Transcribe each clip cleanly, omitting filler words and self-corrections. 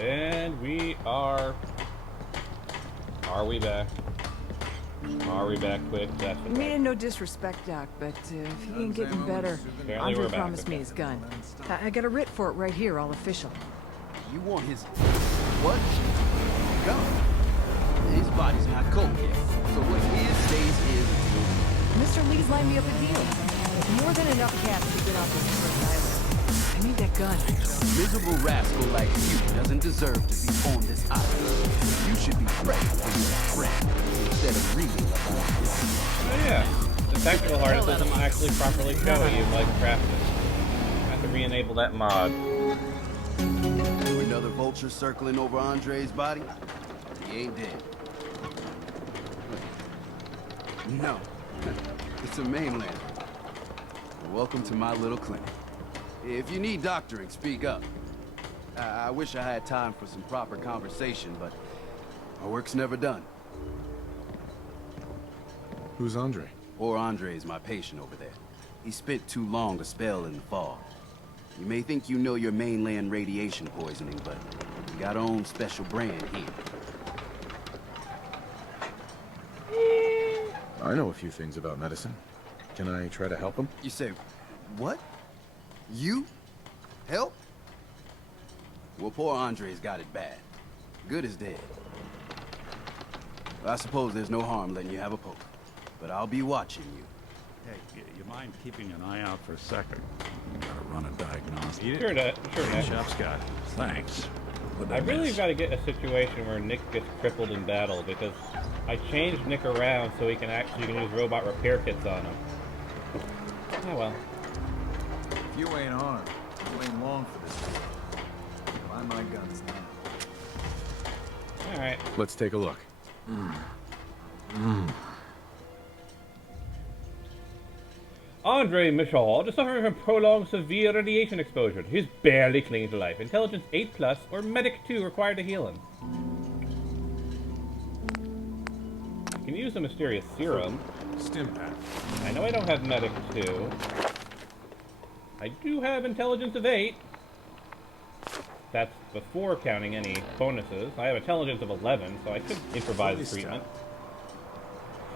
And we are... Are we back? Are we back quick? That's the Meaning no disrespect, Doc, but if he ain't getting better, Apparently Andre we're back, promised me okay. his gun. I got a writ for it right here, all official. You want his... what? Gun? His body's not cold yet. So what is stays is... Mr. Lee's lined me up a deal. More than enough cash to get off this first island. I need that gun. Miserable rascal like you doesn't deserve to be on this island. You should be praying for your friend instead of reading about this. Oh yeah. The technical hardness doesn't actually properly show you like crafted. I have to re-enable that mod. Another vulture circling over Andre's body? He ain't dead. No. It's a mainland. Welcome to my little clinic. If you need doctoring, speak up. I wish I had time for some proper conversation, but my work's never done. Who's Andre? Poor Andre is my patient over there. He spent too long a spell in the fog. You may think you know your mainland radiation poisoning, but we got our own special brand here. I know a few things about medicine. Can I try to help him? You say, what? You? Help? Well, poor Andre's got it bad. Good as dead. I suppose there's no harm letting you have a poke, but I'll be watching you. Hey, you mind keeping an eye out for a second? Gotta run a diagnostic. Sure, Nick. Chef's got it. Thanks. What'd I really miss? got to get a situation where Nick gets crippled in battle because I changed Nick around so he can use robot repair kits on him. Oh well. If you ain't armed, you ain't long for this. Buy my guns now. Alright. Let's take a look. Andre Michaud is suffering from prolonged severe radiation exposure. He's barely clinging to life. Intelligence 8+ or Medic 2 required to heal him. You can use the mysterious serum. Stimpak. I know I don't have Medic 2. I do have Intelligence of 8. That's before counting any bonuses. I have Intelligence of 11, so I could improvise treatment.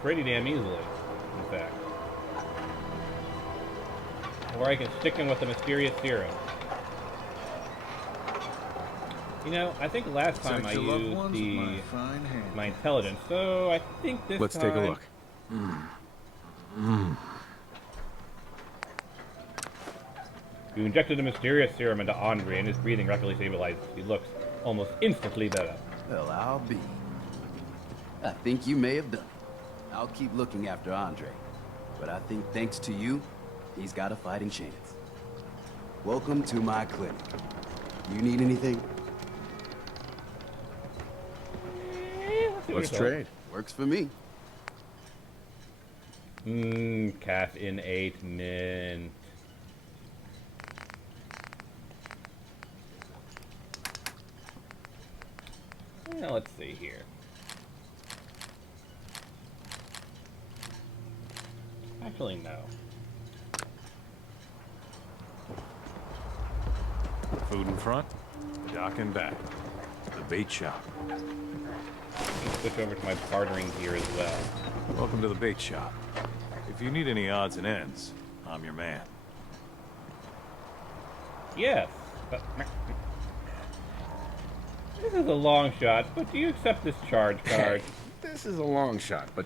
Pretty damn easily, in fact. Or I can stick him with the mysterious serum. You know, I think last time I used my intelligence, so I think this Let's time... take a look. You injected a mysterious serum into Andre and his breathing rapidly stabilized. He looks almost instantly better. Well, I'll be. I think you may have done it. I'll keep looking after Andre. But I think thanks to you, he's got a fighting chance. Welcome to my clinic. You need anything? Let's trade. Works for me. Caffeine 8 mint. Yeah, let's see here. Actually, no. Food in front, the dock in back. The bait shop. Let me switch over to my bartering gear as well. Welcome to the bait shop. If you need any odds and ends, I'm your man. Yes, but... This is a long shot, but do you accept this charge card? This is a long shot, but,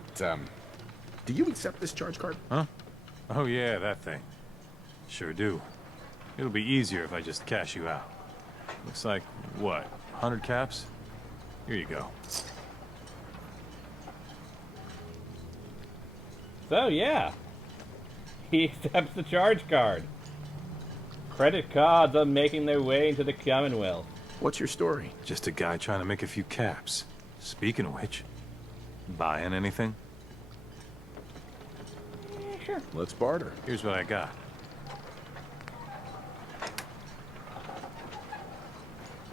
do you accept this charge card? Huh? Oh yeah, that thing. Sure do. It'll be easier if I just cash you out. Looks like, what, 100 caps? Here you go. So, yeah. He accepts the charge card. Credit cards are making their way into the Commonwealth. What's your story? Just a guy trying to make a few caps. Speaking of which, buying anything? Yeah, sure. Let's barter. Here's what I got.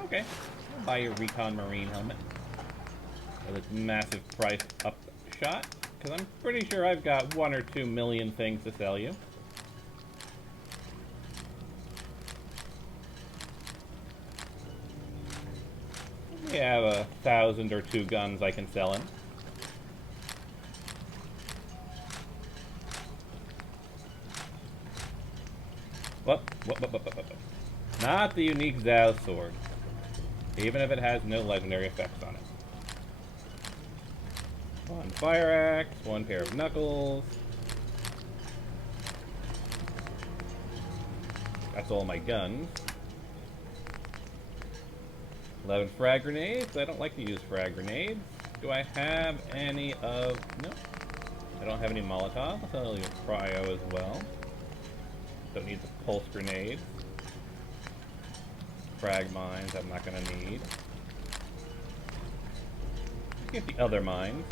Okay. I'll buy your Recon Marine helmet. With its massive price up shot. Because I'm pretty sure I've got 1 or 2 million things to sell you. We have 1,000 or 2 guns I can sell him. What? Not the unique Zhao sword. Even if it has no legendary effects on it. 1 fire axe, 1 pair of knuckles. That's all my guns. 11 frag grenades. I don't like to use frag grenades. Do I have any of... No. I don't have any Molotovs. I'll use cryo as well. Don't need the pulse grenades. Frag mines I'm not going to need. Get the other mines.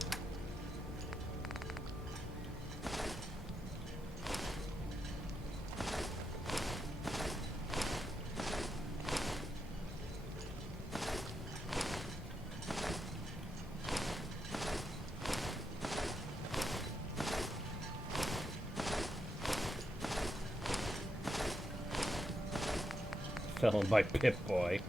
Sell him by Pip-Boy.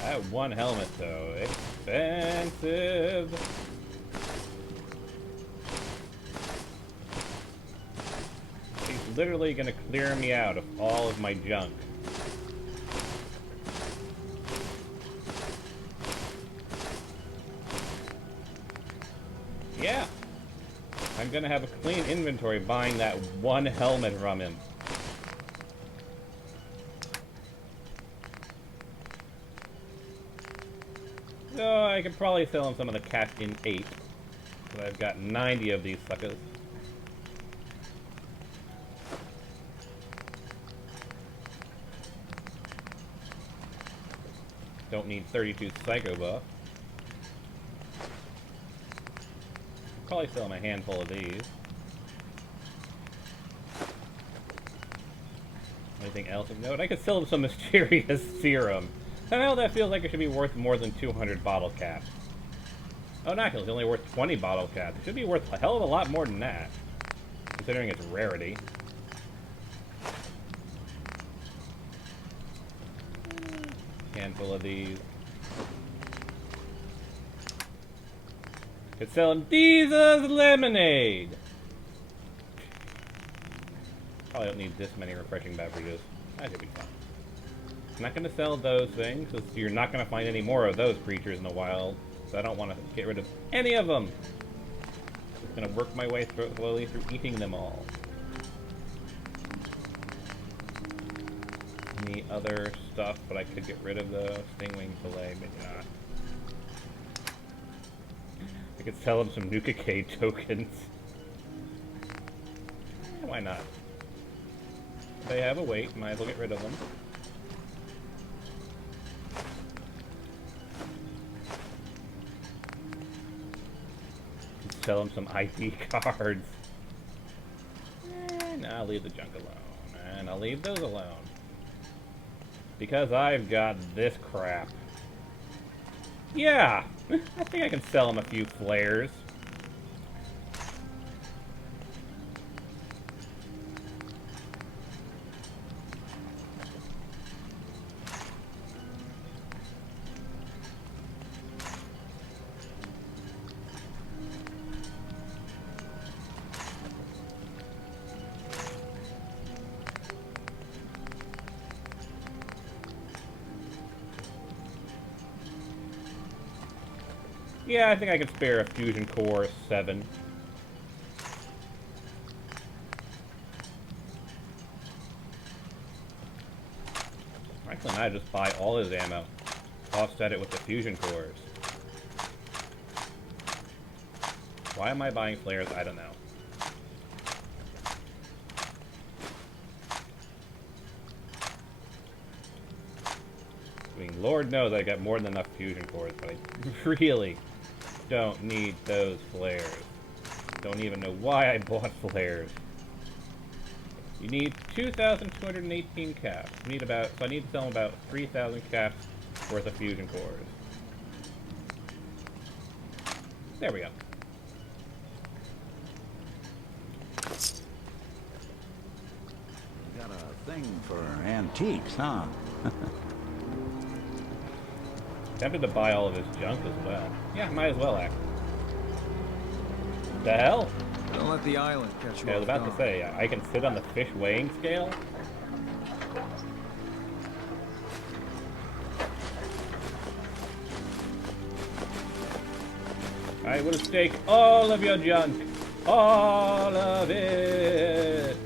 That 1 helmet, though. Expensive. He's literally gonna clear me out of all of my junk. Yeah. I'm gonna have a clean inventory buying that 1 helmet from him. So I could probably sell him some of the Caskin 8. But I've got 90 of these suckers. Don't need 32 Psycho Buff. Probably sell him a handful of these. Anything else of note? I could sell him some mysterious serum. Somehow that feels like it should be worth more than 200 bottle caps. Oh, not it's only worth 20 bottle caps. It should be worth a hell of a lot more than that, considering its rarity. Handful of these. Could sell him Jesus Lemonade! Probably don't need this many refreshing beverages. That should be fun. I'm not going to sell those things, because you're not going to find any more of those creatures in the wild. So I don't want to get rid of any of them. Just going to work my way slowly through eating them all. Any other stuff, but I could get rid of the Stingwing Fillet, maybe not. I could sell them some Nuka-K tokens. Why not? They have a weight, might as well get rid of them. Sell him some ID cards. And I'll leave the junk alone. And I'll leave those alone. Because I've got this crap. Yeah! I think I can sell him a few flares. Yeah, I think I can spare a Fusion Core 7. Actually, I just buy all his ammo. Offset it with the Fusion Cores. Why am I buying flares? I don't know. Lord knows I got more than enough fusion cores, but I really don't need those flares. Don't even know why I bought flares. You need 2,218 caps. You need about, so I need to sell them about 3,000 caps worth of fusion cores. There we go. Got a thing for antiques, huh? Tempted to buy all of his junk as well. Yeah, might as well, actually. The hell? Don't let the island catch you Yeah, I was off about to guard. say, I can sit on the fish weighing scale? I will stake all of your junk. All of it.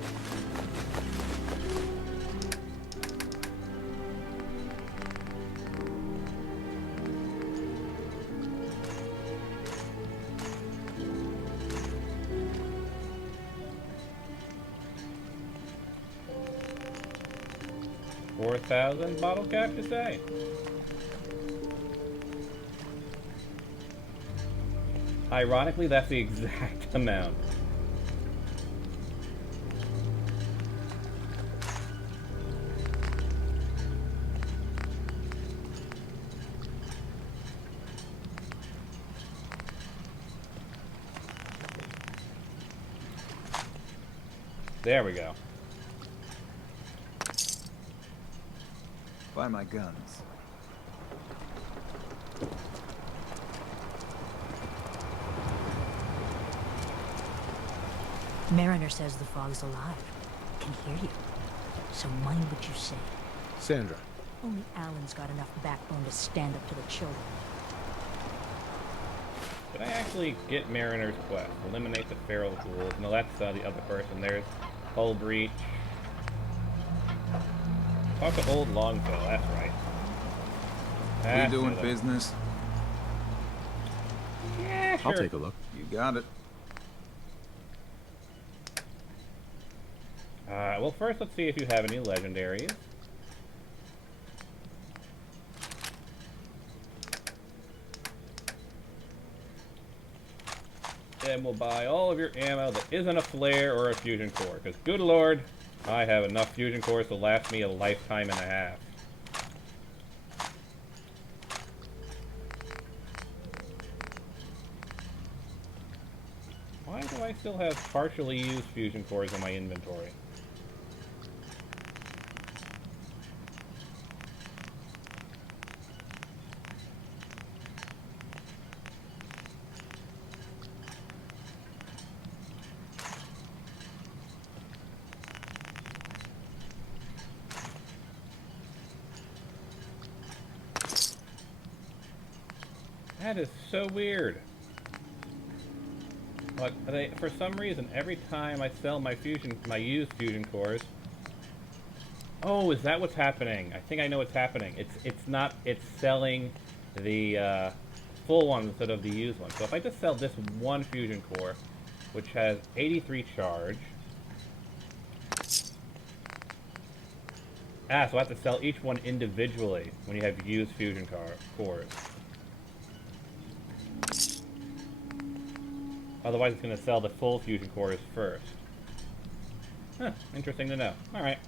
$4,000 bottle cap to say. Ironically, that's the exact amount. There we go. Buy my guns. Mariner says the fog's alive. Can hear you. So mind what you say. Sandra, Only Alan's got enough backbone to stand up to the children. Did I actually get Mariner's quest? Eliminate the feral ghouls. No, that's the other person. There's Hull Breach. Talk to Old Longfellow, that's right. We That's doing another- business? Yeah, sure. I'll take a look. You got it. Well, first let's see if you have any legendaries. And we'll buy all of your ammo that isn't a flare or a fusion core, because good lord, I have enough fusion cores to last me a lifetime and a half. Why do I still have partially used fusion cores in my inventory? That is so weird. Look, for some reason, every time I sell my used fusion cores. Oh, is that what's happening? I think I know what's happening. It's selling the full one instead of the used one. So if I just sell this one fusion core, which has 83 charge. So I have to sell each one individually when you have used fusion cores. Otherwise, it's going to sell the full fusion cores first. Huh, interesting to know. Alright.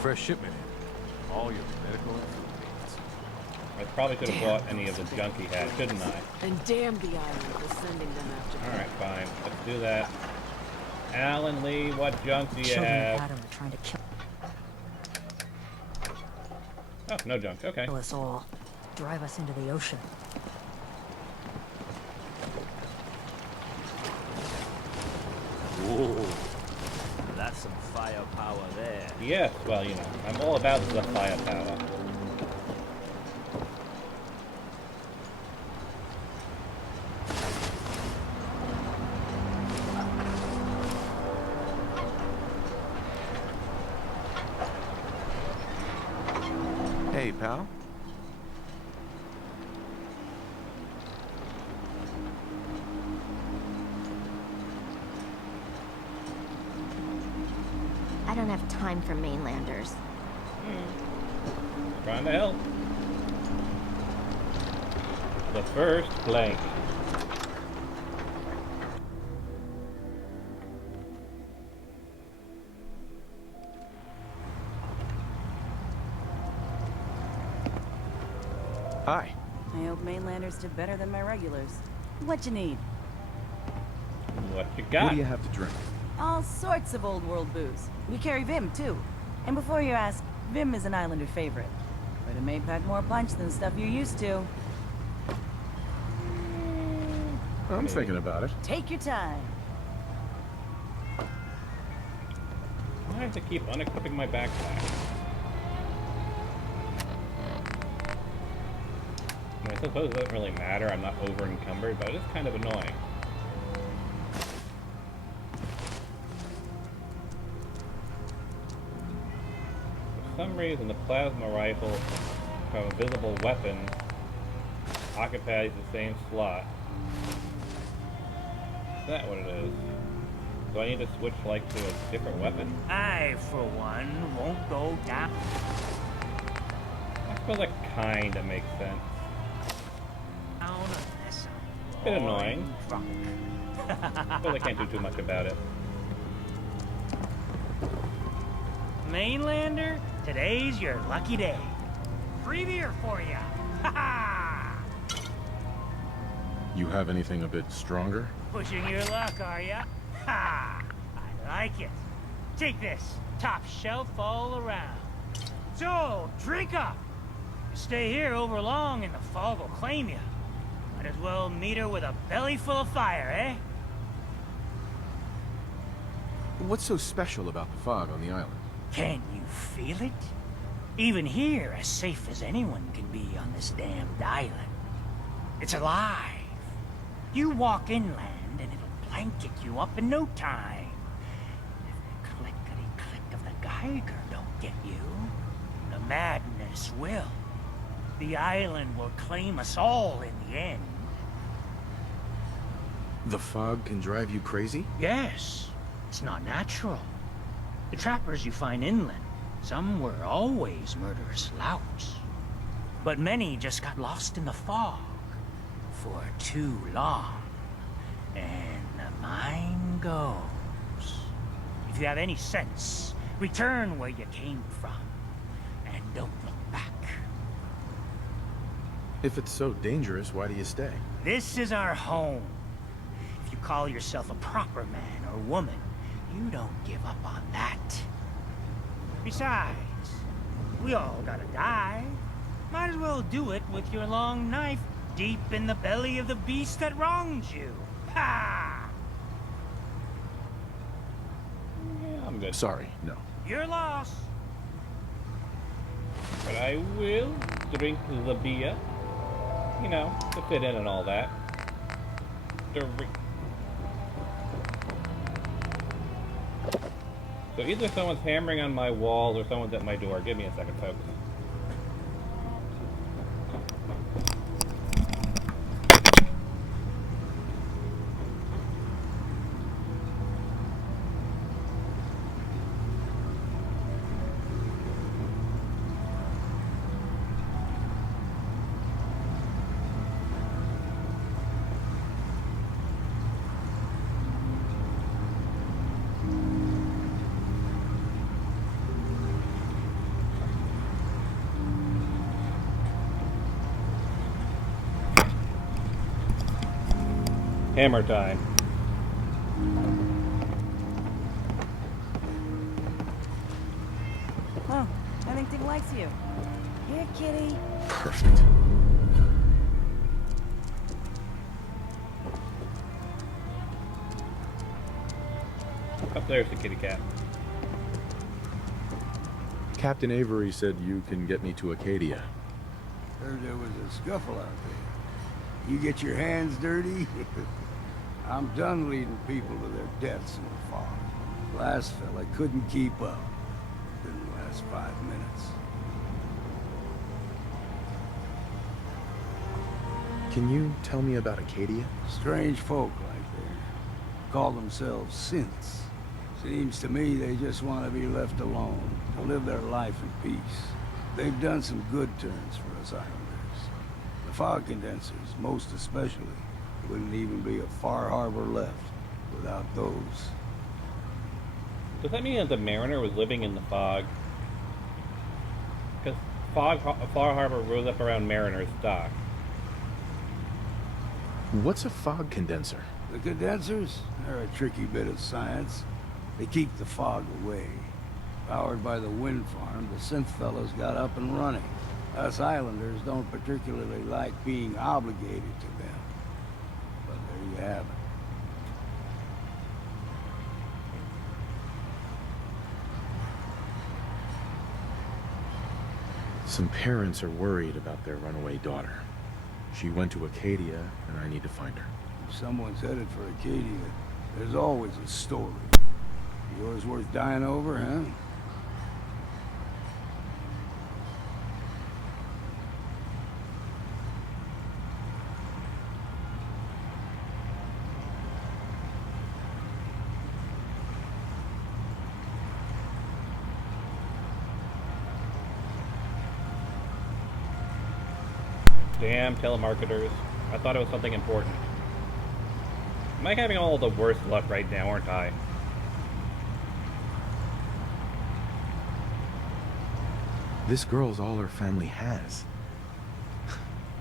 Fresh shipment in. All your medical needs. I probably could have bought any of the junk he had, shouldn't I? And damn the island for sending them after me. Alright, fine. Let's do that. Alan Lee, what junk do you Children of have? Adam are trying to kill Oh, no junk. Okay. us all. Drive us into the ocean. Whoa. That's some firepower there. Yes, well, you know, I'm all about the firepower. Hey, pal. have time for mainlanders. Trying to help. The first blank. Hi. I hope mainlanders did better than my regulars. What you need? What you got? What do you have to drink? All sorts of old world booze. We carry Vim, too. And before you ask, Vim is an Islander favorite. But it may pack more punch than stuff you're used to. I'm thinking about it. Take your time. Why does it keep unequipping my backpack? I mean, I suppose it doesn't really matter. I'm not over encumbered, but it is kind of annoying. For some reason, the plasma rifle from a visible weapon occupies the same slot. Is that what it is? Do I need to switch, like, to a different weapon? I, for one, won't go down. I suppose that kinda makes sense. Unless I'm Bit annoying. drunk. But I can't do too much about it. Mainlander, today's your lucky day. Free beer for ya. Ha ha! You have anything a bit stronger? Pushing your luck, are ya? Ha! I like it. Take this. Top shelf all around. So, drink up. You stay here over long and the fog will claim you. Might as well meet her with a belly full of fire, eh? What's so special about the fog on the island? Can you feel it? Even here, as safe as anyone can be on this damned island. It's alive. You walk inland and it'll blanket you up in no time. If the clickety-click of the Geiger don't get you, the madness will. The island will claim us all in the end. The fog can drive you crazy? Yes, it's not natural. The trappers you find inland, some were always murderous louts. But many just got lost in the fog for too long. And the mind goes. If you have any sense, return where you came from. And don't look back. If it's so dangerous, why do you stay? This is our home. If you call yourself a proper man or woman, you don't give up on that. Besides, we all gotta die. Might as well do it with your long knife deep in the belly of the beast that wronged you. Ha! Yeah, I'm good. Sorry, no. Your loss. But I will drink the beer. You know, to fit in and all that. So either someone's hammering on my walls or someone's at my door. Give me a second, folks. Hammer time. Oh, I think Dick likes you. Here, kitty. Perfect. Up there's the kitty cat. Captain Avery said you can get me to Acadia. Heard there was a scuffle out there. You get your hands dirty? I'm done leading people to their deaths in the fog. Last fella couldn't keep up. Didn't last 5 minutes. Can you tell me about Acadia? Strange folk like there. Call themselves synths. Seems to me they just want to be left alone, to live their life in peace. They've done some good turns for us Islanders. The fog condensers, most especially, wouldn't even be a Far Harbor left without those. Does that mean that the Mariner was living in the fog? Because Far Harbor rose up around Mariner's dock. What's a fog condenser? The condensers are a tricky bit of science. They keep the fog away. Powered by the wind farm, the synth fellows got up and running. Us Islanders don't particularly like being obligated to them. But there you have it. Some parents are worried about their runaway daughter. She went to Acadia, and I need to find her. If someone's headed for Acadia, there's always a story. Yours worth dying over, huh? Damn telemarketers. I thought it was something important. Am I having all the worst luck right now, aren't I? This girl's all her family has.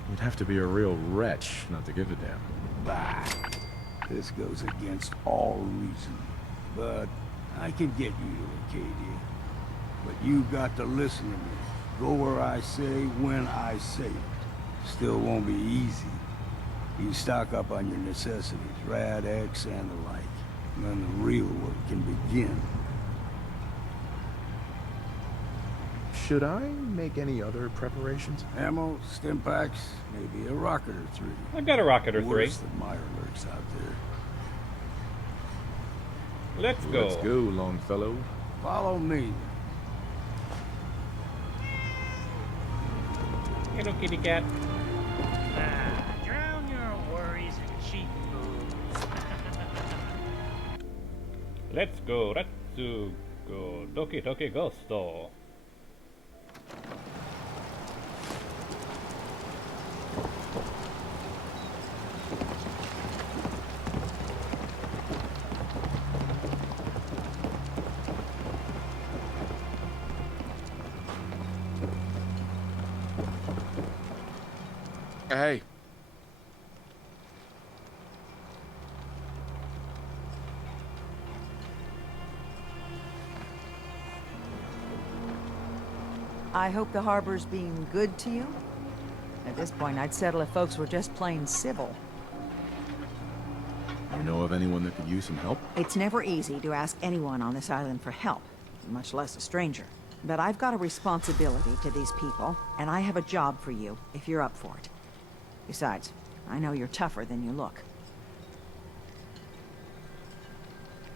You'd have to be a real wretch not to give a damn. Bah. This goes against all reason. But I can get you to Acadia. But you got to listen to me. Go where I say, when I say it. Still won't be easy. You stock up on your necessities, Rad-X and the like. And then the real work can begin. Should I make any other preparations? Ammo, stim packs, maybe a rocket or three. I've got a rocket or three. Worse than Mirelurks out there. Let's go. Let's go, Longfellow. Follow me. Hello, kitty cat. Drown your worries in cheap booze. Let's go. Let's go. Doki Doki Gusto. Hey. I hope the harbor's being good to you. At this point, I'd settle if folks were just plain civil. You know of anyone that could use some help? It's never easy to ask anyone on this island for help, much less a stranger. But I've got a responsibility to these people, and I have a job for you, if you're up for it. Besides, I know you're tougher than you look.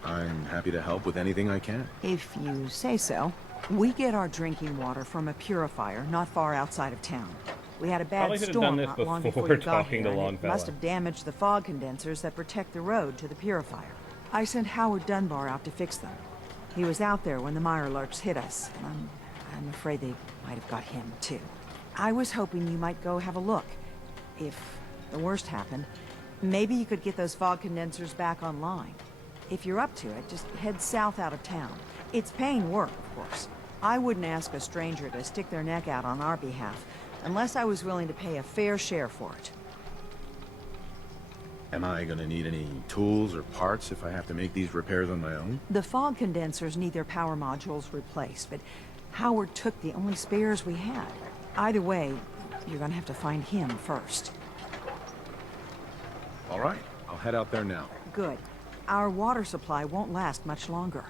I'm happy to help with anything I can. If you say so. We get our drinking water from a purifier not far outside of town. We had a bad Probably should have done storm this not long before before you got talking here, to and it Longfellow. must have damaged the fog condensers that protect the road to the purifier. I sent Howard Dunbar out to fix them. He was out there when the Mirelurks hit us. I'm afraid they might have got him, too. I was hoping you might go have a look. If the worst happened, maybe you could get those fog condensers back online. If you're up to it, just head south out of town. It's paying work, of course. I wouldn't ask a stranger to stick their neck out on our behalf, unless I was willing to pay a fair share for it. Am I gonna need any tools or parts if I have to make these repairs on my own? The fog condensers need their power modules replaced, but Howard took the only spares we had. Either way, you're gonna have to find him first. All right, I'll head out there now. Good. Our water supply won't last much longer.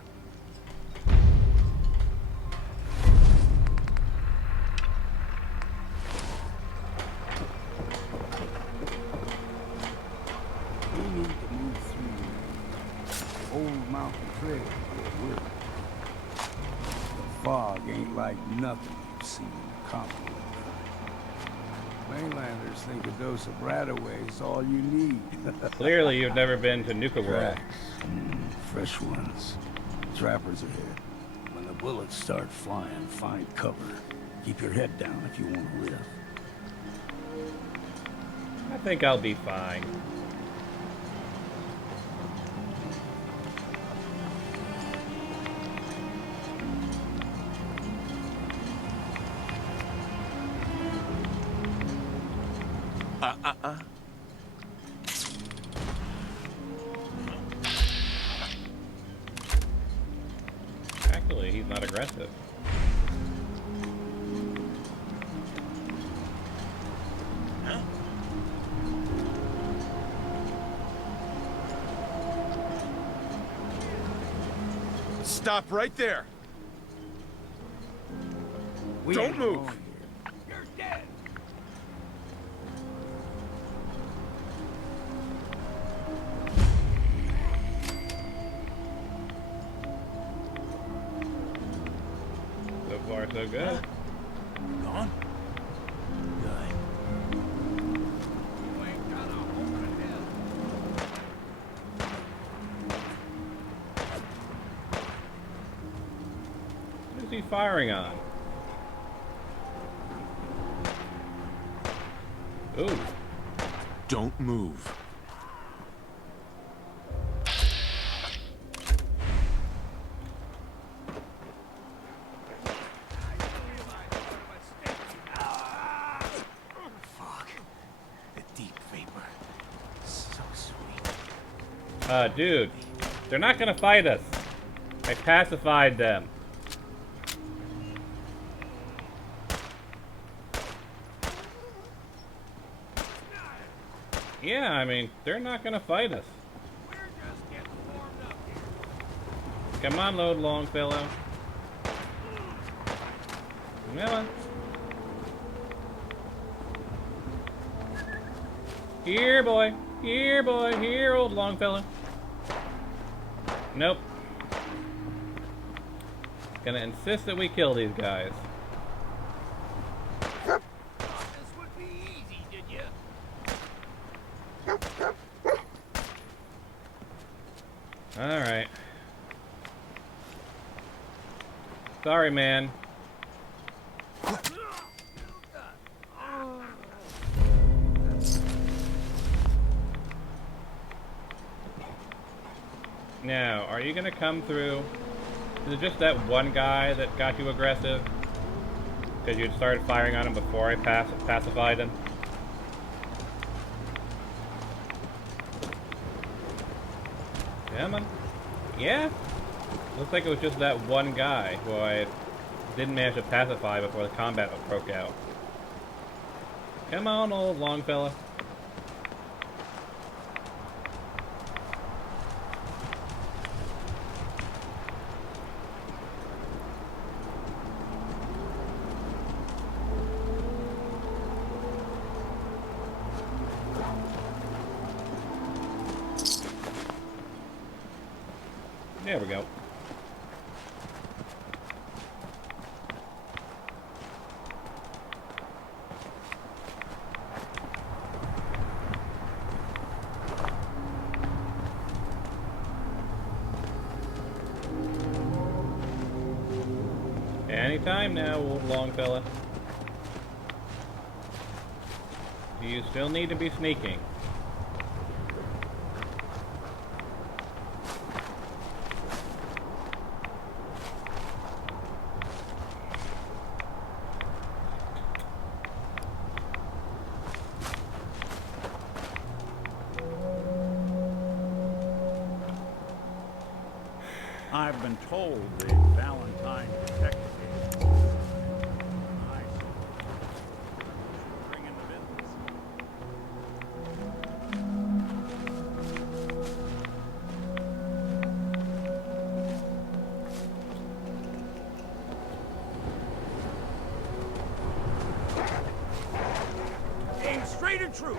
We need to move through Old Mountain Trail to get work. The fog ain't like nothing you've seen in the continent. Mainlanders think a dose of Radaway is all you need. Clearly, you've never been to Nuka World. Tracks. Fresh ones. trappers ahead. When the bullets start flying, find cover. Keep your head down if you want to live. I think I'll be fine. Actually, he's not aggressive. Stop right there. Don't move. You're dead. So far, so good. Gone? Good. You ain't got a hope in hell. What is he firing on? Ooh. Don't move. Fuck. The deep vapor. So sweet. Dude, they're not gonna fight us. I pacified them. Yeah, I mean, they're not gonna fight us. We're just getting warmed up here. Come on, load Longfellow. Come on. Here, boy. Here, boy. Here, old Longfellow. Nope. Gonna insist that we kill these guys. Thought this would be easy, did you? Alright. Sorry, man. Now, are you gonna come through? Is it just that one guy that got you aggressive? Because you had started firing on him before I pacified him? Come on. Yeah? Looks like it was just that one guy who I didn't manage to pacify before the combat broke out. Come on, old Longfellow. There we go. Anytime now, old Longfellow. Do you still need to be sneaking? I've been told the Valentine detective agency. I bring in the business. Aim straight and true.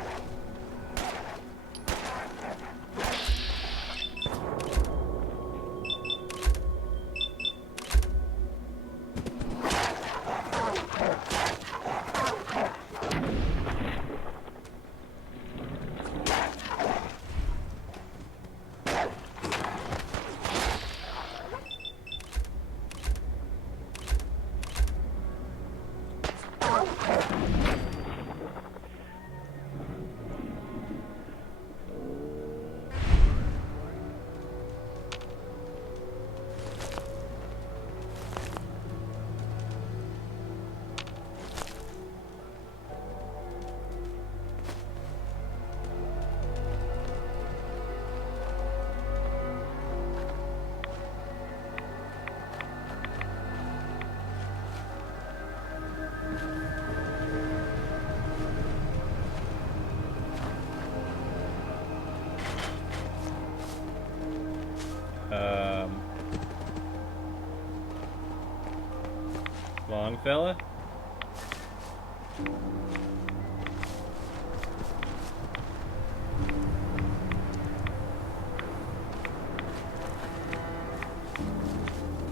fella.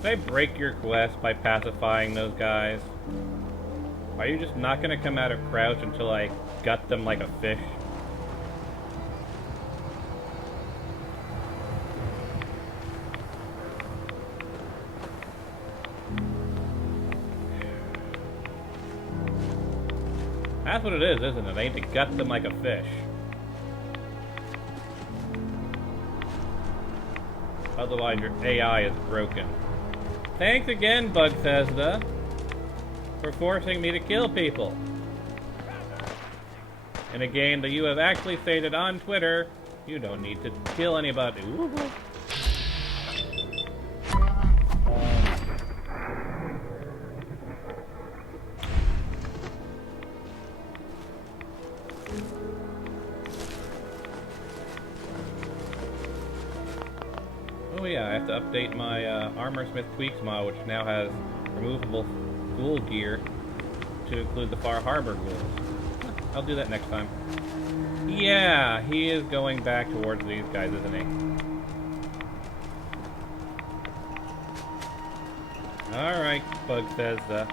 Did I break your quest by pacifying those guys? Are you just not gonna come out of crouch until I gut them like a fish? That's what it is, isn't it? I need to gut them like a fish. Otherwise your AI is broken. Thanks again, Bugthesda, for forcing me to kill people. In a game that you have actually stated on Twitter, you don't need to kill anybody. Ooh. Oh yeah, I have to update my Armorsmith Tweaks mod, which now has removable ghoul gear to include the Far Harbor ghouls. I'll do that next time. Yeah, he is going back towards these guys, isn't he? Alright, Bugthesda.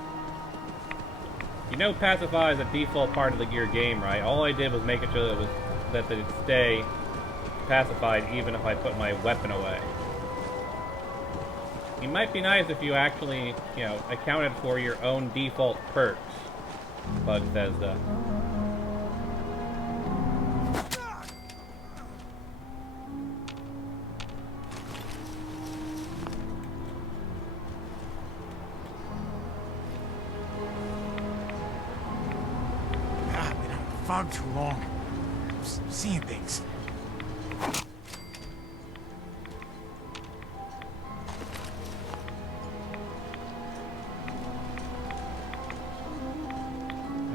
You know Pacify is a default part of the gear game, right? All I did was make it sure that it'd stay pacified even if I put my weapon away. It might be nice if you actually, you know, accounted for your own default perks, Bugthesda. I've been out in the fog too long. I'm seeing things.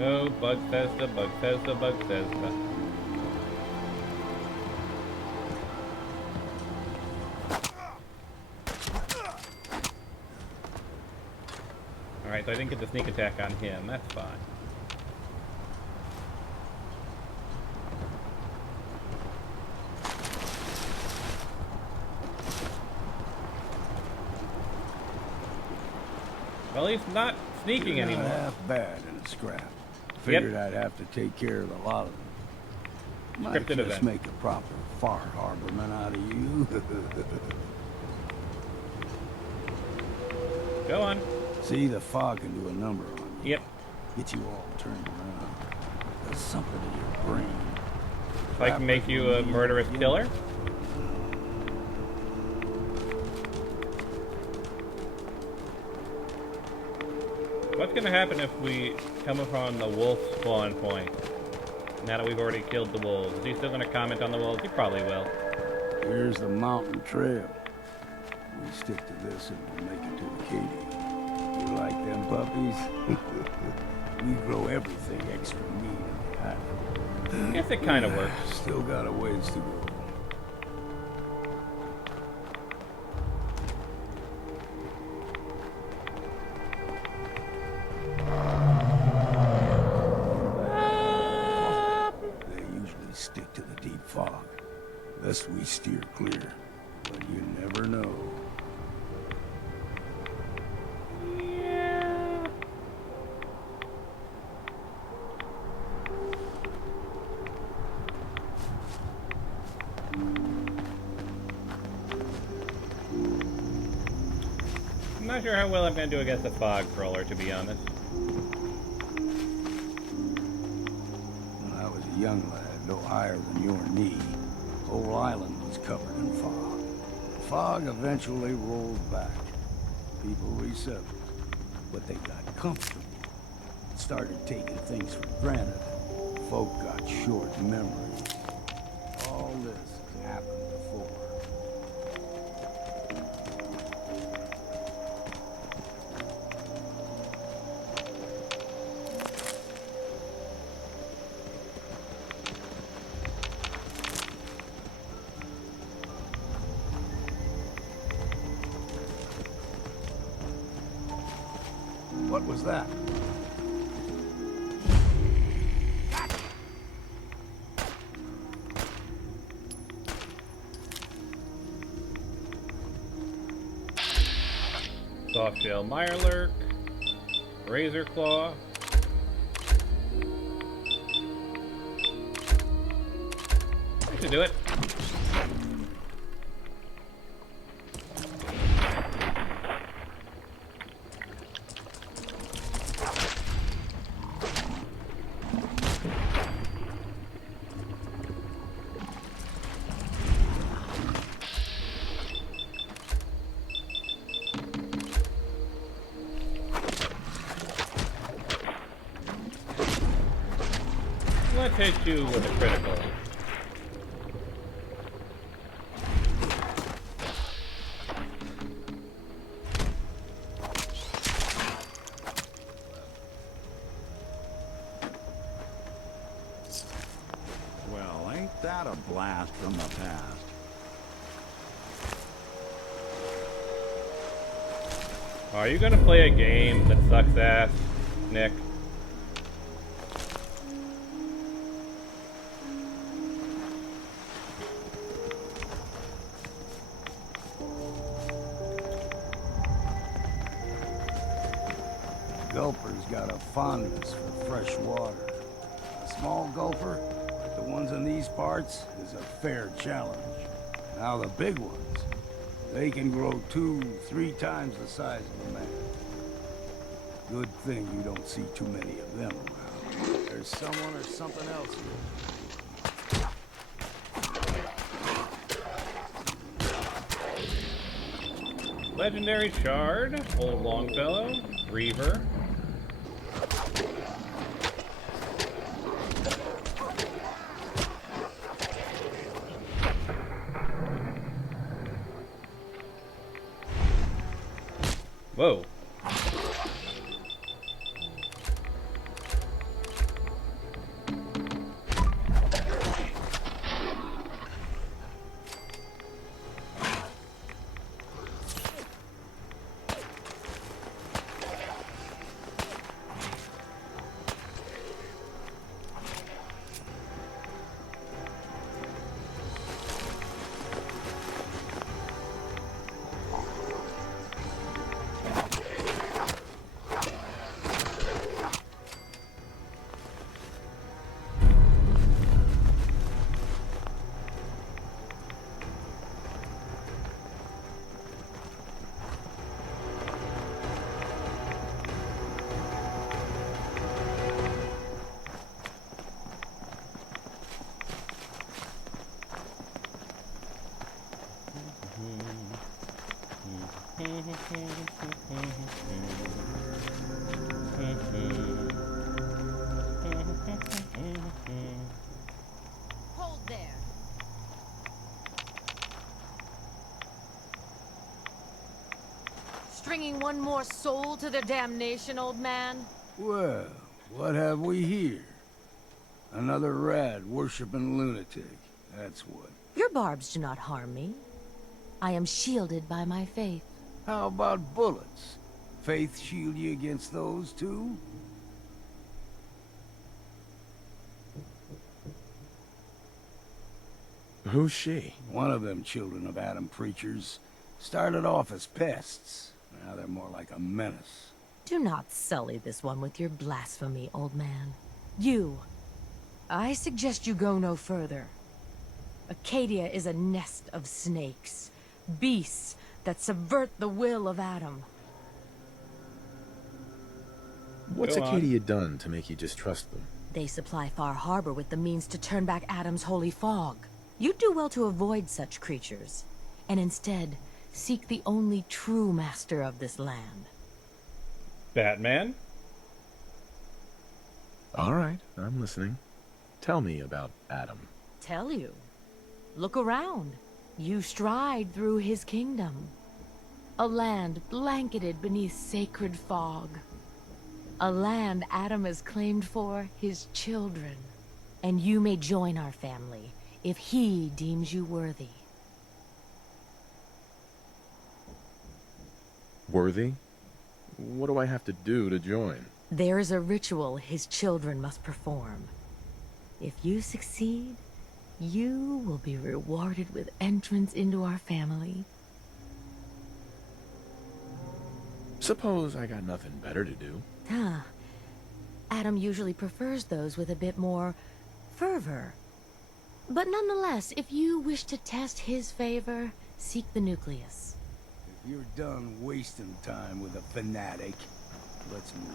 Oh, Bugthesda, Bugthesda, Bugthesda. Alright, so I didn't get the sneak attack on him. That's fine. Well, he's not sneaking You're not anymore. half bad in a scrap. Figured I'd have to take care of a lot of them. Might Scripted just event. make a proper Far Harborman out of you. Go on. See, the fog can do a number on you. Yep. Get you all turned around. There's something in your brain. So I can make you a murderous killer? What's gonna happen if we come upon the wolf spawn point? Now that we've already killed the wolves. Is he still gonna comment on the wolves? He probably will. Here's the mountain trail. We stick to this and we'll make it to Acadia. You like them puppies? We grow everything extra meat in the island. I guess it kind of works. Still got a ways to go. They usually stick to the deep fog. Lest we steer clear. But you never know. Yeah. I'm not sure how well I'm gonna do against the fog crawler, to be honest. When I was a young lad, no higher than your knee, the whole island was covered in fog. The fog eventually rolled back. People resettled, but they got comfortable. Started taking things for granted. Folk got short memories. All this has happened before. What was that? Softshell Mirelurk, Razor Claw. I should do it. Let's hit you with a critical. Well, ain't that a blast from the past? Are you gonna play a game that sucks ass, Nick? Gulper's got a fondness for fresh water. A small gulper, like the ones in these parts, is a fair challenge. Now the big ones, they can grow 2-3 times the size of a man. Good thing you don't see too many of them around. There's someone or something else here. Legendary Shard, Old Longfellow, Reaver. Whoa. Hold there. Stringing one more soul to their damnation, old man? Well, what have we here? Another rad worshipping lunatic. That's what. Your barbs do not harm me. I am shielded by my faith. How about bullets? Faith shield you against those too? Who's she? One of them children of Adam preachers. Started off as pests. Now they're more like a menace. Do not sully this one with your blasphemy, old man. You. I suggest you go no further. Acadia is a nest of snakes. Beasts that subvert the will of Adam. What's Acadia done to make you distrust them? They supply Far Harbor with the means to turn back Adam's holy fog. You'd do well to avoid such creatures, and instead seek the only true master of this land. Batman? All right, I'm listening. Tell me about Adam. Tell you. Look around. You stride through his kingdom. A land blanketed beneath sacred fog. A land Adam has claimed for his children. And you may join our family if he deems you worthy. Worthy? What do I have to do to join? There is a ritual his children must perform. If you succeed, you will be rewarded with entrance into our family. Suppose I got nothing better to do. Adam usually prefers those with a bit more fervor. But nonetheless, if you wish to test his favor, seek the nucleus. If you're done wasting time with a fanatic, let's move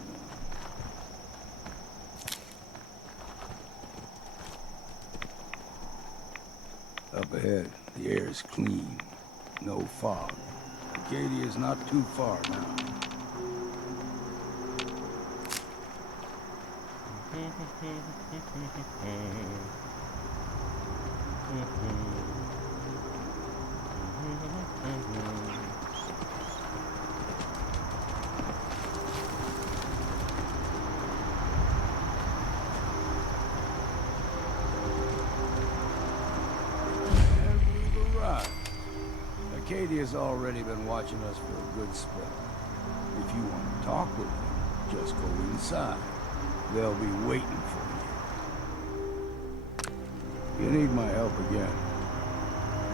on. Up ahead, the air's clean. No fog. Acadia's not too far now. And we've arrived. Acadia's already been watching us for a good spell. If you want to talk with them, just go inside. They'll be waiting for you. You need my help again,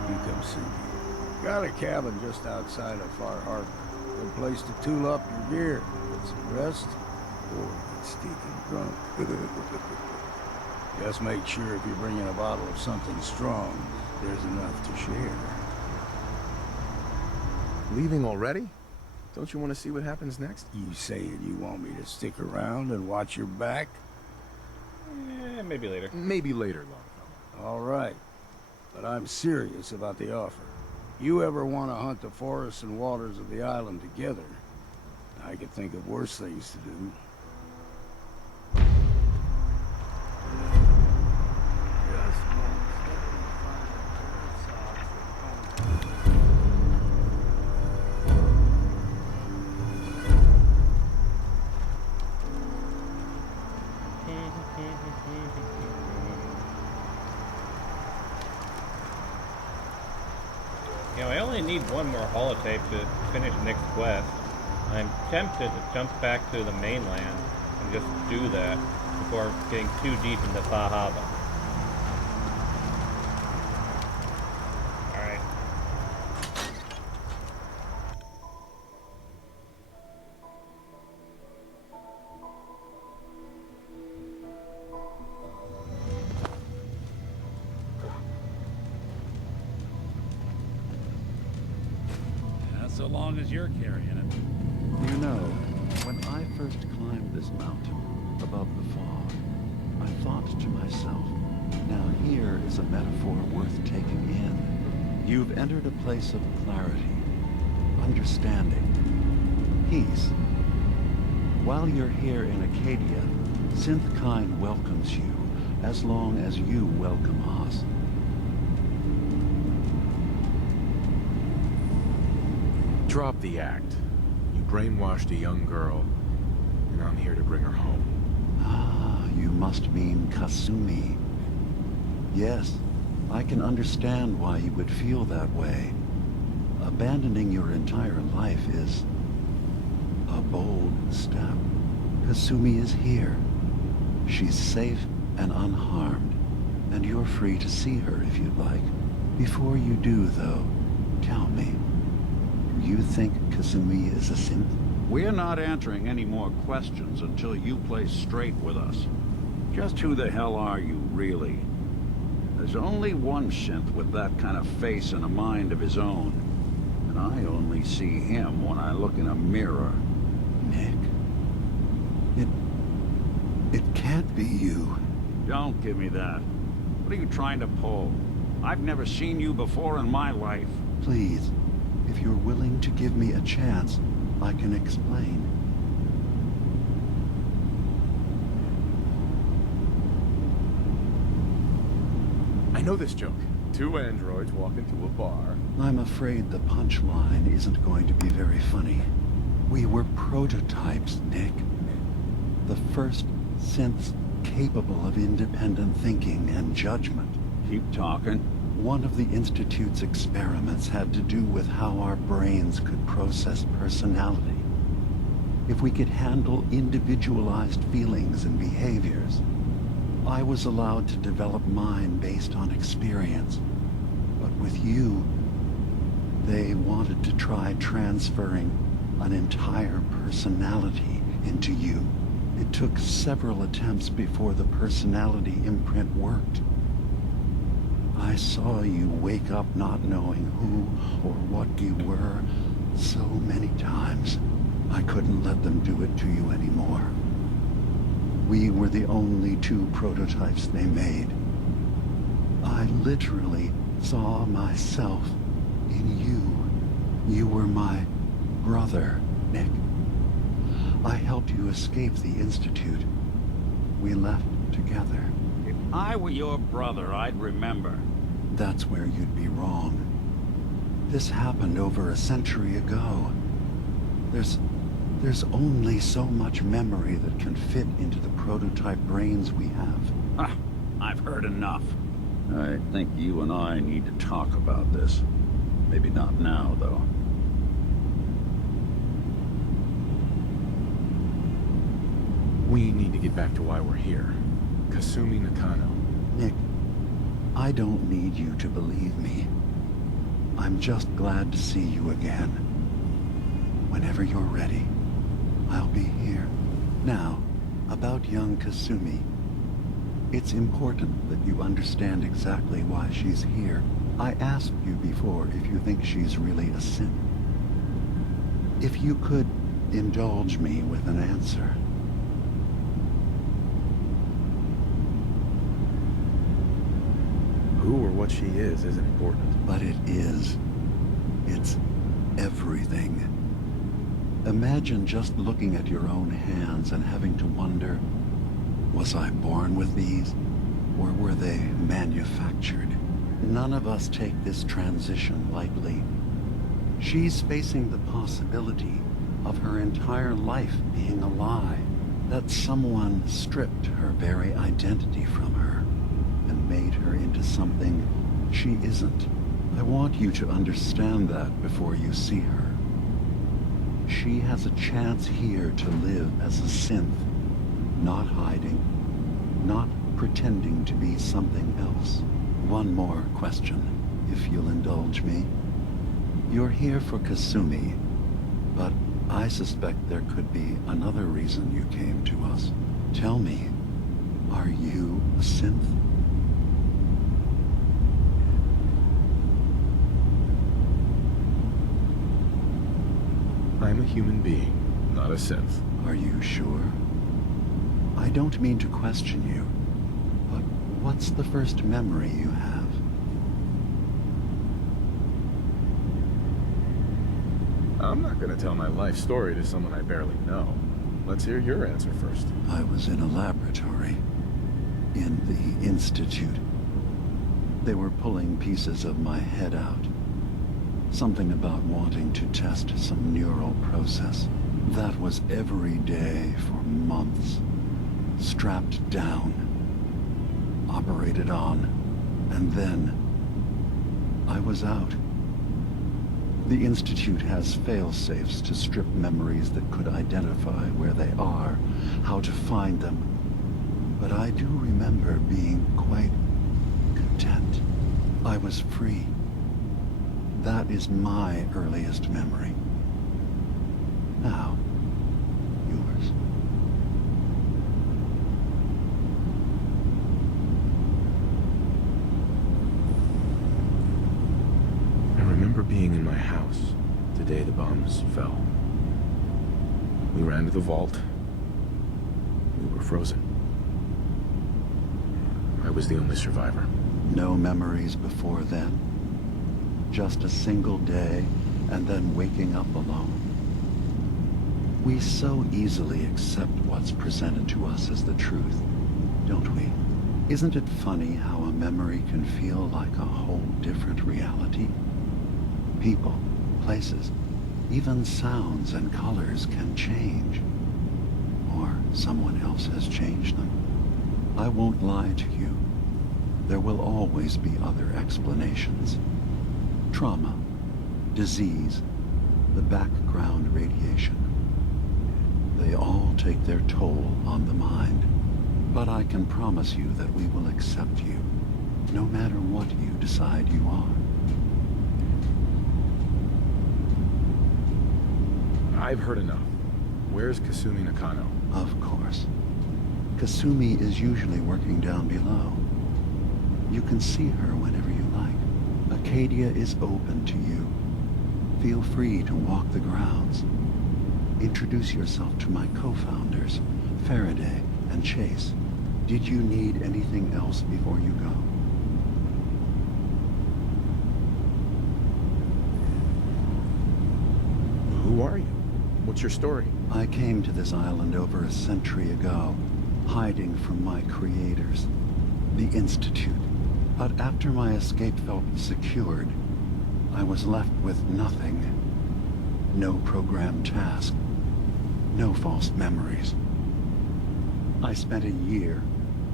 you come see me. Got a cabin just outside of Far Harbor. Good place to tool up your gear, get some rest, or get stinking drunk. Just make sure if you're bringing a bottle of something strong, there's enough to share. Leaving already? Don't you want to see what happens next? You saying you want me to stick around and watch your back? Maybe later. Maybe later, Longfellow. All right. But I'm serious about the offer. You ever want to hunt the forests and waters of the island together, I could think of worse things to do. You know, I only need one more holotape to finish Nick's quest. I'm tempted to jump back to the mainland and just do that before getting too deep into Fahaba. Alright. So long as you're carrying it. You know, when I first climbed this mountain above the fog, I thought to myself, now here is a metaphor worth taking in. You've entered a place of clarity, understanding, peace. While you're here in Acadia, Synthkind welcomes you as long as you welcome us. Drop the act. You brainwashed a young girl, and I'm here to bring her home. Ah, you must mean Kasumi. Yes, I can understand why you would feel that way. Abandoning your entire life is a bold step. Kasumi is here. She's safe and unharmed, and you're free to see her if you'd like. Before you do, though, tell me, do you think Kasumi is a synth? We're not answering any more questions until you play straight with us. Just who the hell are you, really? There's only one synth with that kind of face and a mind of his own. And I only see him when I look in a mirror. Nick. It can't be you. Don't give me that. What are you trying to pull? I've never seen you before in my life. Please, if you're willing to give me a chance, I can explain. I know this joke. Two androids walk into a bar. I'm afraid the punchline isn't going to be very funny. We were prototypes, Nick. The first synths capable of independent thinking and judgment. Keep talking. One of the Institute's experiments had to do with how our brains could process personality. if we could handle individualized feelings and behaviors. I was allowed to develop mine based on experience. But with you, they wanted to try transferring an entire personality into you. It took several attempts before the personality imprint worked. I saw you wake up not knowing who or what you were so many times. I couldn't let them do it to you anymore. We were the only two prototypes they made. I literally saw myself in you. You were my brother, Nick. I helped you escape the Institute. We left together. If I were your brother, I'd remember. That's where you'd be wrong. This happened over a century ago. There's only so much memory that can fit into the prototype brains we have. Ah, I've heard enough. I think you and I need to talk about this. Maybe not now, though. We need to get back to why we're here. Kasumi Nakano. Nick, I don't need you to believe me. I'm just glad to see you again. Whenever you're ready, I'll be here. Now, about young Kasumi. It's important that you understand exactly why she's here. I asked you before if you think she's really a synth. If you could indulge me with an answer. Who or what she is isn't important. But it is. It's everything. Imagine just looking at your own hands and having to wonder, was I born with these, or were they manufactured? None of us take this transition lightly. She's facing the possibility of her entire life being a lie, that someone stripped her very identity from her and made her into something she isn't. I want you to understand that before you see her. She has a chance here to live as a synth, not hiding, not pretending to be something else. One more question, if you'll indulge me. You're here for Kasumi, but I suspect there could be another reason you came to us. Tell me, are you a synth? I'm a human being, not a synth. Are you sure? I don't mean to question you, but what's the first memory you have? I'm not gonna tell my life story to someone I barely know. Let's hear your answer first. I was in a laboratory. In the Institute. They were pulling pieces of my head out. Something about wanting to test some neural process. That was every day for months. Strapped down. Operated on. And then I was out. The Institute has fail-safes to strip memories that could identify where they are, how to find them. But I do remember being quite content. I was free. That is my earliest memory. Now, yours. I remember being in my house the day the bombs fell. We ran to the vault. We were frozen. I was the only survivor. No memories before then. Just a single day, and then waking up alone. We so easily accept what's presented to us as the truth, don't we? Isn't it funny how a memory can feel like a whole different reality? People, places, even sounds and colors can change. Or someone else has changed them. I won't lie to you. There will always be other explanations. Trauma, disease, the background radiation. they all take their toll on the mind. But I can promise you that we will accept you, no matter what you decide you are. I've heard enough. Where's Kasumi Nakano? Of course. Kasumi is usually working down below. You can see her whenever you like. Acadia is open to you. Feel free to walk the grounds. Introduce yourself to my co-founders, Faraday and Chase. Did you need anything else before you go? Who are you? What's your story? I came to this island over a century ago, hiding from my creators, the Institute. But after my escape felt secured, I was left with nothing. No programmed task. No false memories. I spent a year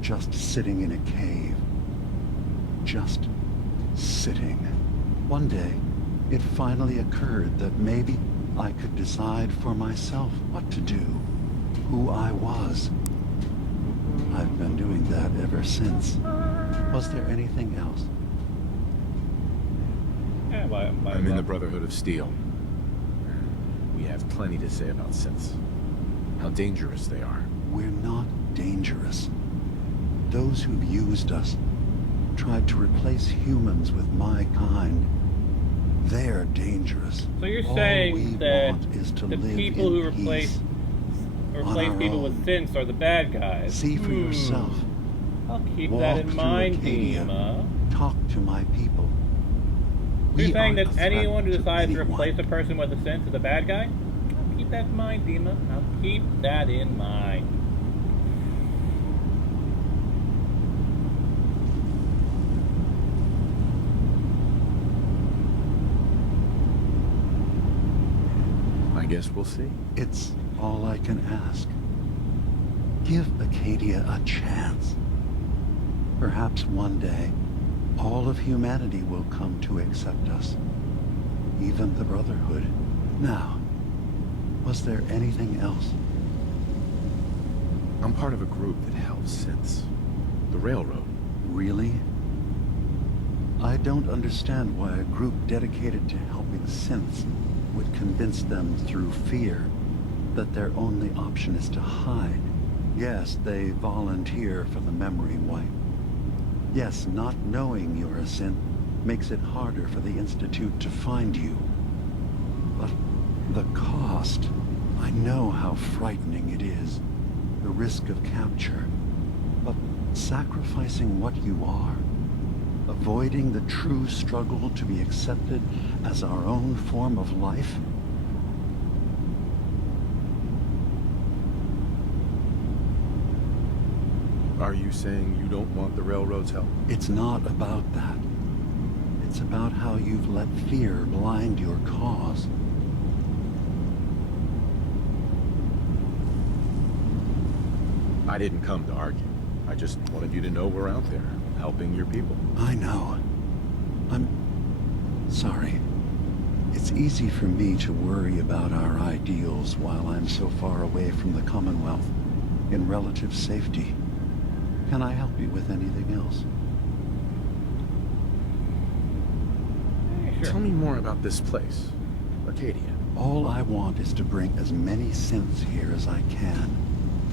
just sitting in a cave. Just sitting. One day, it finally occurred that maybe I could decide for myself what to do, who I was. I've been doing that ever since. Was there anything else? Yeah, I'm in the Brotherhood of Steel. We have plenty to say about synths. How dangerous they are. We're not dangerous. Those who've used us, tried to replace humans with my kind, they're dangerous. So you're All saying we that want is to the live people in who replace our people own. with synths are the bad guys? See for yourself. I'll keep Walk that in through mind, Acadia. Dima. Talk to my people. So you're We saying aren't that a threat anyone who to decides to anyone. replace a person with a synth is a bad guy? I'll keep that in mind, Dima. I'll keep that in mind. I guess we'll see. It's all I can ask. Give Acadia a chance. Perhaps one day, all of humanity will come to accept us. Even the Brotherhood. Now, was there anything else? I'm part of a group that helps synths. The Railroad. Really? I don't understand why a group dedicated to helping synths would convince them through fear that their only option is to hide. Yes, they volunteer for the memory wipe. Yes, not knowing you're a synth makes it harder for the Institute to find you. But the cost, I know how frightening it is. The risk of capture. But sacrificing what you are, avoiding the true struggle to be accepted as our own form of life? Are you saying you don't want the Railroad's help? It's not about that. It's about how you've let fear blind your cause. I didn't come to argue. I just wanted you to know we're out there, helping your people. I know. I'm sorry. It's easy for me to worry about our ideals while I'm so far away from the Commonwealth, in relative safety. Can I help you with anything else? Tell me more about this place, Acadia. All I want is to bring as many synths here as I can,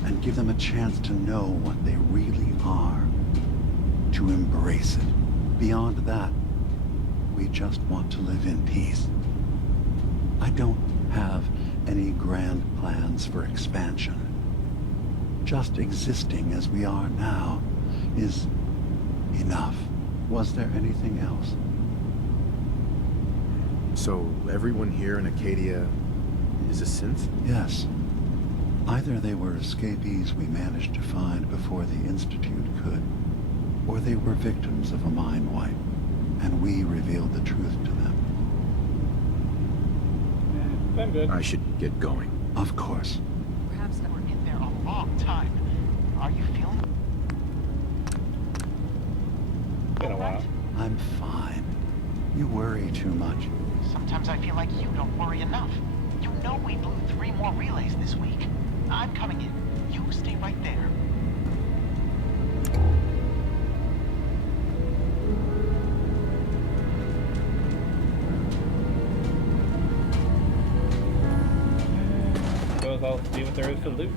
and give them a chance to know what they really are. To embrace it. Beyond that, we just want to live in peace. I don't have any grand plans for expansion. Just existing as we are now is enough. Was there anything else? So everyone here in Acadia is a synth? Yes. Either they were escapees we managed to find before the Institute could, or they were victims of a mind wipe, and we revealed the truth to them. I'm good. I should get going. Of course. Perhaps they were in there a long time. Are you feeling? Been a while. I'm fine. You worry too much. Sometimes I feel like you don't worry enough. You know we blew 3 more relays this week. I'm coming in. You stay right there. Suppose I'll see what there is to loot.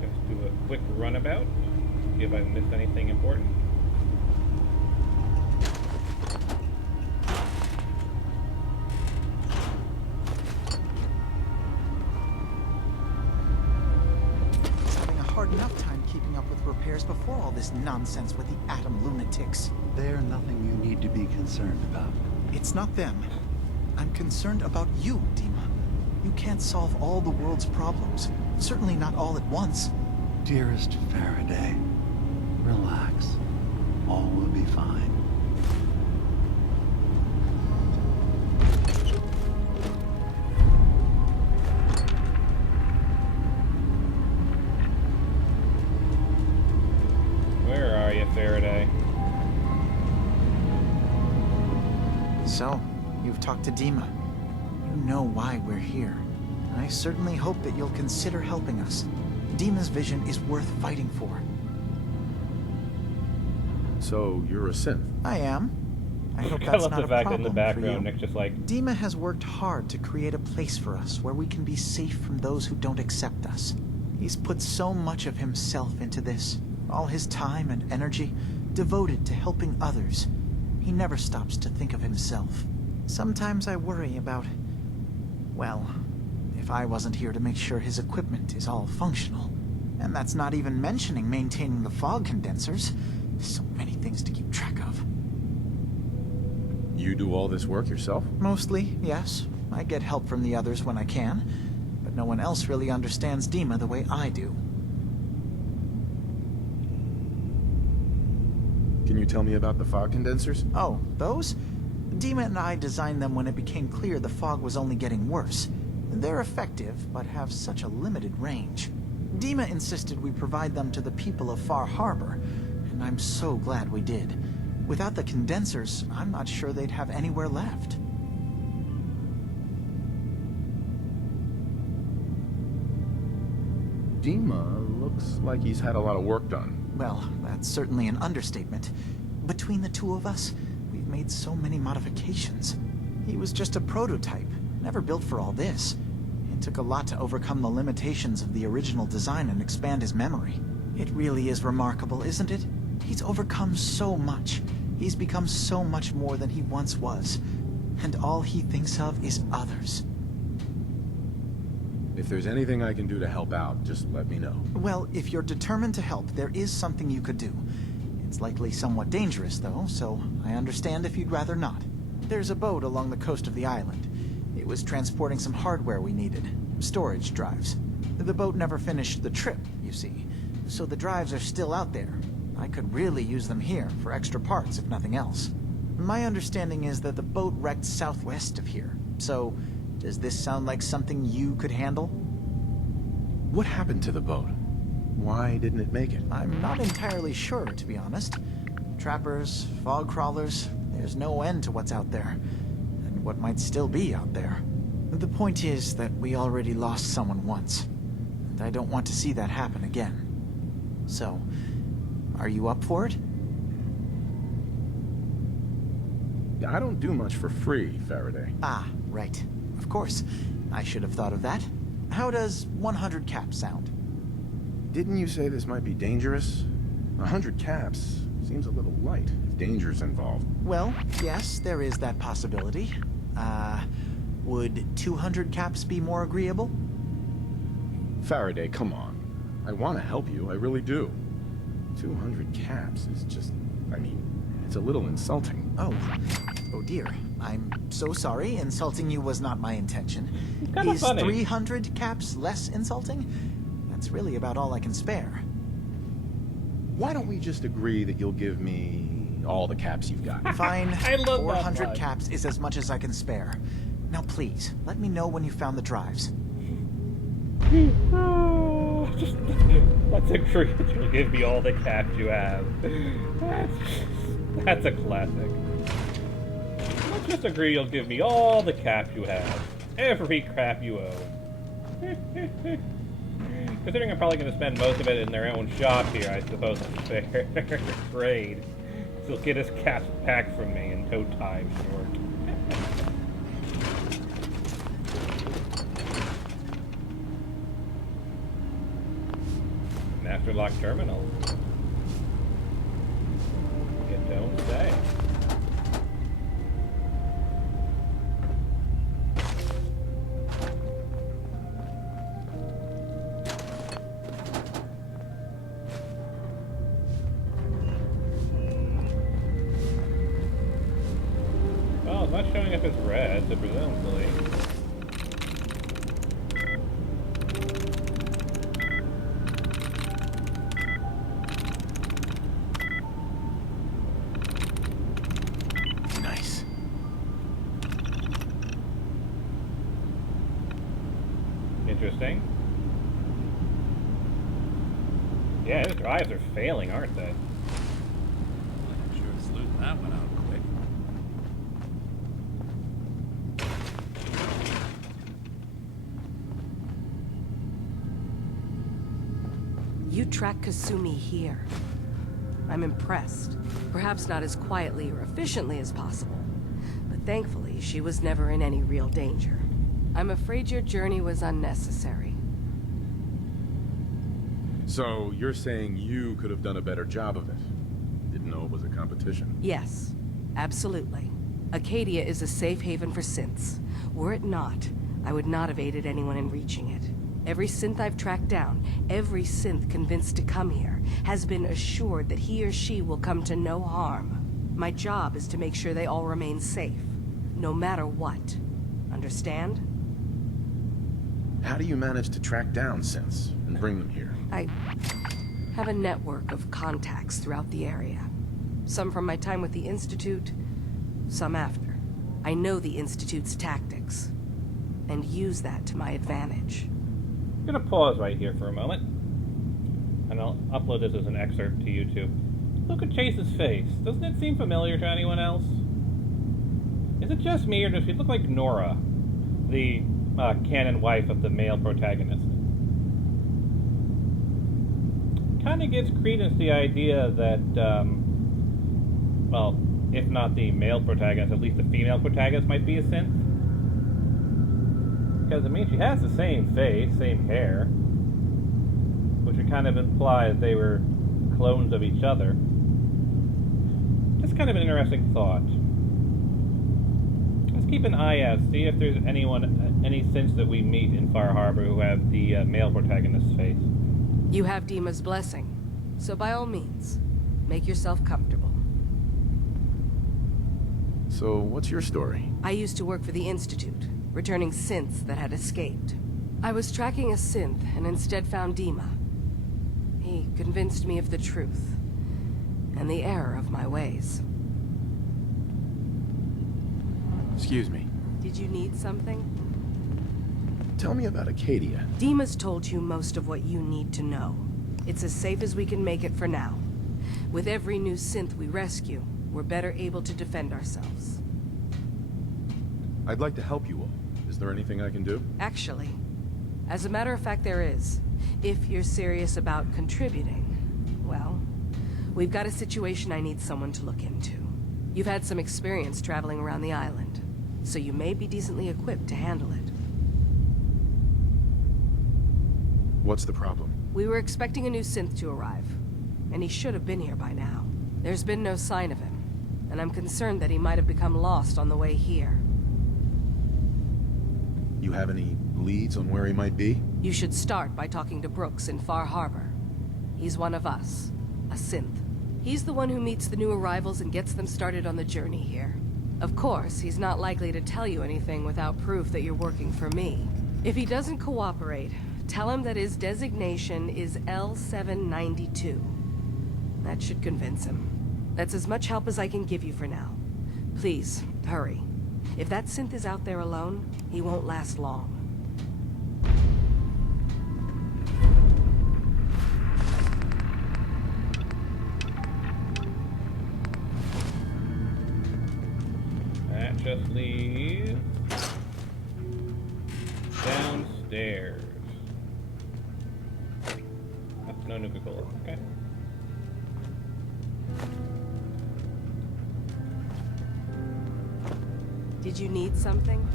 Just do a quick runabout. See if I missed anything important. Having a hard enough time keeping up with repairs before all this nonsense with the Atom lunatics. They're nothing you need to be concerned about. It's not them. I'm concerned about you, Dima. You can't solve all the world's problems. Certainly not all at once. Dearest Faraday, relax. All will be fine. Where are you, Faraday? So, you've talked to Dima. You know why we're here. I certainly hope that you'll consider helping us. Dima's vision is worth fighting for. So, you're a synth? I am. I hope I that's love not the a fact problem in the for background, you. Nick's just like, Dima has worked hard to create a place for us where we can be safe from those who don't accept us. He's put so much of himself into this, all his time and energy devoted to helping others. He never stops to think of himself. Sometimes I worry about, well, if I wasn't here to make sure his equipment is all functional. And that's not even mentioning maintaining the fog condensers. So many things to keep track of. You do all this work yourself? Mostly, yes. I get help from the others when I can, but no one else really understands Dima the way I do. Can you tell me about the fog condensers? Oh, those? Dima and I designed them when it became clear the fog was only getting worse. They're effective, but have such a limited range. Dima insisted we provide them to the people of Far Harbor, and I'm so glad we did. Without the condensers, I'm not sure they'd have anywhere left. Dima looks like he's had a lot of work done. Well, that's certainly an understatement. Between the two of us, we've made so many modifications. He was just a prototype, never built for all this. It took a lot to overcome the limitations of the original design and expand his memory. It really is remarkable, isn't it? He's overcome so much. He's become so much more than he once was. And all he thinks of is others. If there's anything I can do to help out, just let me know. Well, if you're determined to help, there is something you could do. It's likely somewhat dangerous, though, so I understand if you'd rather not. There's a boat along the coast of the island. It was transporting some hardware we needed. Storage drives. The boat never finished the trip, you see. So the drives are still out there. I could really use them here for extra parts, if nothing else. My understanding is that the boat wrecked southwest of here. So, does this sound like something you could handle? What happened to the boat? Why didn't it make it? I'm not entirely sure, to be honest. Trappers, fog crawlers, there's no end to what's out there. And what might still be out there. The point is that we already lost someone once. And I don't want to see that happen again. So, are you up for it? I don't do much for free, Faraday. Ah, right. Of course. I should have thought of that. How does 100 caps sound? Didn't you say this might be dangerous? 100 caps seems a little light if danger's involved. Well, yes, there is that possibility. Would 200 caps be more agreeable? Faraday, come on. I want to help you, I really do. 200 caps is just, I mean, it's a little insulting. Oh dear. I'm so sorry. Insulting you was not my intention. Kinda Is funny. 300 caps less insulting? That's really about all I can spare. Why don't we just agree that you'll give me all the caps you've got? Fine. I love that 400 line. caps is as much as I can spare. Now please, let me know when you found the drives. Let's agree that you'll give me all the caps you have. That's a classic. Let's just agree you'll give me all the caps you have. Every crap you own. Considering I'm probably going to spend most of it in their own shop here, I suppose it's fair trade. So he'll get his caps back from me in no time short. Master lock terminal. You don't say. Well, it's not showing up as red, so presumably. Nice. Interesting. Yeah, his drives are failing, aren't they? Sure sleuth that one out quick. You track Kasumi here. I'm impressed. Perhaps not as quietly or efficiently as possible, but thankfully she was never in any real danger. I'm afraid your journey was unnecessary. So, you're saying you could have done a better job of it? Didn't know it was a competition? Yes, absolutely. Acadia is a safe haven for synths. Were it not, I would not have aided anyone in reaching it. Every synth I've tracked down, every synth convinced to come here, has been assured that he or she will come to no harm. My job is to make sure they all remain safe, no matter what. Understand? How do you manage to track down synths and bring them here? I have a network of contacts throughout the area. Some from my time with the Institute, some after. I know the Institute's tactics, and use that to my advantage. I'm gonna pause right here for a moment, and I'll upload this as an excerpt to YouTube. Look at Chase's face. Doesn't it seem familiar to anyone else? Is it just me, or does she look like Nora, the canon wife of the male protagonist? Kind of gives credence to the idea that, well, if not the male protagonist, at least the female protagonist might be a synth. Because, I mean, she has the same face, same hair, which would kind of imply that they were clones of each other. Just kind of an interesting thought. Let's keep an eye out, see if there's any synths that we meet in Far Harbor who have the male protagonist's face. You have Dima's blessing, so by all means, make yourself comfortable. So, what's your story? I used to work for the Institute, returning synths that had escaped. I was tracking a synth and instead found Dima. He convinced me of the truth, and the error of my ways. Excuse me. Did you need something? Tell me about Acadia. Dima's told you most of what you need to know. It's as safe as we can make it for now. With every new synth we rescue, we're better able to defend ourselves. I'd like to help you all. Is there anything I can do? Actually, as a matter of fact, there is. If you're serious about contributing, well, we've got a situation I need someone to look into. You've had some experience traveling around the island, so you may be decently equipped to handle it. What's the problem? We were expecting a new synth to arrive, and he should have been here by now. There's been no sign of him, and I'm concerned that he might have become lost on the way here. You have any leads on where he might be? You should start by talking to Brooks in Far Harbor. He's one of us, a synth. He's the one who meets the new arrivals and gets them started on the journey here. Of course, he's not likely to tell you anything without proof that you're working for me. If he doesn't cooperate, tell him that his designation is L792. That should convince him. That's as much help as I can give you for now. Please, hurry. If that synth is out there alone, he won't last long. That just just leads downstairs. That's no Nuka-Cola. Okay. Did you need something?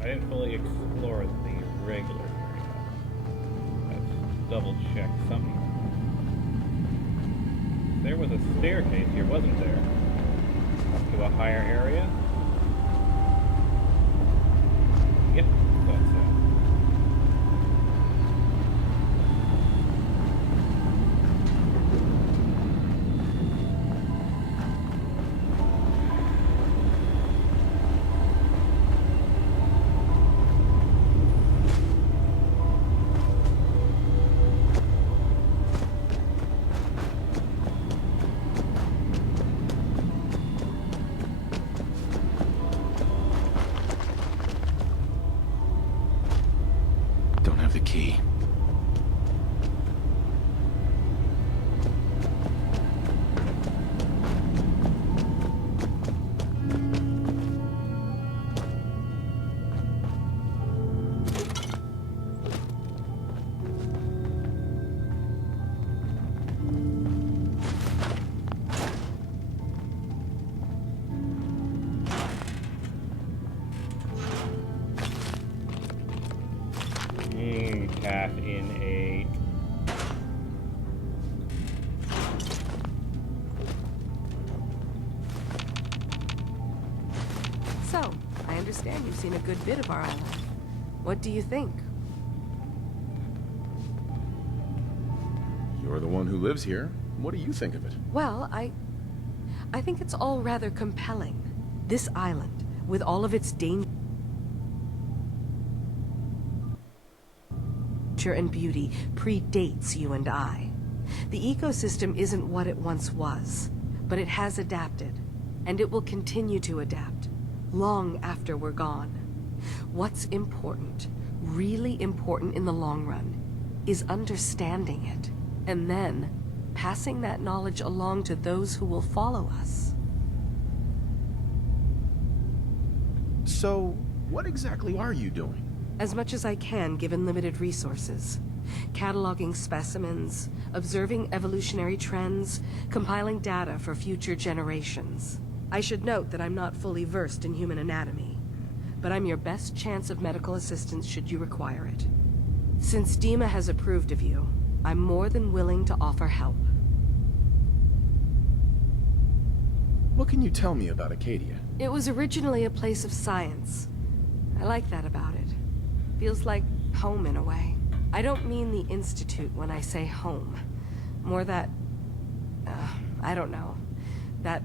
I didn't fully explore the regular area. Let's double check something. There was a staircase here, wasn't there? Up to a higher area? Yep, that's it. Don't have the key. Calf in a... So, I understand you've seen a good bit of our island. What do you think? You're the one who lives here. What do you think of it? Well, I think it's all rather compelling. This island, with all of its danger and beauty, predates you and I. The ecosystem isn't what it once was, but it has adapted, and it will continue to adapt, long after we're gone. What's important, really important in the long run, is understanding it, and then passing that knowledge along to those who will follow us. So, what exactly are you doing? As much as I can, given limited resources. Cataloging specimens, observing evolutionary trends, compiling data for future generations. I should note that I'm not fully versed in human anatomy, but I'm your best chance of medical assistance should you require it. Since Dima has approved of you, I'm more than willing to offer help. What can you tell me about Acadia? It was originally a place of science. I like that about it. Feels like home in a way. I don't mean the Institute when I say home. More that, I don't know, that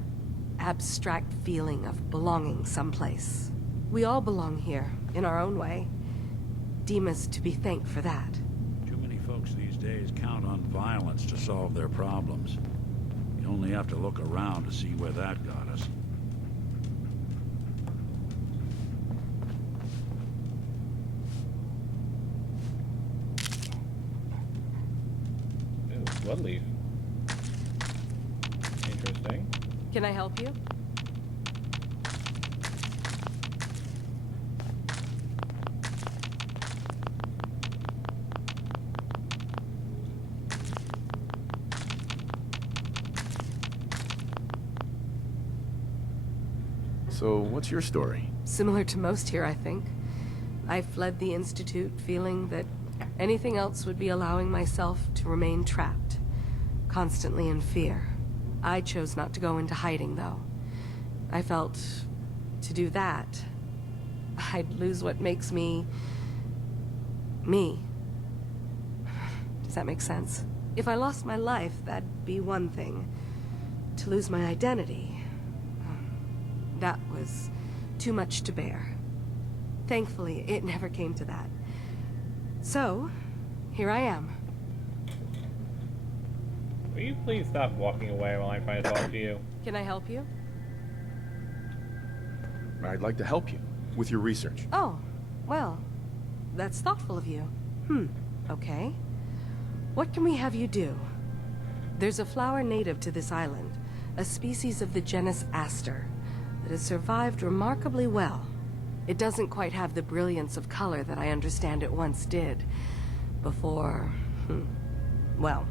abstract feeling of belonging someplace. We all belong here, in our own way. Dima's to be thanked for that. Too many folks these days count on violence to solve their problems. You only have to look around to see where that got us. Blood leaf. Interesting. Can I help you? So, what's your story? Similar to most here, I think. I fled the Institute feeling that anything else would be allowing myself to remain trapped, constantly in fear. I chose not to go into hiding, though. I felt to do that, I'd lose what makes me... me. Does that make sense? If I lost my life, that'd be one thing. To lose my identity, that was too much to bear. Thankfully, it never came to that. So, here I am. Will you please stop walking away while I'm trying to talk to you? Can I help you? I'd like to help you with your research. Oh, well, that's thoughtful of you. Okay. What can we have you do? There's a flower native to this island, a species of the genus Aster, that has survived remarkably well. It doesn't quite have the brilliance of color that I understand it once did. Before... well,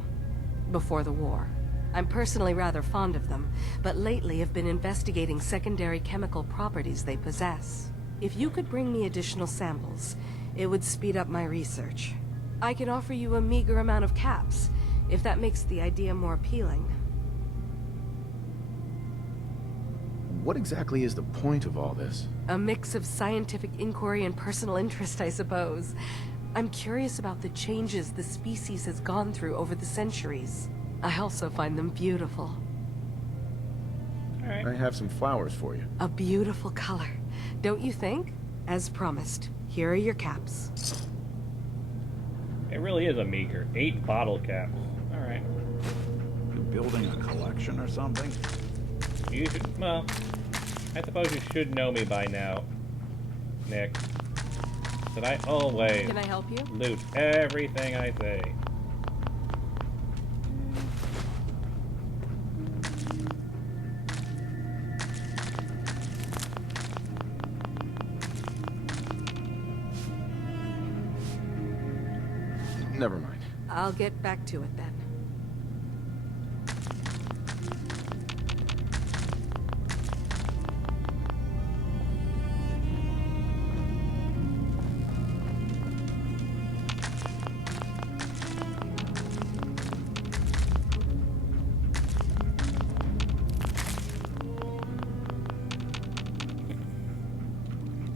before the war. I'm personally rather fond of them, but lately have been investigating secondary chemical properties they possess. If you could bring me additional samples, it would speed up my research. I can offer you a meager amount of caps, if that makes the idea more appealing. What exactly is the point of all this? A mix of scientific inquiry and personal interest, I suppose. I'm curious about the changes the species has gone through over the centuries. I also find them beautiful. All right. I have some flowers for you. A beautiful color, don't you think? As promised, here are your caps. It really is a meager. 8 bottle caps. All right. You building a collection or something? You should, well, I suppose you should know me by now, Nick. That I always Can I help you? loot everything I say. Never mind. I'll get back to it then.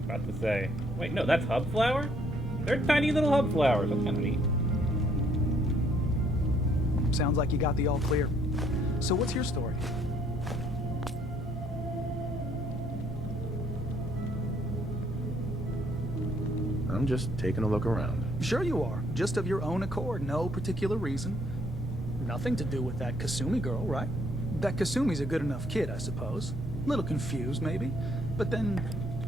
About to say, wait, no, that's hub flower? They're tiny little hub flowers. That's kind of neat. Sounds like you got the all clear. So what's your story? I'm just taking a look around. Sure you are. Just of your own accord, no particular reason. Nothing to do with that Kasumi girl, right? That Kasumi's a good enough kid, I suppose. Little confused, maybe. But then,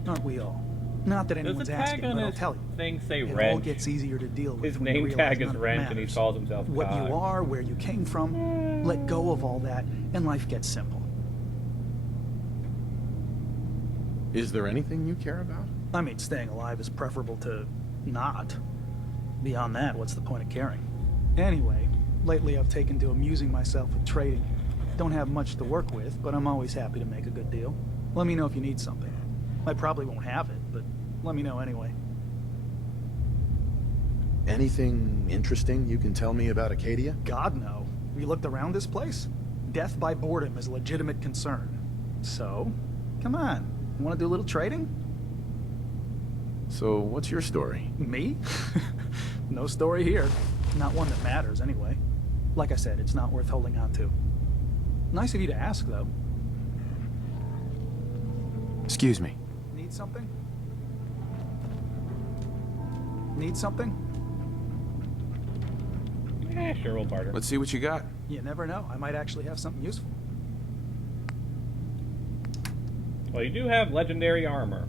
aren't we all? Not that Does anyone's the tag asking, on but I'll his tell you. thing say It all wrench? gets easier to deal with His when you name realize tag is none of it wrench and he matters. calls himself What Cog. you are, where you came from, let go of all that, and life gets simple. Is there anything you care about? I mean, staying alive is preferable to not. Beyond that, what's the point of caring? Anyway, lately I've taken to amusing myself with trading. Don't have much to work with, but I'm always happy to make a good deal. Let me know if you need something. I probably won't have it, but let me know anyway. Anything interesting you can tell me about Acadia? God, no. Have you looked around this place? Death by boredom is a legitimate concern. So, come on. You want to do a little trading? So, what's your story? Me? No story here. Not one that matters, anyway. Like I said, it's not worth holding on to. Nice of you to ask, though. Excuse me. Need something? Need something? Yeah, sure, we'll barter. Let's see what you got. You never know. I might actually have something useful. Well, you do have legendary armor.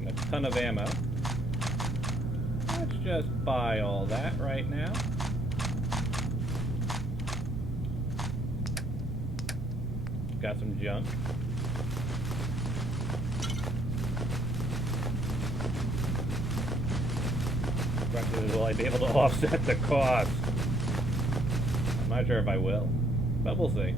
And a ton of ammo. Let's just buy all that right now. Got some junk. Question is, will I be able to offset the cost? I'm not sure if I will, but we'll see.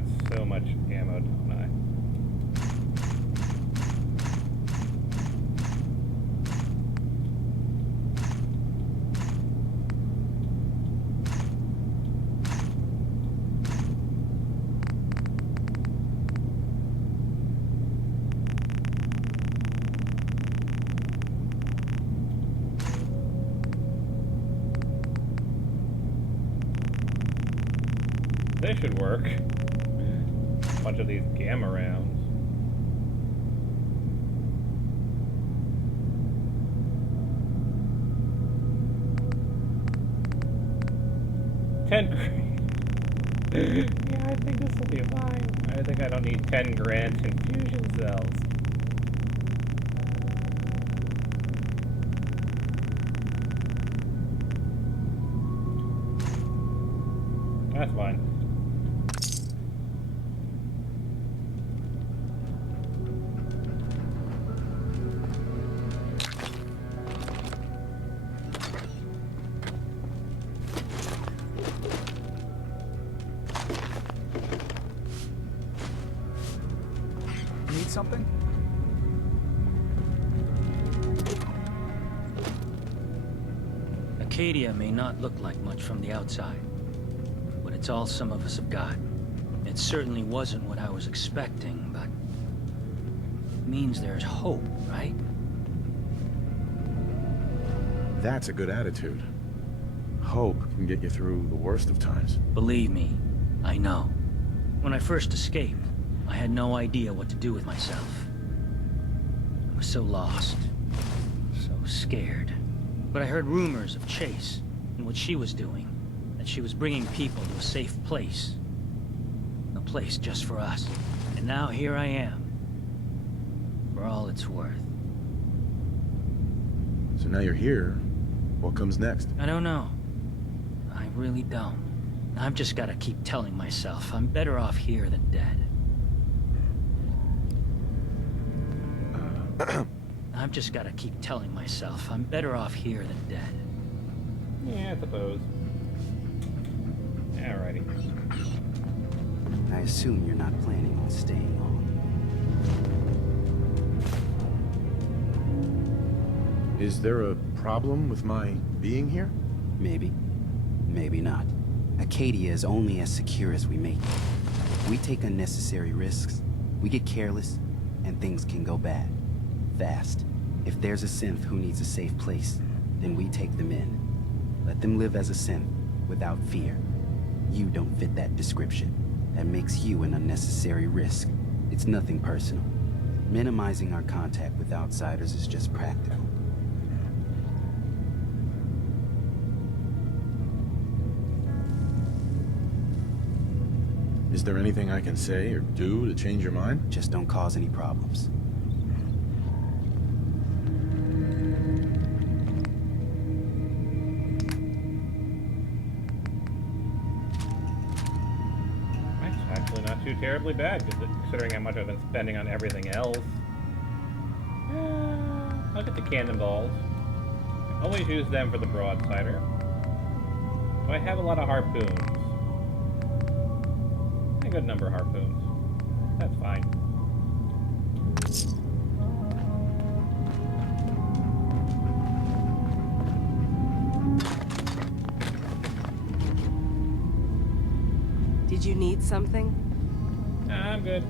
got so much ammo, don't I? This should work. A bunch of these gamma rounds. $10 grand. Yeah, I think this will be fine. I think I don't need 10 grand infusion cells. That's fine. Need something? Acadia may not look like much from the outside, but it's all some of us have got. It certainly wasn't what I was expecting, but it means there's hope, right? That's a good attitude. Hope can get you through the worst of times. Believe me, I know. When I first escaped, I had no idea what to do with myself. I was so lost, so scared. But I heard rumors of Chase and what she was doing, that she was bringing people to a safe place. A place just for us. And now here I am, for all it's worth. So now you're here, what comes next? I don't know. I really don't. I've just gotta keep telling myself I'm better off here than dead. I've just gotta keep telling myself I'm better off here than dead. Yeah, I suppose. Alrighty. I assume you're not planning on staying on. Is there a problem with my being here? Maybe. Maybe not. Acadia is only as secure as we make it. We take unnecessary risks, we get careless, and things can go bad. Fast. If there's a synth who needs a safe place, then we take them in. Let them live as a synth, without fear. You don't fit that description. That makes you an unnecessary risk. It's nothing personal. Minimizing our contact with outsiders is just practical. Is there anything I can say or do to change your mind? Just don't cause any problems. Too terribly bad, considering how much I've been spending on everything else. I'll get the cannonballs. I always use them for the broadsider. So I have a lot of harpoons. A good number of harpoons. That's fine. Did you need something? Nah, I'm good.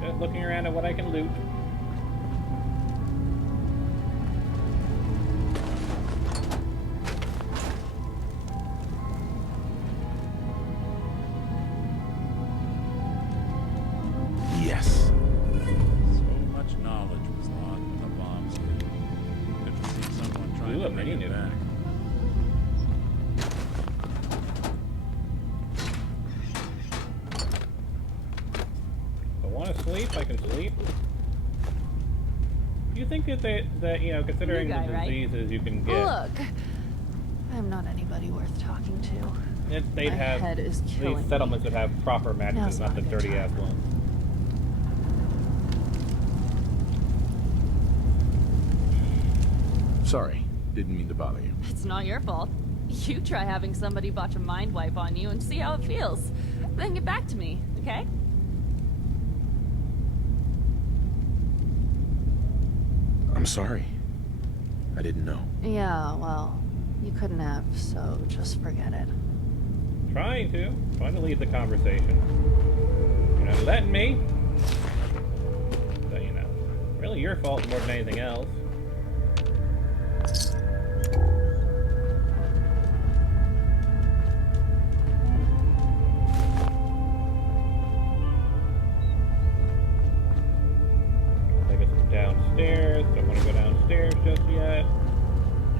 Just looking around at what I can loot. Yes. So much knowledge was lost when the bombs hit. Good to see someone trying to bring it back. Sleep, I can sleep. Do you think that you know, considering New guy, the right? diseases you can get, Look, I'm not anybody worth talking to. they'd My have head is killing these me. settlements would have proper mattresses, Now's not not the a good dirty ass ones. Sorry, didn't mean to bother you. It's not your fault. You try having somebody botch a mind wipe on you and see how it feels. then get back to me, okay? I'm sorry. I didn't know. Yeah, well, you couldn't have, so just forget it. Trying to lead the conversation. You're not letting me. So, you know, really your fault more than anything else. Take us downstairs. Don't want to go downstairs just yet.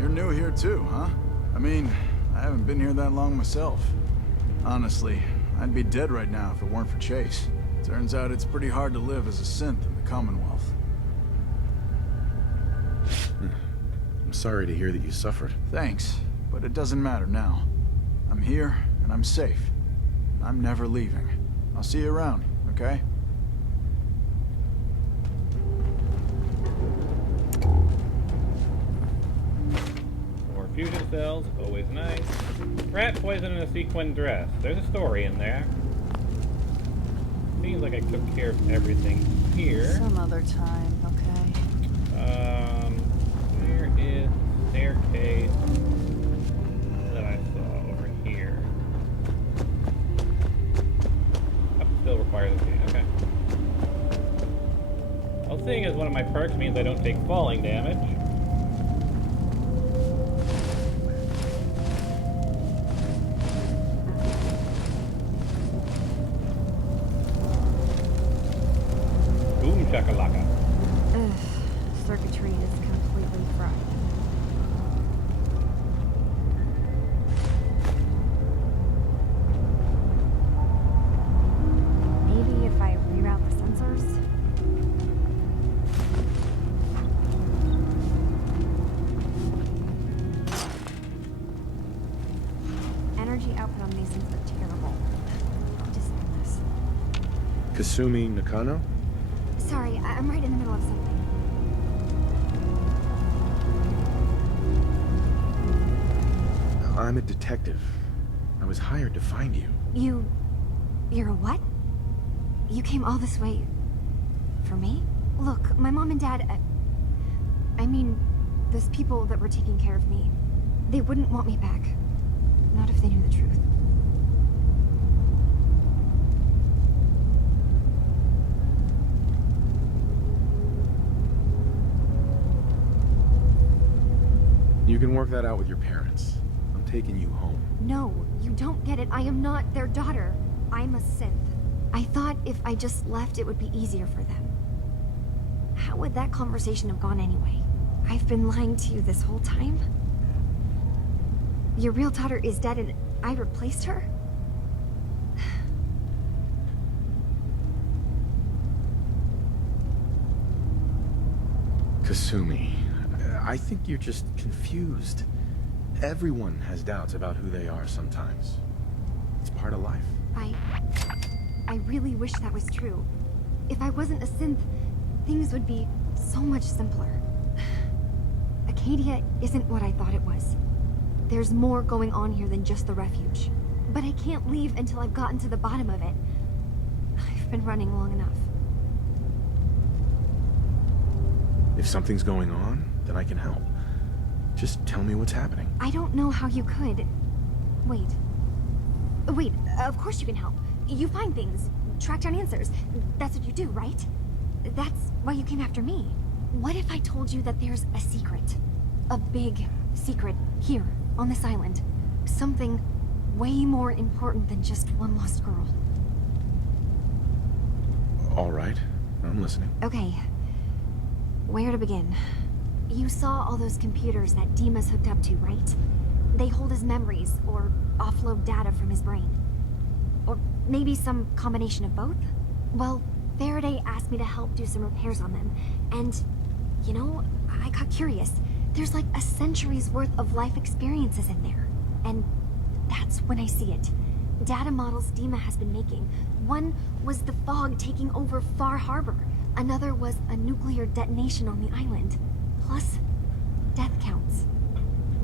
You're new here too, huh? I mean, I haven't been here that long myself. Honestly, I'd be dead right now if it weren't for Chase. Turns out it's pretty hard to live as a synth in the Commonwealth. I'm sorry to hear that you suffered. Thanks, but it doesn't matter now. I'm here, and I'm safe. I'm never leaving. I'll see you around, okay? More fusion cells, always nice. Rat poison in a sequin dress. There's a story in there. Seems like I took care of everything here. Some other time, okay? Where is the staircase that I saw over here? Oh, still requires a key, okay. Well, seeing as one of my perks means I don't take falling damage. Boom shakalaka. Ugh, circuitry is completely fried. Maybe if I reroute the sensors? Energy output on these things are terrible. I'll just end this. Kasumi Nakano? Sorry, I'm right in the middle of something. I'm a detective. I was hired to find you. You're a what? You came all this way for me? Look, my mom and dad, I mean, those people that were taking care of me, they wouldn't want me back. Not if they knew the truth. You can work that out with your parents. I'm taking you home. No, you don't get it. I am not their daughter. I'm a synth. I thought if I just left, it would be easier for them. How would that conversation have gone anyway? I've been lying to you this whole time? Your real daughter is dead and I replaced her? Kasumi, I think you're just confused. Everyone has doubts about who they are sometimes. It's part of life. I really wish that was true. If I wasn't a synth, things would be so much simpler. Acadia isn't what I thought it was. There's more going on here than just the refuge. But I can't leave until I've gotten to the bottom of it. I've been running long enough. If something's going on, then I can help. Just tell me what's happening. I don't know how you could. Wait. Wait, of course you can help. You find things, track down answers. That's what you do, right? That's why you came after me. What if I told you that there's a secret? A big secret here, on this island. Something way more important than just one lost girl. All right, I'm listening. Okay. Where to begin? You saw all those computers that Dima's hooked up to, right? They hold his memories, or offload data from his brain. Or maybe some combination of both? Well, Faraday asked me to help do some repairs on them, and, you know, I got curious. There's like a century's worth of life experiences in there. And that's when I see it. Data models Dima has been making. One was the fog taking over Far Harbor. Another was a nuclear detonation on the island. Plus, death counts.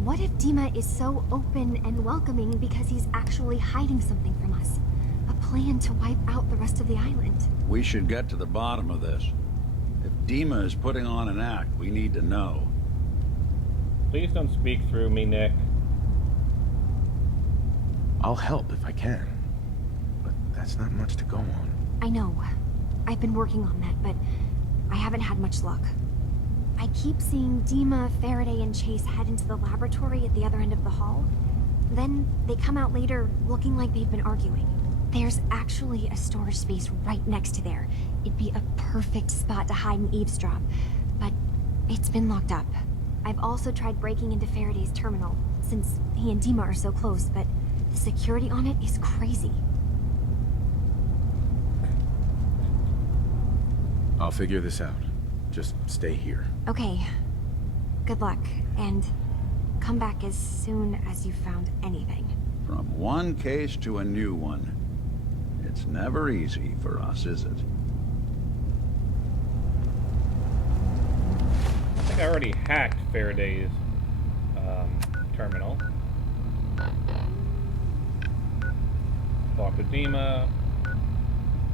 What if Dima is so open and welcoming because he's actually hiding something from us? A plan to wipe out the rest of the island? We should get to the bottom of this. If Dima is putting on an act, we need to know. Please don't speak through me, Nick. I'll help if I can. But that's not much to go on. I know. I've been working on that, but I haven't had much luck. I keep seeing Dima, Faraday, and Chase head into the laboratory at the other end of the hall. Then they come out later looking like they've been arguing. There's actually a storage space right next to there. It'd be a perfect spot to hide and eavesdrop, but it's been locked up. I've also tried breaking into Faraday's terminal, since he and Dima are so close, but the security on it is crazy. I'll figure this out. Just stay here. Okay. Good luck, and come back as soon as you've found anything. From one case to a new one. It's never easy for us, is it? I think I already hacked Faraday's terminal. Talk to Dima.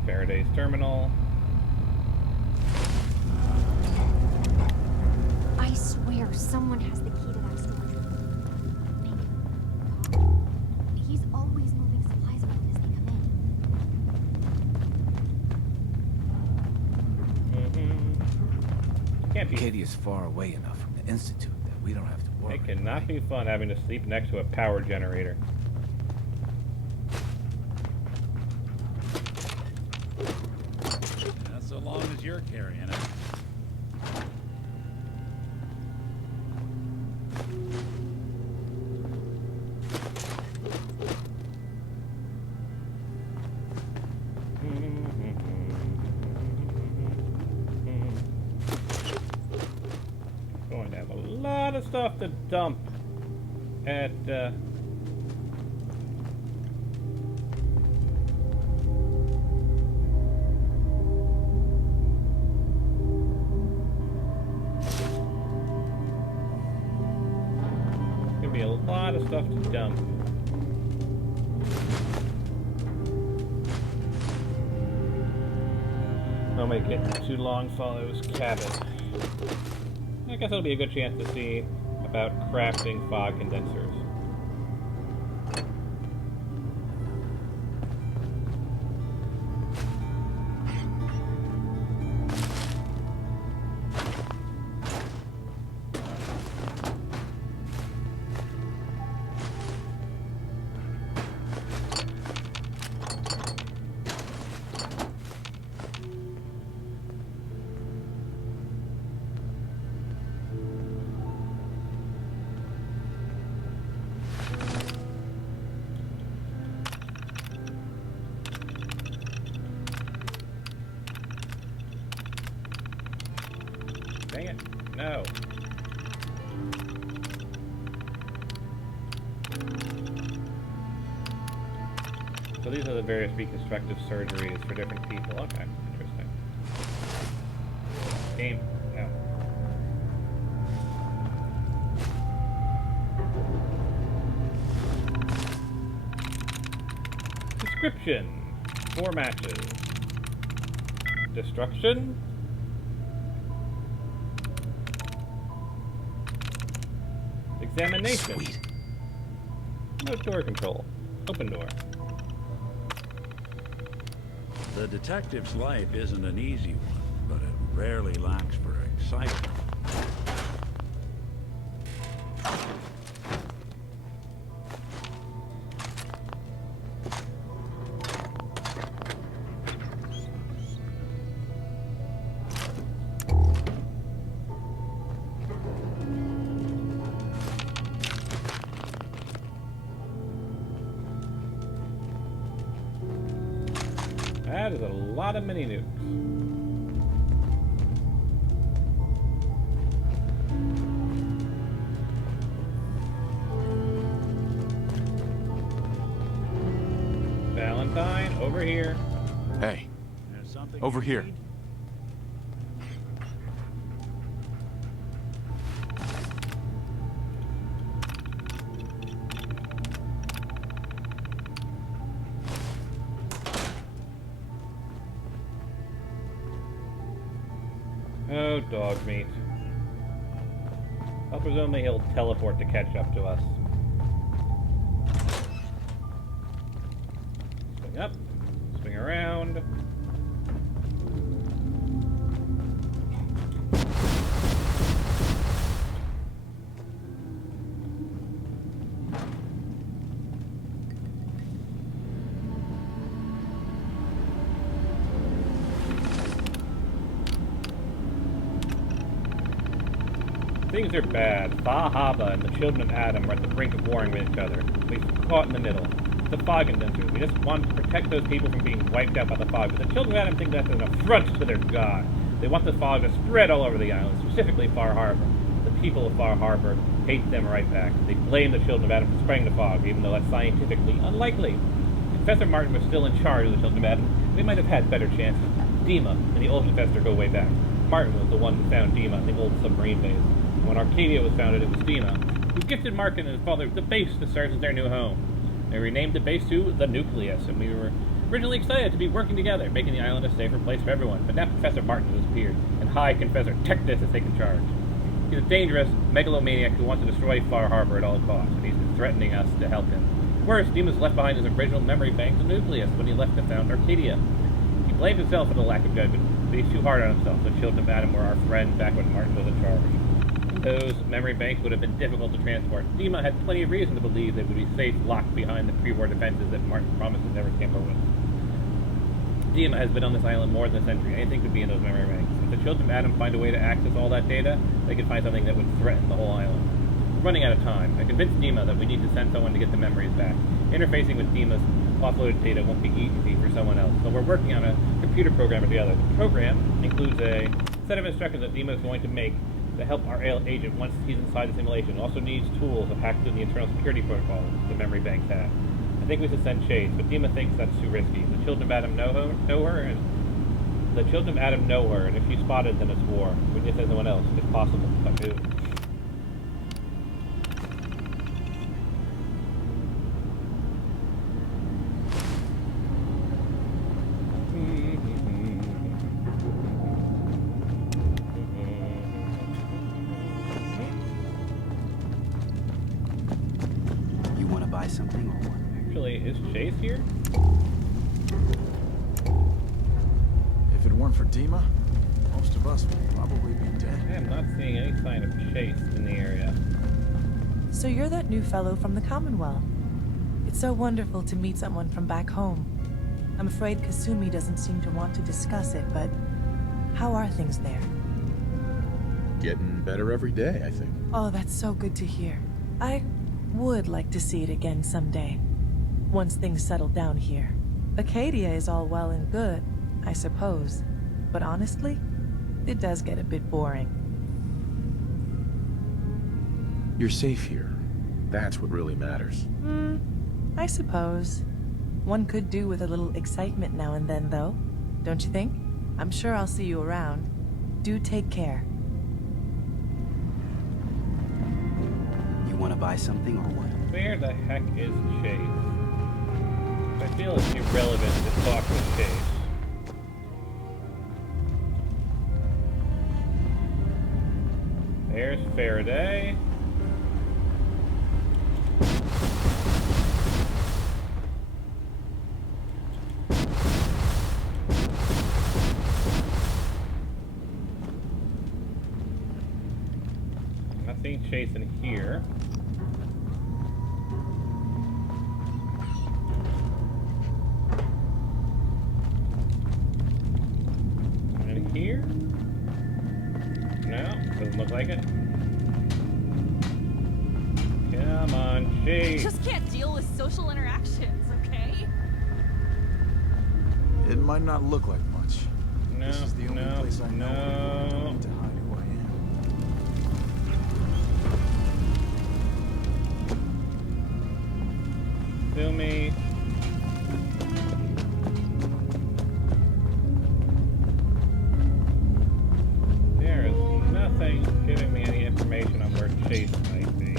Faraday's terminal. I swear someone has the key to that storage room. Maybe. He's always moving supplies around as they come in. Can't be. Katie is far away enough from the Institute that we don't have to worry. It cannot be fun having to sleep next to a power generator. That's so long as you're carrying it. Going to have a lot of stuff to dump at gonna be a lot of stuff to dump. Don't make it too long, follows cabin. I guess it'll be a good chance to see about crafting fog condensers. Dang it. No. So these are the various reconstructive surgeries for different people. Okay, interesting. Game. No. Description. 4 matches. Destruction. Examination. Sweet. No door control. Open door. The detective's life isn't an easy one, but it rarely lacks for excitement. That is a lot of mini nukes. Valentine, over here. Hey, over here. No dog meat. I'll presume he'll teleport to catch up to us. Swing up, swing around. Things are bad. Fahaba and the children of Adam are at the brink of warring with each other. We've caught in the middle. The fog condensers. We just want to protect those people from being wiped out by the fog, but the children of Adam think that's an affront to their god. They want the fog to spread all over the island, specifically Far Harbor. The people of Far Harbor hate them right back. They blame the children of Adam for spreading the fog, even though that's scientifically unlikely. If Professor Martin was still in charge of the children of Adam, we might have had better chances. Dima and the old professor go way back. Martin was the one who found Dima in the old submarine base. When Arcadia was founded, it was Dima who gifted Markin and his father the base to serve as their new home. They renamed the base to the Nucleus, and we were originally excited to be working together, making the island a safer place for everyone. But now Professor Martin has appeared, and High Confessor Technus has taken charge. He's a dangerous megalomaniac who wants to destroy Far Harbor at all costs, and he's been threatening us to help him. Worse, Dima's left behind his original memory bank, the Nucleus, when he left to found Arcadia. He blamed himself for the lack of judgment, but he's too hard on himself. The children of Adam were our friends back when Martin was in charge. Those memory banks would have been difficult to transport. Dima had plenty of reason to believe they would be safe locked behind the pre-war defenses that Martin promised to never tamper with. Dima has been on this island more than a century. Anything could be in those memory banks. If the children of Adam find a way to access all that data, they could find something that would threaten the whole island. We're running out of time. I convinced Dima that we need to send someone to get the memories back. Interfacing with Dima's offloaded data won't be easy for someone else, so we're working on a computer programmer together. The program includes a set of instructions that Dima is going to make to help our agent once he's inside the simulation. It also needs tools to hack through the internal security protocols the memory banks have. I think we should send Chase, but Dima thinks that's too risky. The children of Adam know her, and the children of Adam know her, and if she's spotted, then it's war. We need to send someone else, if possible. But who? Something or what? Actually, is Chase here? If it weren't for Dima, most of us would probably be dead. I am not seeing any sign of Chase in the area. So you're that new fellow from the Commonwealth. It's so wonderful to meet someone from back home. I'm afraid Kasumi doesn't seem to want to discuss it, but how are things there? Getting better every day, I think. Oh, that's so good to hear. I would like to see it again someday, once things settle down here. Acadia is all well and good, I suppose, but honestly, it does get a bit boring. You're safe here. That's what really matters. I suppose. One could do with a little excitement now and then, though, don't you think? I'm sure I'll see you around. Do take care. Want to buy something or what? Where the heck is Chase? I feel it's irrelevant to talk with Chase. There's Faraday. Nothing Chase in here. Here? No, doesn't look like it. Come on, Chase. Just can't deal with social interactions, okay? It might not look like much. No, this is the only place I know to hide who I am. To me. Giving me any information on where Chase might be.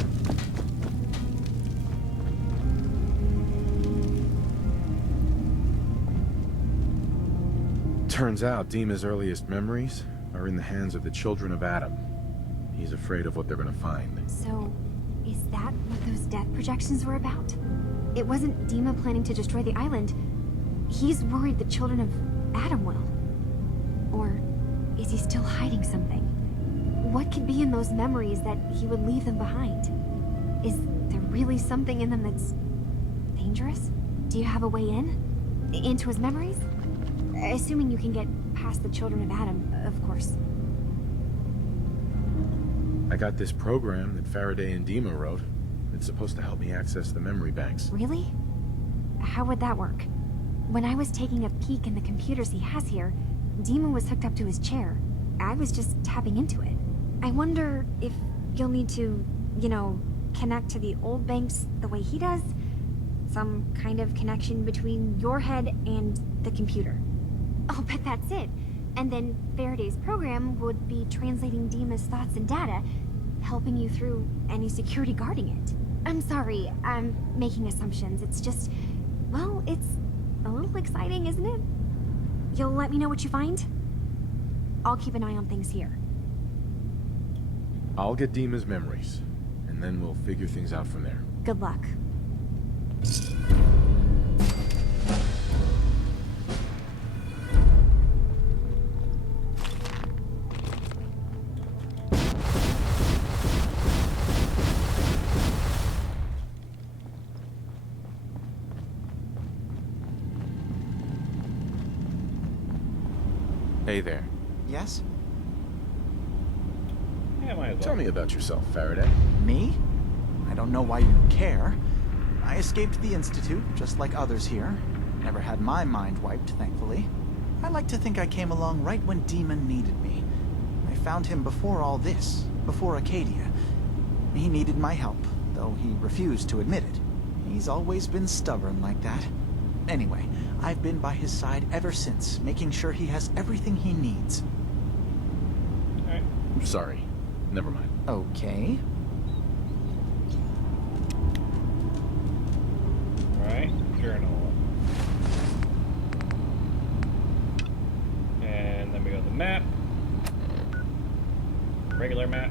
Turns out Dima's earliest memories are in the hands of the children of Adam. He's afraid of what they're gonna find. So, is that what those death projections were about? It wasn't Dima planning to destroy the island. He's worried the children of Adam will. Or is he still hiding something? What could be in those memories that he would leave them behind? Is there really something in them that's dangerous? Do you have a way in? Into his memories? Assuming you can get past the children of Adam, of course. I got this program that Faraday and Dima wrote. It's supposed to help me access the memory banks. Really? How would that work? When I was taking a peek in the computers he has here, Dima was hooked up to his chair. I was just tapping into it. I wonder if you'll need to, you know, connect to the old banks the way he does? Some kind of connection between your head and the computer. Oh, but that's it. And then Faraday's program would be translating Dima's thoughts and data, helping you through any security guarding it. I'm sorry, I'm making assumptions. It's just, well, it's a little exciting, isn't it? You'll let me know what you find? I'll keep an eye on things here. I'll get Dima's memories, and then we'll figure things out from there. Good luck. Hey there. Yes? Yeah, might as well. Tell me about yourself, Faraday. Me? I don't know why you care. I escaped the Institute, just like others here. Never had my mind wiped, thankfully. I like to think I came along right when Demon needed me. I found him before all this, before Acadia. He needed my help, though he refused to admit it. He's always been stubborn like that. Anyway, I've been by his side ever since, making sure he has everything he needs. Alright. I'm sorry. Never mind. Okay. Alright, journal. And then we go to the map. Regular map.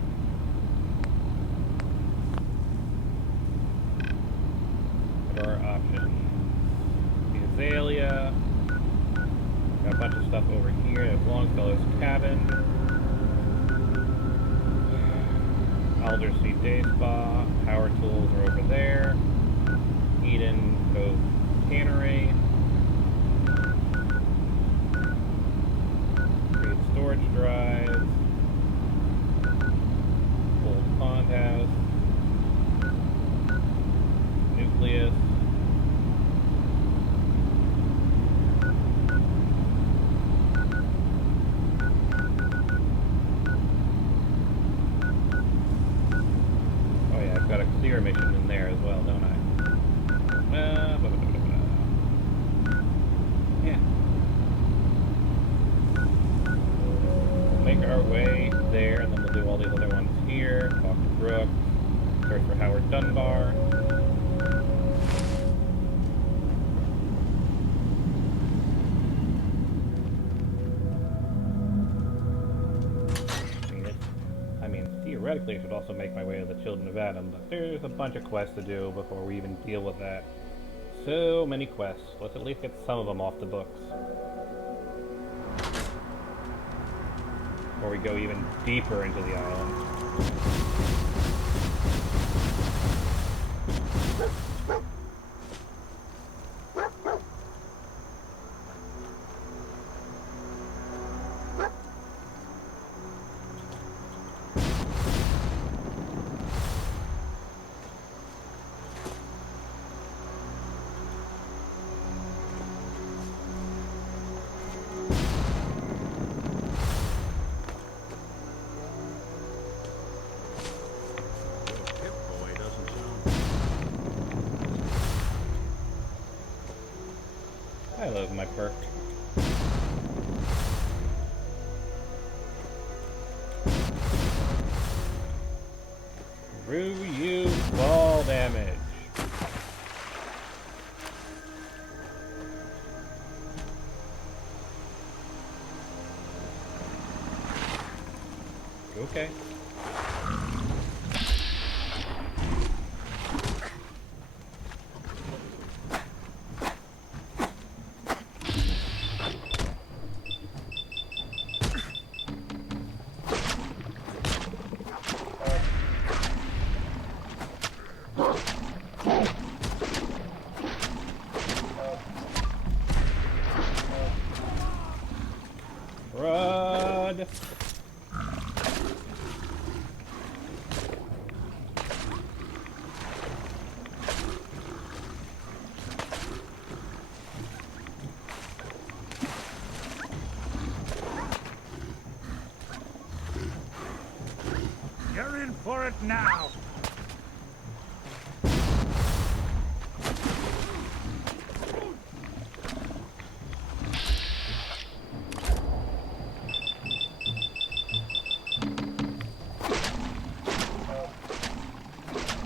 What are our options? The Azalea. Got a bunch of stuff over here. There's Longfellow's cabin. Aldersea Day Spa. Power tools are over there. Eden Cove Cannery. Create storage drives. Old Pond House. Nucleus. Oh yeah, I've got a clear mission in there as well, don't I? Yeah. We'll make our way there, and then we'll do all these other ones here. Talk to Brooke. Search for Howard Dunbar. Theoretically, I should also make my way to the Children of Adam, but there's a bunch of quests to do before we even deal with that. So many quests. Let's at least get some of them off the books. Before we go even deeper into the island. I love my perk. Through you, fall damage. Okay. Run! You're in for it now.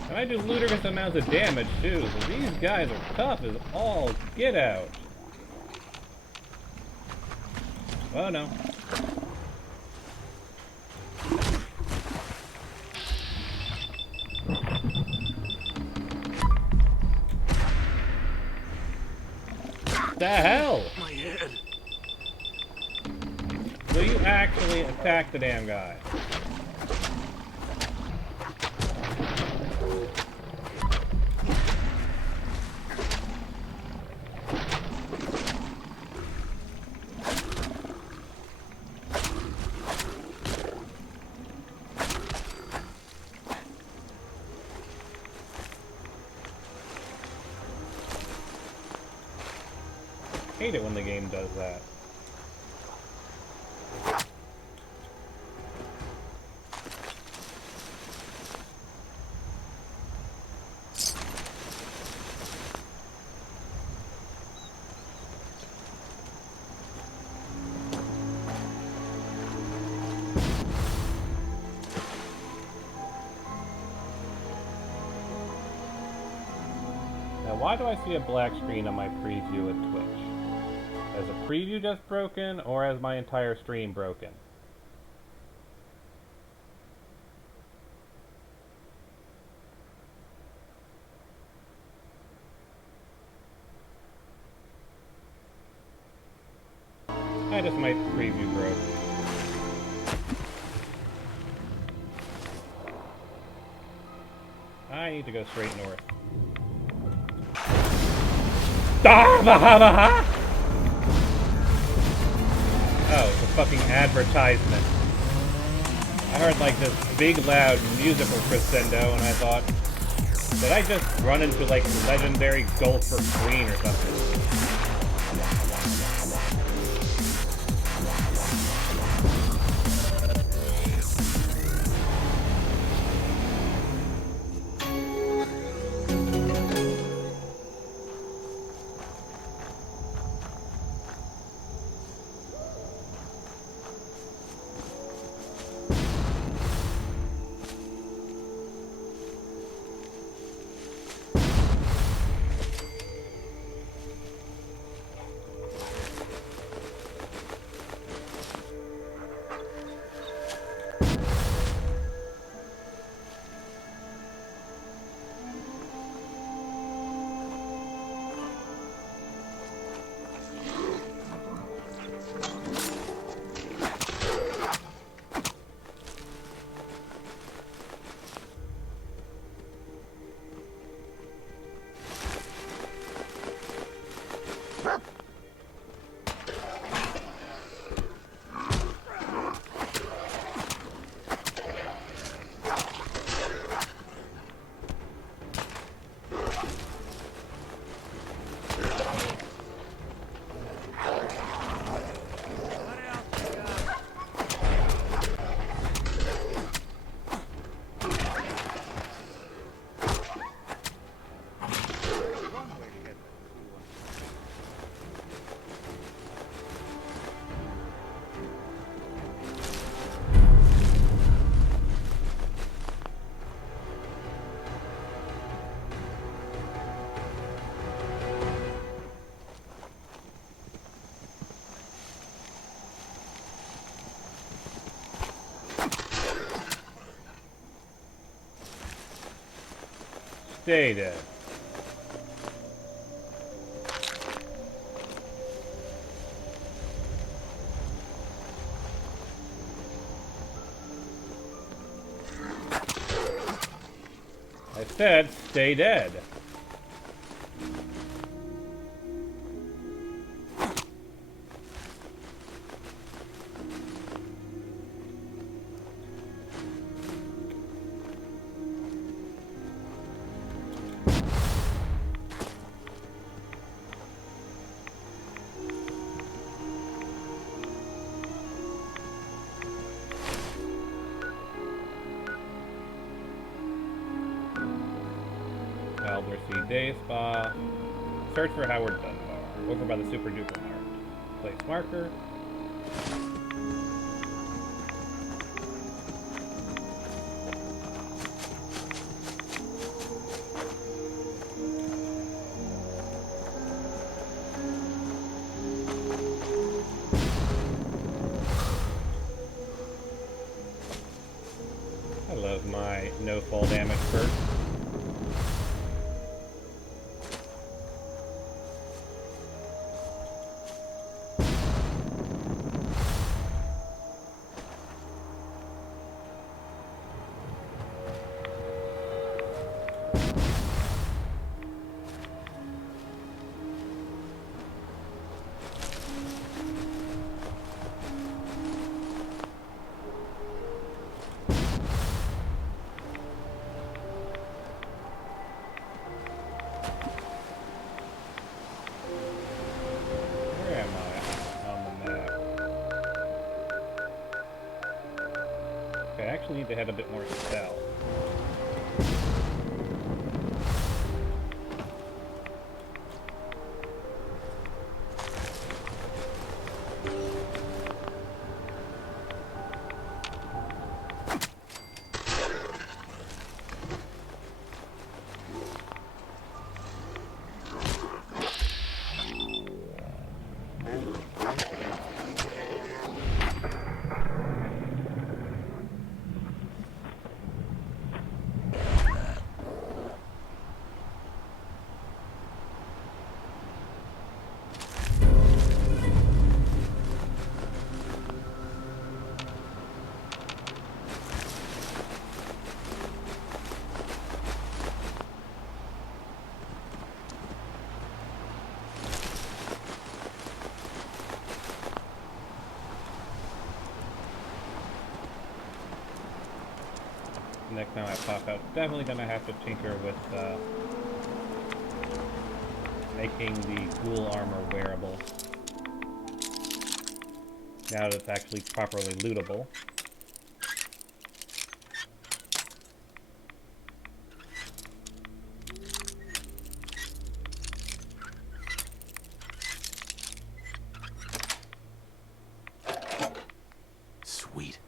And I do ludicrous amounts of damage too, so these guys are tough as all get out. Oh no. The hell? My head. Will you actually attack the damn guy? Hate it when the game does that. Now, why do I see a black screen on my preview at Twitch? Has a preview just broken, or has my entire stream broken? I just my preview broke. I need to go straight north. Oh, it's a fucking advertisement. I heard like this big loud musical crescendo and I thought, did I just run into like legendary Gulf for Queen or something? stay dead. I said stay dead. Aldercy Day Spa. Search for Howard Dunbar. Over by the Super Duper Mart. Place marker. I love my no fall damage perk. Need to have a bit more stealth. Next time I pop out, definitely gonna have to tinker with making the ghoul armor wearable. Now that it's actually properly lootable. Sweet.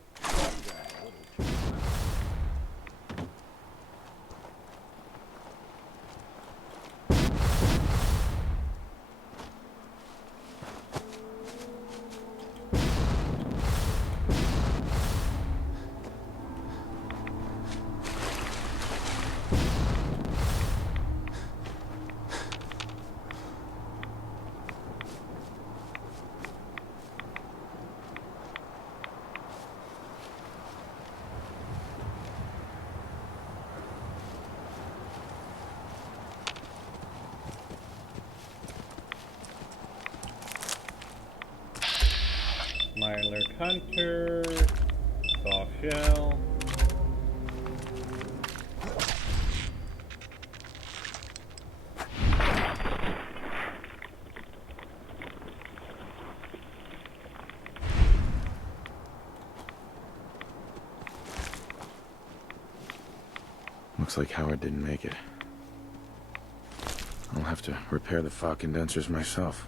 Mirelurk Hunter, soft shell. Looks like Howard didn't make it. I'll have to repair the fog condensers myself.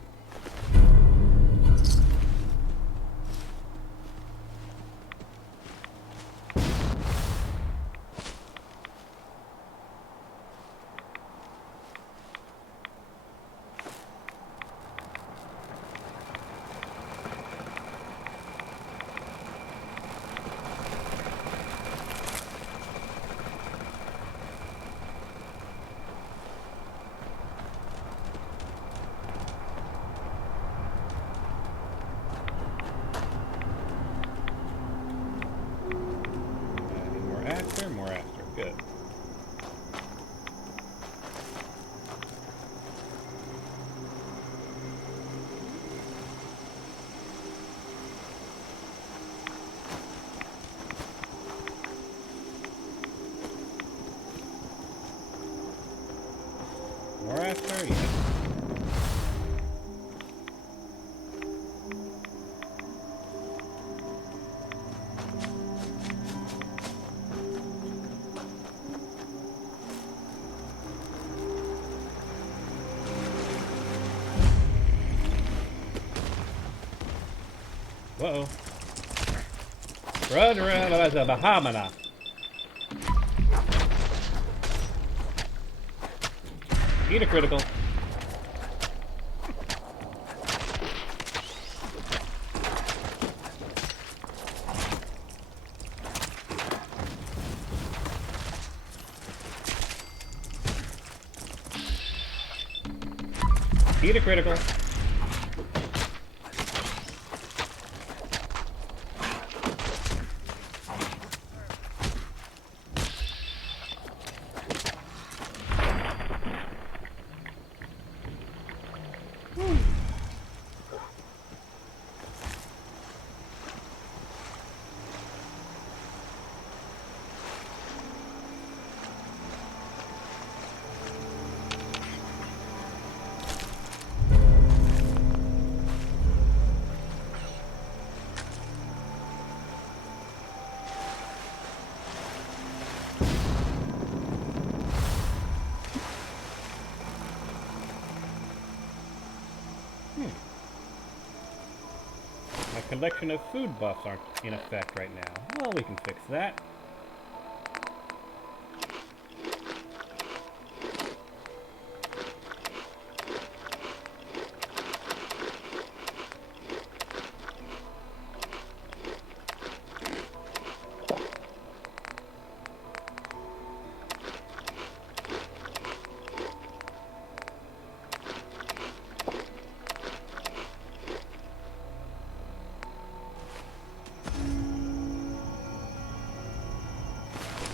More Aster, yes. Whoa. Run around as a Bahamana. Eat a critical. Eat a critical. My collection of food buffs aren't in effect right now. Well, we can fix that.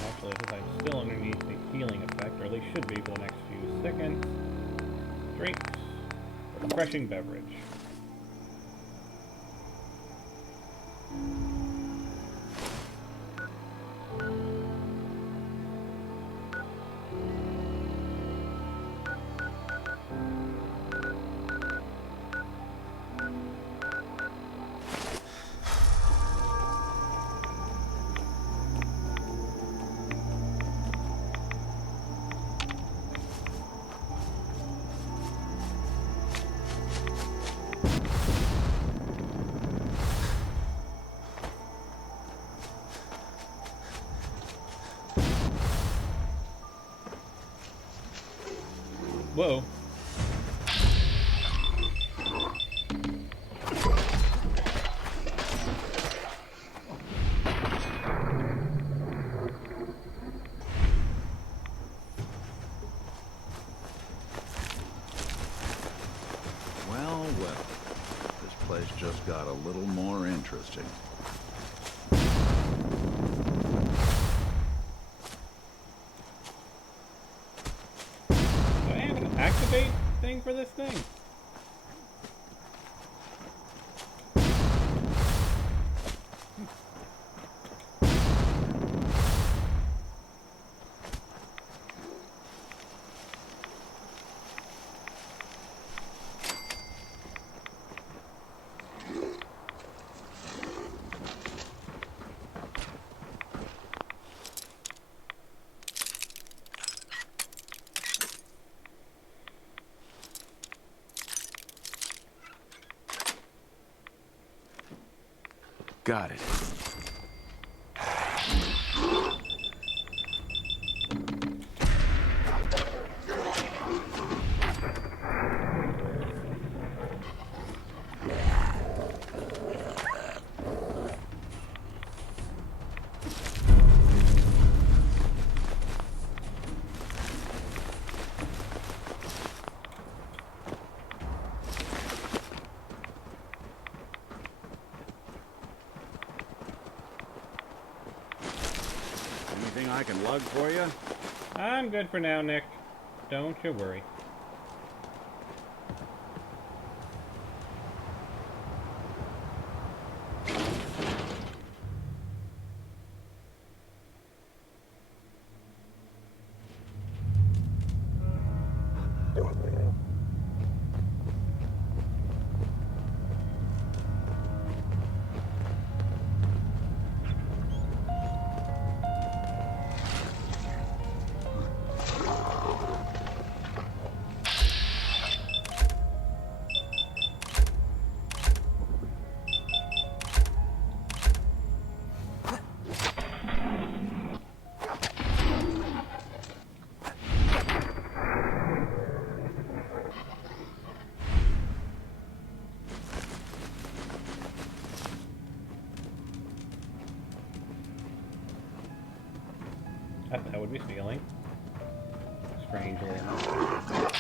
Actually, since I'm still underneath the healing effect, or at least should be for the next few seconds. Drinks. Refreshing beverage. Whoa. Well, well. This place just got a little more interesting. Do I have an activate thing for this thing? Got it. Anything I can lug for you? I'm good for now, Nick. Don't you worry. That would be stealing. Strangely enough.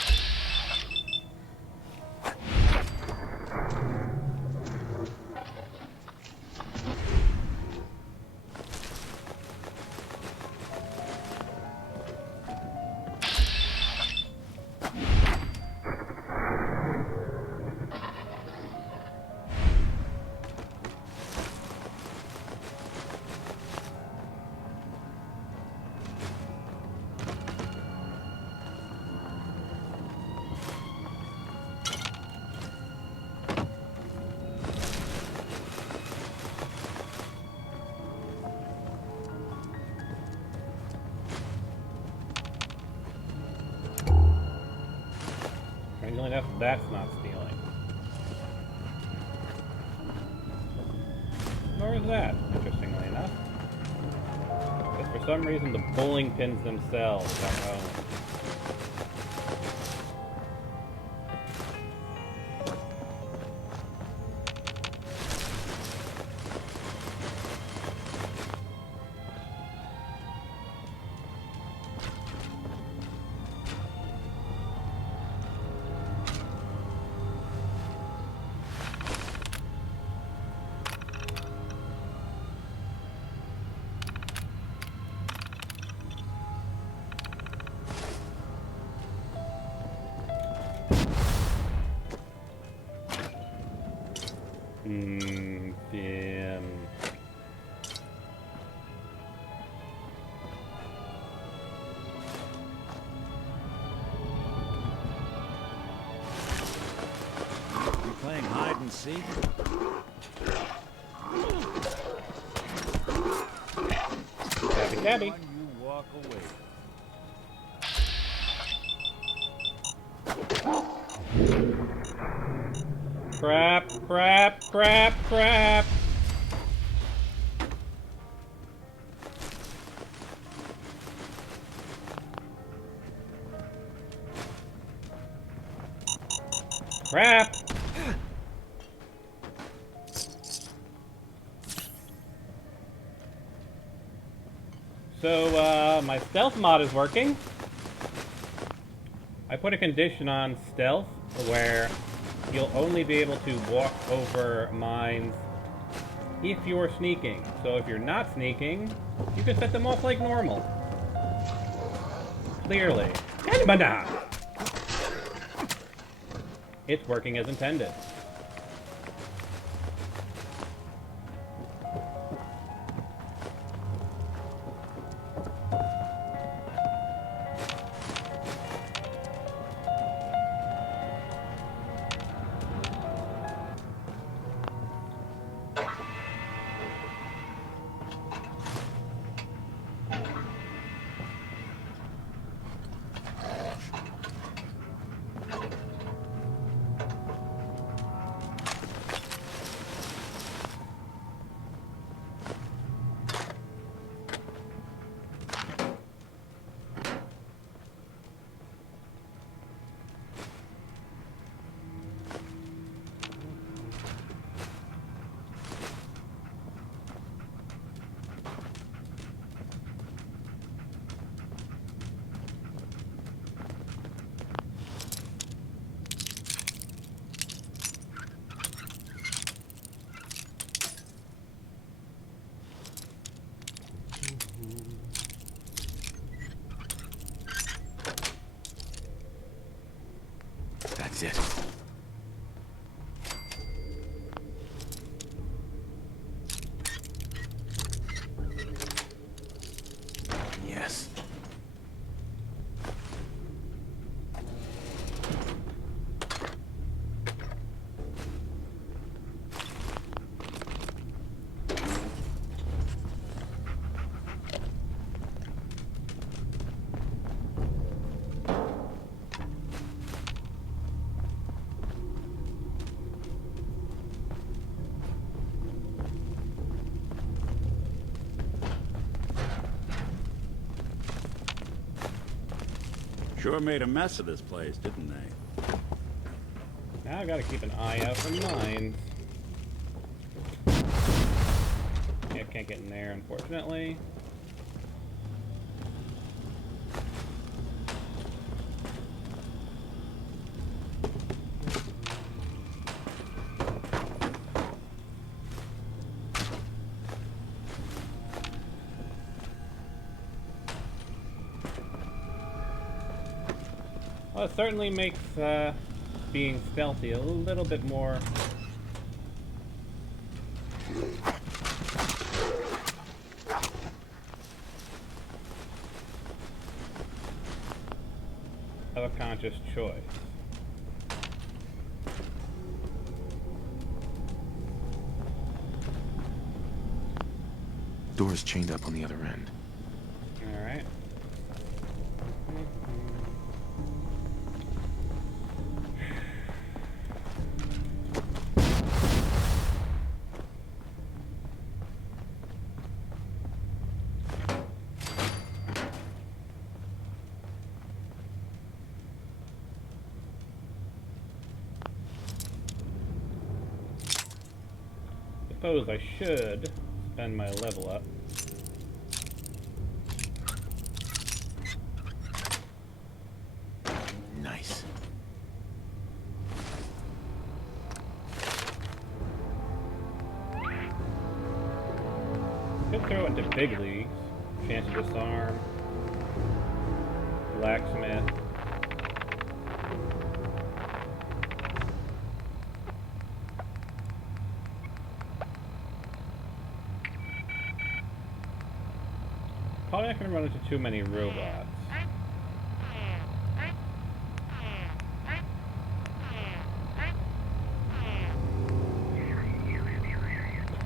Strangely enough, that's not stealing. Nor is that, interestingly enough. But for some reason, the bowling pins themselves are owned. Playing hide and seek? Cabby, cabby. You walk away. Crap, crap, crap, crap. Crap. So, my stealth mod is working. I put a condition on stealth where you'll only be able to walk over mines if you're sneaking. So if you're not sneaking, you can set them off like normal. Clearly. Banana! It's working as intended. That's it. Yes. Sure made a mess of this place, didn't they? Now I gotta keep an eye out for mines. Yeah, can't get in there, unfortunately. Well, it certainly makes being stealthy a little bit more of a conscious choice. Door's chained up on the other end. All right. Suppose I should spend my level up. Nice. Could throw it into big leagues. Chance to disarm. Blacksmith. Probably not gonna run into too many robots.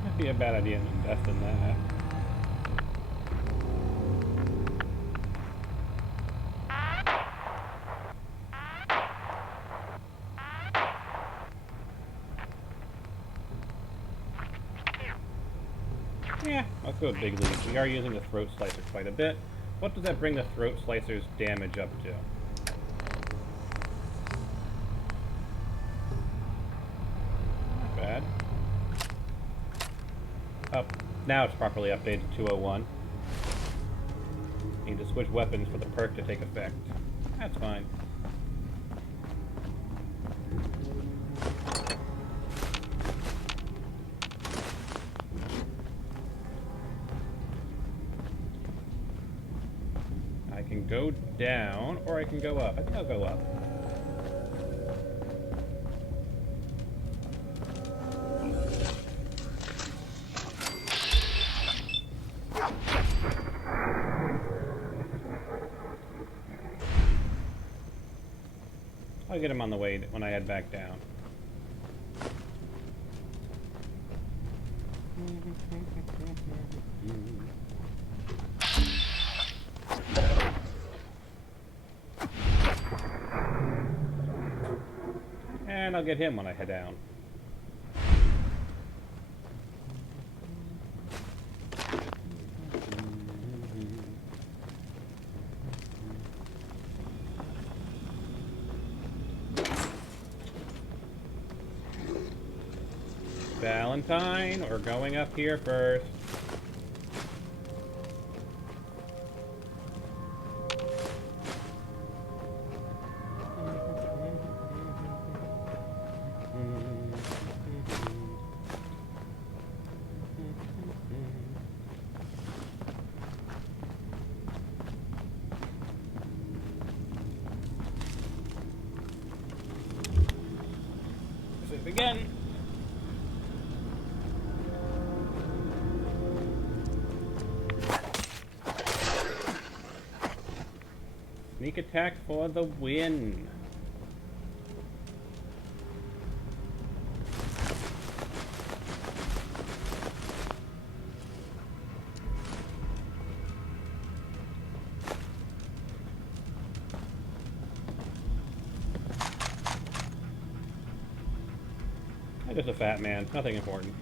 Might be a bad idea to invest in that. Yeah, let's go with big leagues. We are using the throat slicer quite a bit. What does that bring the throat slicer's damage up to? Not bad. Up. Now it's properly updated to 201. Need to switch weapons for the perk to take effect. That's fine. I can go down, or I can go up. I think I'll go up. I'll get him on the way when I head back down. And I'll get him when I head down. Valentine, or going up here first. Save again. Sneak attack for the win. I'm just a fat man, nothing important.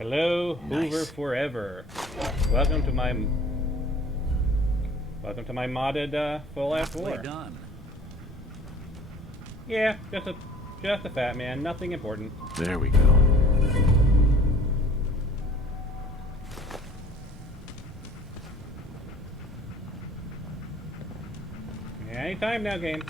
Hello, Nice. Hoover Forever. Welcome to my modded Fallout 4. Nicely done. Yeah, just a fat man, nothing important. There we go. Yeah, anytime now, game.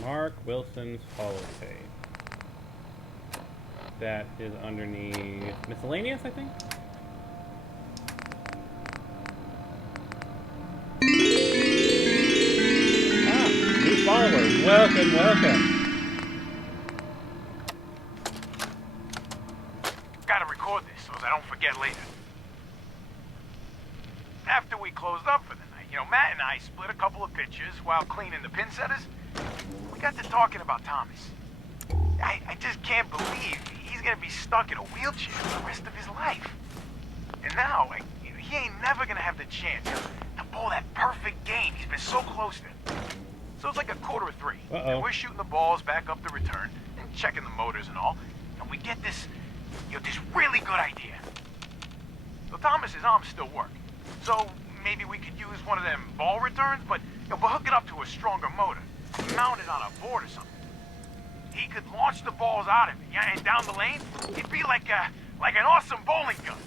Mark Wilson's holotape. That is underneath miscellaneous, I think. Ah, new follower. Welcome, welcome. Gotta record this so I don't forget later. After we closed up for the night, Matt and I split a couple of pictures while cleaning the pin setters. We got to talking about Thomas. I just can't believe he's gonna be stuck in a wheelchair for the rest of his life. And now, he ain't never gonna have the chance to pull that perfect game he's been so close to. So it's like 2:45. And we're shooting the balls back up the return and checking the motors and all. And we get this really good idea. So Thomas's arms still work. So maybe we could use one of them ball returns, but hook it up to a stronger motor. Mount it on a board or something. He could launch the balls out of it, yeah, and down the lane, it'd be like an awesome bowling gun.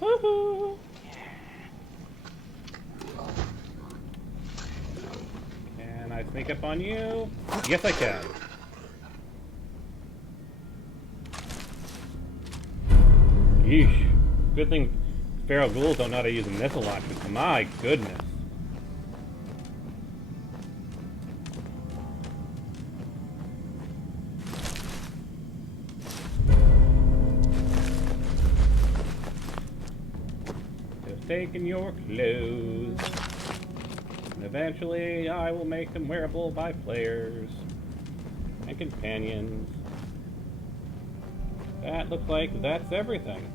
Woohoo! Can I sneak up on you? Yes, I can. Yeesh. Good thing feral ghouls don't know how to use missile launchers. My goodness. Just taking your clothes. And eventually I will make them wearable by players and companions. That looks like that's everything.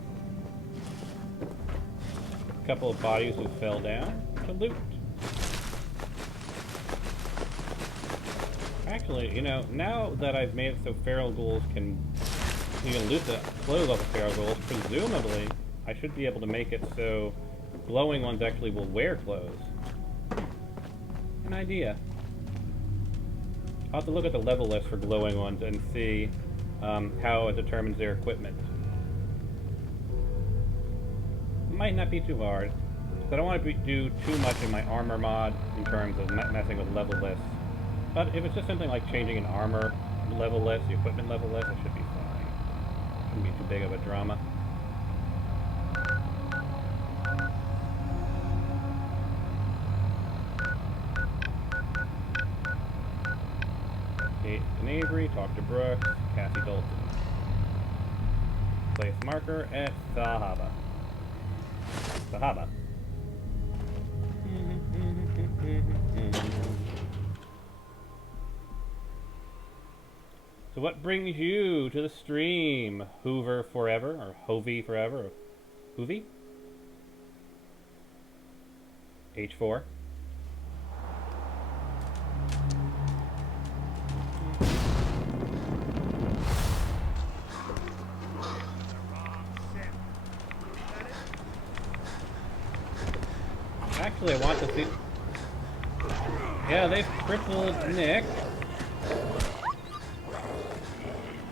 A couple of bodies who fell down to loot. Actually, now that I've made it so feral ghouls you can loot the clothes off of feral ghouls, presumably I should be able to make it so glowing ones actually will wear clothes. An idea. I'll have to look at the level list for glowing ones and see how it determines their equipment. Might not be too hard. So I don't want to do too much in my armor mod in terms of messing with level lists. But if it's just something like changing an armor level list, the equipment level list, it should be fine. Shouldn't be too big of a drama. Kate and Avery, talk to Brooks, Kathy Dalton. Place marker at Sahaba. Sahaba. So what brings you to the stream? Hoover Forever, or Hovey Forever, or Hoovy? H4. Actually, I want to see... Yeah, they've crippled Nick.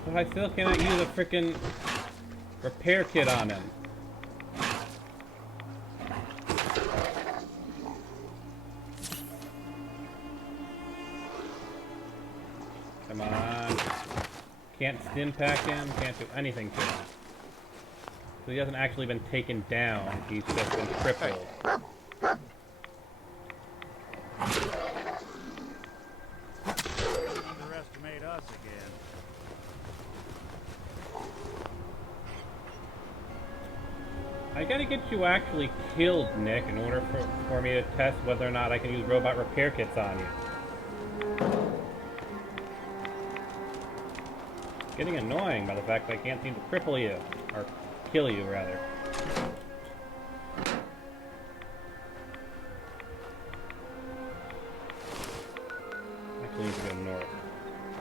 But I still cannot use a frickin' repair kit on him. Come on. Can't stim pack him, can't do anything to him. So he hasn't actually been taken down, he's just been crippled. Underestimate us again. I gotta get you actually killed, Nick, in order for me to test whether or not I can use robot repair kits on you. Getting annoying by the fact that I can't seem to cripple you, or Kill you, rather. Actually, need to go north.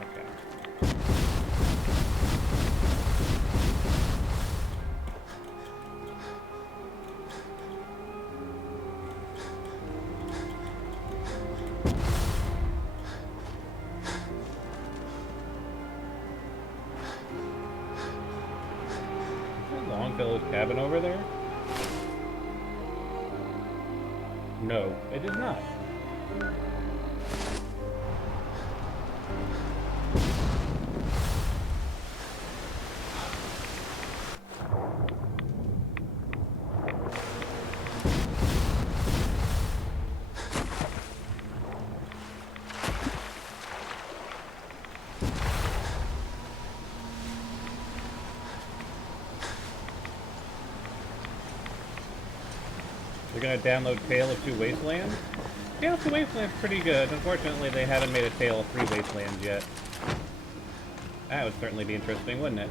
Okay. Longfellow's cabin over there? No, it is not. We're gonna download Tale of Two Wastelands? Tale of Two Wastelands is pretty good. Unfortunately, they haven't made a Tale of Three Wastelands yet. That would certainly be interesting, wouldn't it?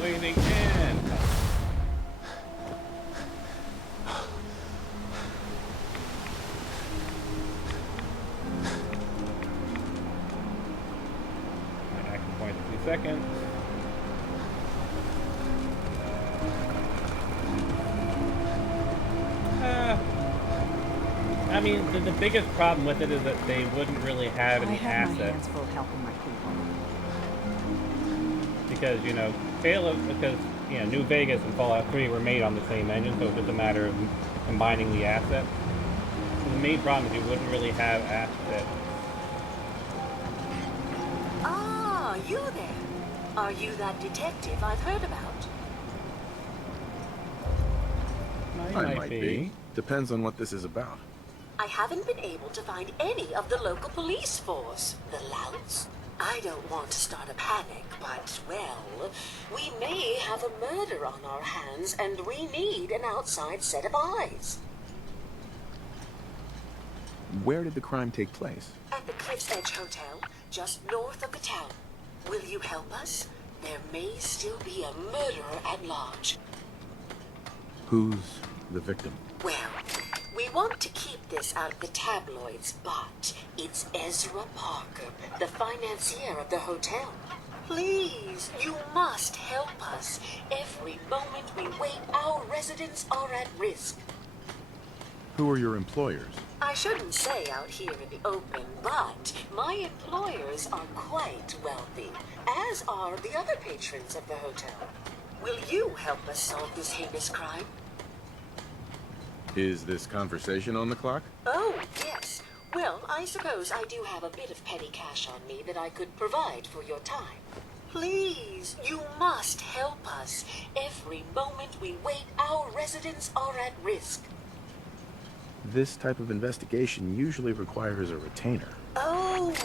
Waiting, and... My action point in 2 seconds. I mean, the biggest problem with it is that they wouldn't really have any assets. My hands full helping my people. Because, you know, New Vegas and Fallout 3 were made on the same engine, so it's just a matter of combining the assets. So the main problem is you wouldn't really have assets. Ah, you there. Are you that detective I've heard about? I might be. Depends on what this is about. I haven't been able to find any of the local police force. The louts. I don't want to start a panic, but, well, we may have a murder on our hands, and we need an outside set of eyes. Where did the crime take place? At the Cliff's Edge Hotel, just north of the town. Will you help us? There may still be a murderer at large. Who's the victim? Well, we want to keep this out of the tabloids, but it's Ezra Parker, the financier of the hotel. Please, you must help us. Every moment we wait, our residents are at risk. Who are your employers? I shouldn't say out here in the open, but my employers are quite wealthy, as are the other patrons of the hotel. Will you help us solve this heinous crime? Is this conversation on the clock? Oh, yes. Well, I suppose I do have a bit of petty cash on me that I could provide for your time. Please, you must help us. Every moment we wait, our residents are at risk. This type of investigation usually requires a retainer. Oh,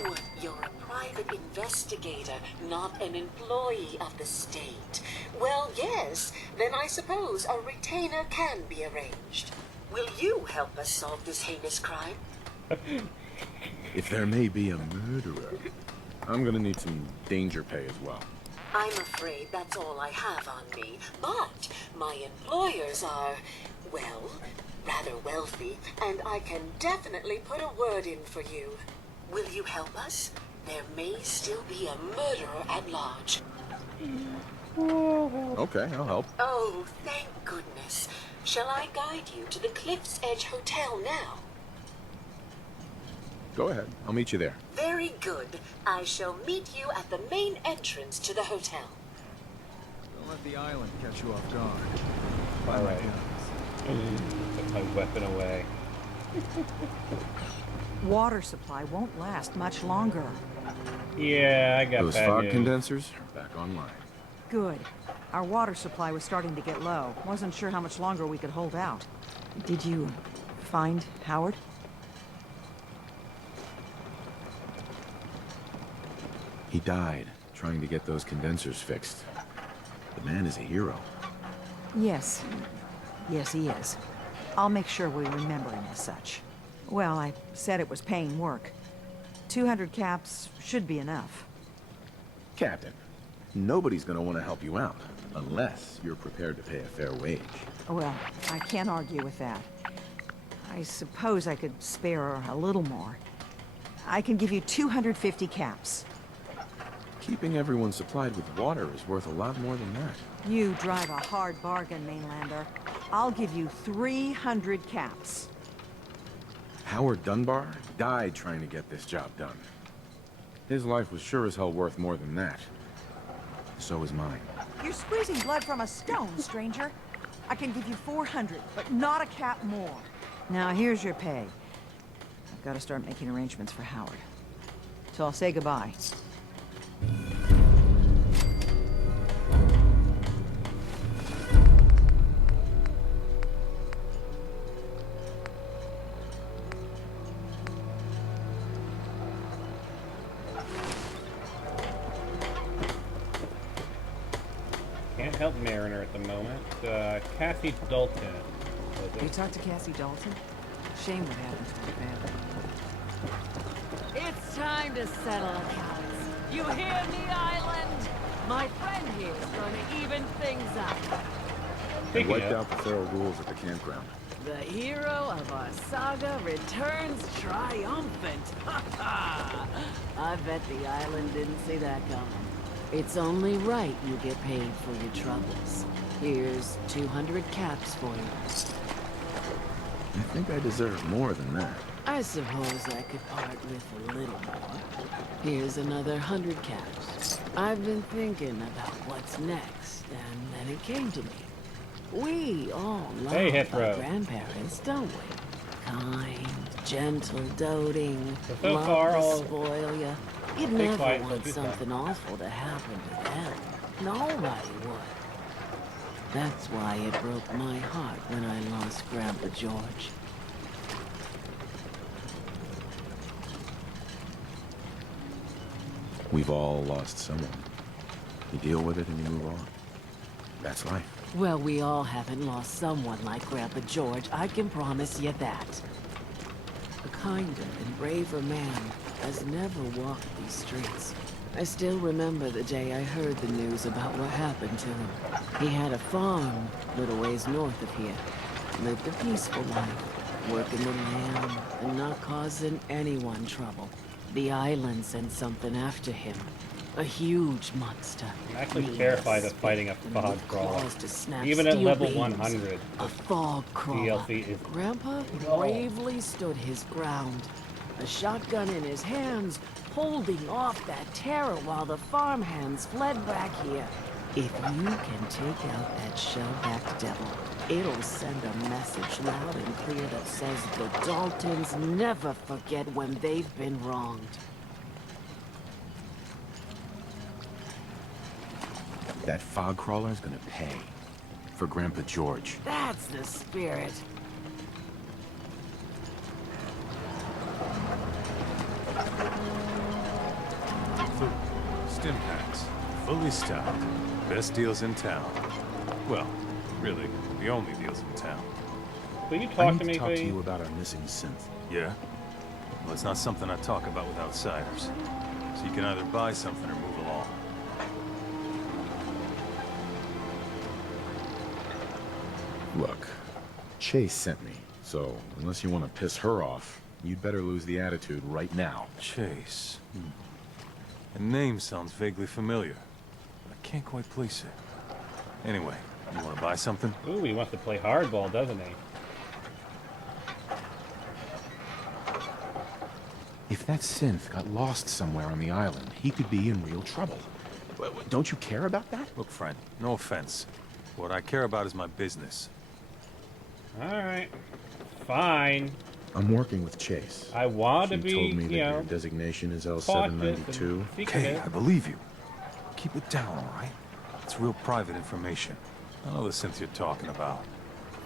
you're a private investigator, not an employee of the state. Well, yes, then I suppose a retainer can be arranged. Will you help us solve this heinous crime? If there may be a murderer, I'm gonna need some danger pay as well. I'm afraid that's all I have on me, but my employers are, well, rather wealthy, and I can definitely put a word in for you. Will you help us? There may still be a murderer at large. Okay, I'll help. Oh, thank goodness. Shall I guide you to the Cliff's Edge Hotel now? Go ahead. I'll meet you there. Very good. I shall meet you at the main entrance to the hotel. Don't let the island catch you off guard. All right. Put my weapon away. Water supply won't last much longer. Yeah, I got Those bad fog news. condensers are back online. Good. Our water supply was starting to get low. Wasn't sure how much longer we could hold out. Did you find Howard? He died trying to get those condensers fixed. The man is a hero. Yes. Yes, he is. I'll make sure we remember him as such. Well, I said it was paying work. 200 caps should be enough. Captain, nobody's gonna want to help you out, unless you're prepared to pay a fair wage. Well, I can't argue with that. I suppose I could spare a little more. I can give you 250 caps. Keeping everyone supplied with water is worth a lot more than that. You drive a hard bargain, Mainlander. I'll give you 300 caps. Howard Dunbar died trying to get this job done. His life was sure as hell worth more than that. So is mine. You're squeezing blood from a stone, stranger. I can give you 400, but not a cap more. Now, here's your pay. I've got to start making arrangements for Howard. So I'll say goodbye. Can't help Mariner at the moment. Cassie Dalton. You talked to Cassie Dalton? Shame what happened to her family. It's time to settle accounts. You hear me, Island? My friend here is going to even things up. They wiped out the feral ghouls at the campground. The hero of our saga returns triumphant. I bet the island didn't see that coming. It's only right you get paid for your troubles. Here's 200 caps for you. I think I deserve more than that. I suppose I could part with a little more. Here's another 100 caps. I've been thinking about what's next, and then it came to me. We all love our grandparents, don't we? Kind, gentle, doting, so love far, to I'll spoil you. You'd stay never quiet, want do something awful to happen to them. Nobody would. That's why it broke my heart when I lost Grandpa George. We've all lost someone. You deal with it and you move on. That's life. Well, we all haven't lost someone like Grandpa George, I can promise you that. A kinder and braver man has never walked these streets. I still remember the day I heard the news about what happened to him. He had a farm little ways north of here. Lived a peaceful life, working the land and not causing anyone trouble. The island sent something after him. A huge monster. I'm actually terrified of fighting a fog crawler. Even at steel level beams. 100. A fog crawler. DLC is Grandpa bravely stood his ground. A shotgun in his hands, holding off that terror while the farmhands fled back here. If you can take out that shell-backed devil, it'll send a message loud and clear that says the Daltons never forget when they've been wronged. That fog crawler's gonna pay. For Grandpa George. That's the spirit. Food. Stim packs. Fully stocked. Best deals in town. Well, really, the only deals in town. Will you I talk need to me, talk to please? you about our missing synth. Yeah? Well, it's not something I talk about with outsiders. So you can either buy something or move along. Look, Chase sent me, so unless you want to piss her off, you'd better lose the attitude right now. Chase. The name sounds vaguely familiar, but I can't quite place it. Anyway, you want to buy something? Ooh, he wants to play hardball, doesn't he? If that synth got lost somewhere on the island, he could be in real trouble. Don't you care about that? Look, friend, no offense. What I care about is my business. Alright. Fine. I'm working with Chase. I want to She be, told me that you know, your designation is cautious L792. and Okay, secretive. I believe you. Keep it down, all right? It's real private information. I know the synth you're talking about.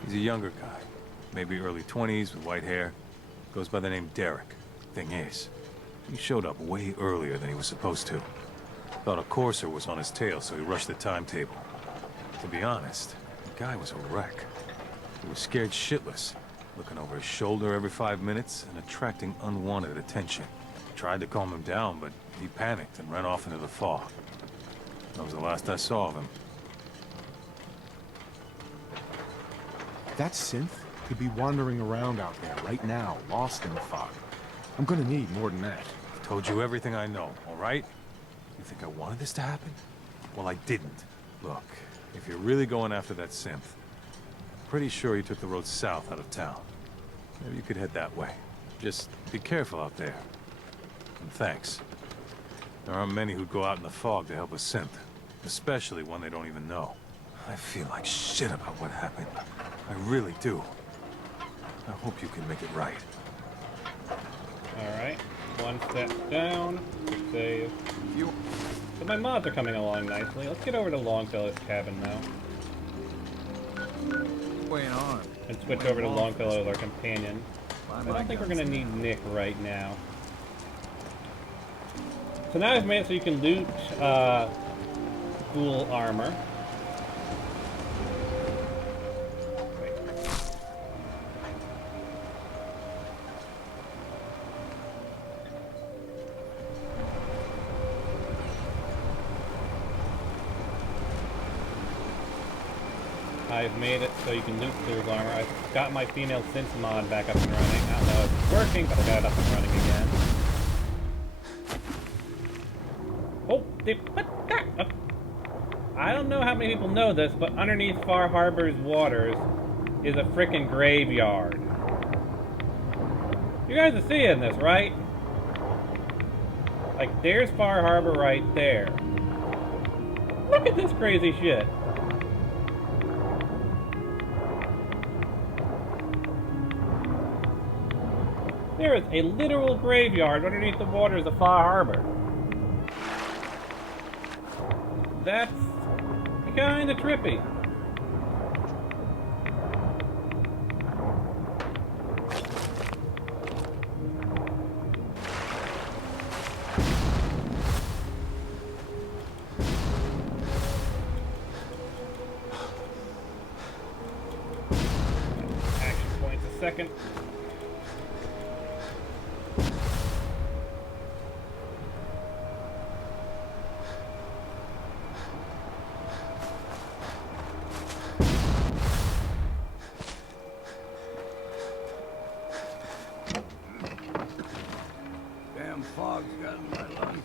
He's a younger guy, maybe early 20s with white hair. Goes by the name Derek. Thing is, he showed up way earlier than he was supposed to. Thought a courser was on his tail, so he rushed the timetable. To be honest, the guy was a wreck. He was scared shitless, looking over his shoulder every 5 minutes and attracting unwanted attention. Tried to calm him down, but he panicked and ran off into the fog. That was the last I saw of him. That synth could be wandering around out there right now, lost in the fog. I'm gonna need more than that. I've told you everything I know, all right? You think I wanted this to happen? Well, I didn't. Look, if you're really going after that synth, I'm pretty sure he took the road south out of town. Maybe you could head that way. Just be careful out there. And thanks. There aren't many who'd go out in the fog to help a synth, especially one they don't even know. I feel like shit about what happened. I really do. I hope you can make it right. Alright, one step down, quick save. So my mods are coming along nicely. Let's get over to Longfellow's cabin now. What's going on? And switch over to Longfellow as our companion. I don't think we're gonna need Nick right now. So now I've made it so you can loot ghoul armor. I've made it so you can loot ghoul armor. I've got my female synth mod back up and running. I don't know if it's working, but I got it up and running again. Oh, they put that up. I don't know how many people know this, but underneath Far Harbor's waters is a frickin' graveyard. You guys are seeing this, right? Like, there's Far Harbor right there. Look at this crazy shit. There is a literal graveyard underneath the waters of Far Harbor. That's kinda trippy. Action points a second. Damn fog's got in my lungs.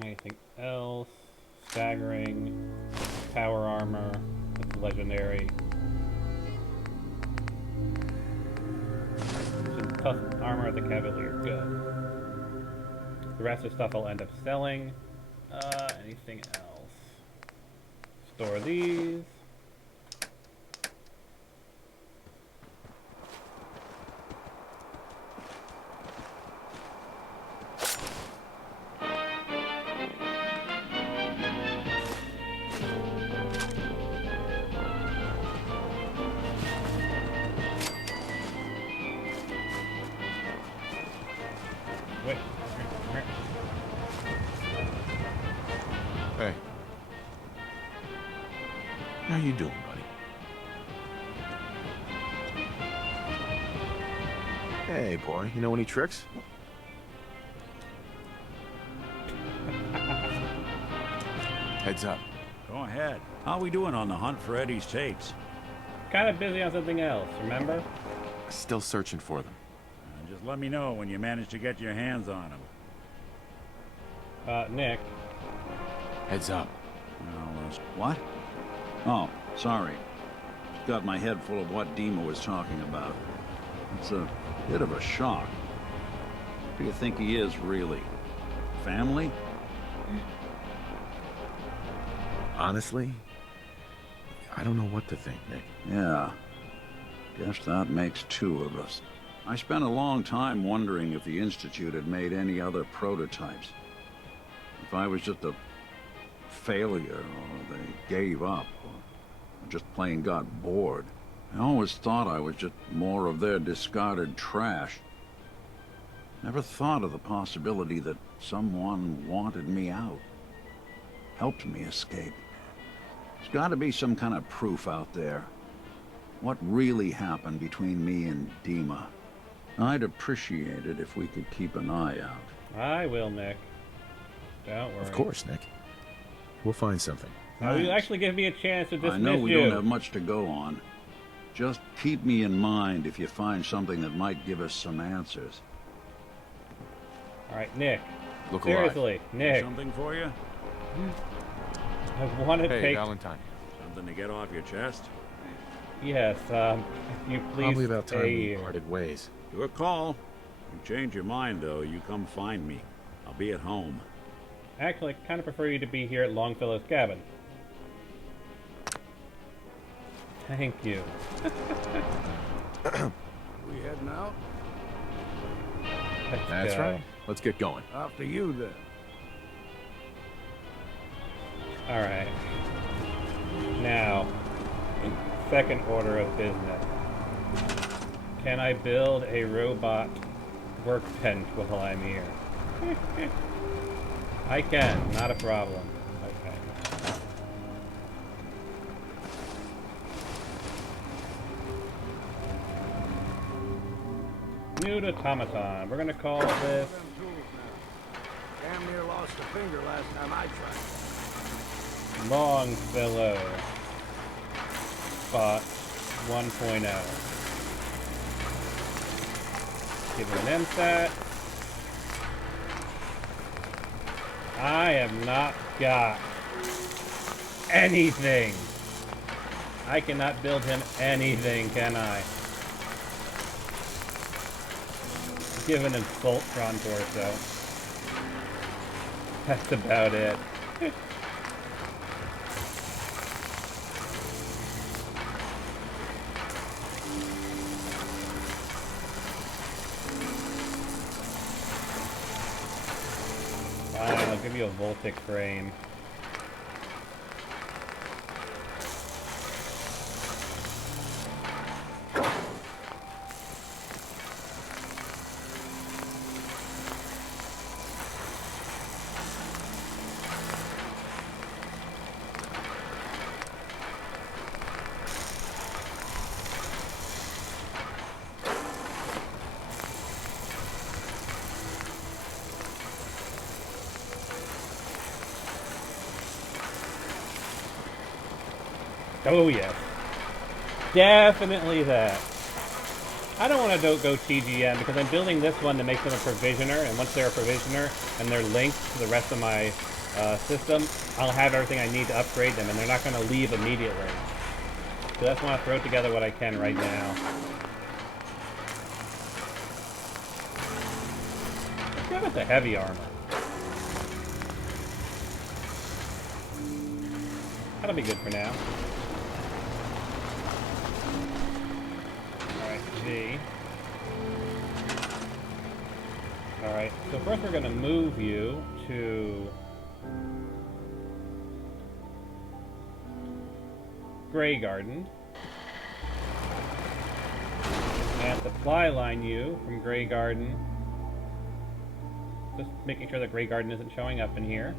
Anything else? Staggering, power armor, that's legendary. Some tough armor of the Cavalier, good. The rest of the stuff I'll end up selling. Anything else? Store these. Wait. Hey. How you doing, buddy? Hey, boy. You know any tricks? Heads up. Go ahead. How we doing on the hunt for Eddie's tapes? Kind of busy on something else, remember? Still searching for them. Just let me know when you manage to get your hands on them. Nick. Heads up. What? Oh, sorry. Got my head full of what Dima was talking about. It's a bit of a shock. Who do you think he is, really? Family? Honestly, I don't know what to think, Nick. Yeah. Guess that makes two of us. I spent a long time wondering if the Institute had made any other prototypes. If I was just a failure, or they gave up, or just plain got bored. I always thought I was just more of their discarded trash. Never thought of the possibility that someone wanted me out. Helped me escape. There's got to be some kind of proof out there. What really happened between me and Dima? I'd appreciate it if we could keep an eye out. I will, Nick. Don't worry. Of course, Nick. We'll find something. Now, you actually give me a chance to dismiss I know we you. don't have much to go on. Just keep me in mind if you find something that might give us some answers. All right, Nick. Look Seriously, Nick. Something for you? I want to Hey, take... Valentine. Something to get off your chest? Yes, you please Probably about time stay we here. parted ways. Your call. You change your mind, though, you come find me. I'll be at home. Actually, I kind of prefer you to be here at Longfellow's cabin. Thank you. We heading out? That's right. Let's get going. After you, then. Alright. Now, second order of business. Can I build a robot workbench while I'm here? I can, not a problem. Okay. New automaton. We're gonna call this... Damn near lost a finger last time I tried. Longfellow Spot 1.0. Give it an MSAT. I have not got anything. I cannot build him anything, can I? Give an Voltron torso. That's about it. Fine, I'll give you a Voltic frame. Oh yes. Definitely that. I don't want to go TGM because I'm building this one to make them a provisioner, and once they're a provisioner and they're linked to the rest of my system, I'll have everything I need to upgrade them, and they're not going to leave immediately. So that's why I throw together what I can right now. Let's go with the heavy armor. That'll be good for now. Alright, so first we're going to move you to Greygarden and supply line you from Greygarden, just making sure that Greygarden isn't showing up in here.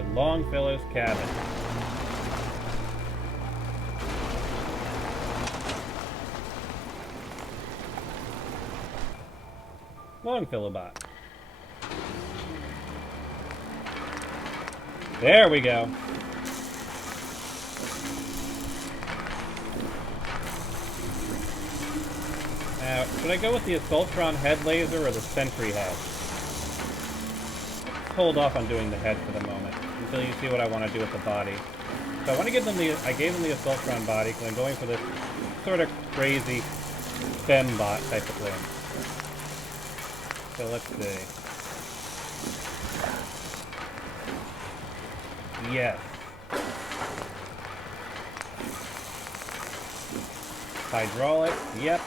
to Longfellow's cabin. Longfellow bot. There we go. Now, should I go with the Assaultron head laser or the Sentry head? Let's hold off on doing the head for the moment until you see what I want to do with the body. So I want to give them I gave them the Assaultron body because I'm going for this sort of crazy fembot type of thing. So let's see. Yes. Hydraulic, yep.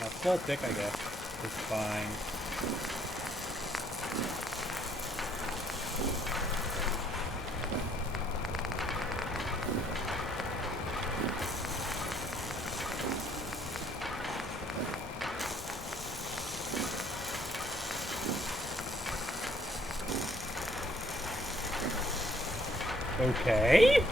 Now Celtic, I guess, is fine. Okay.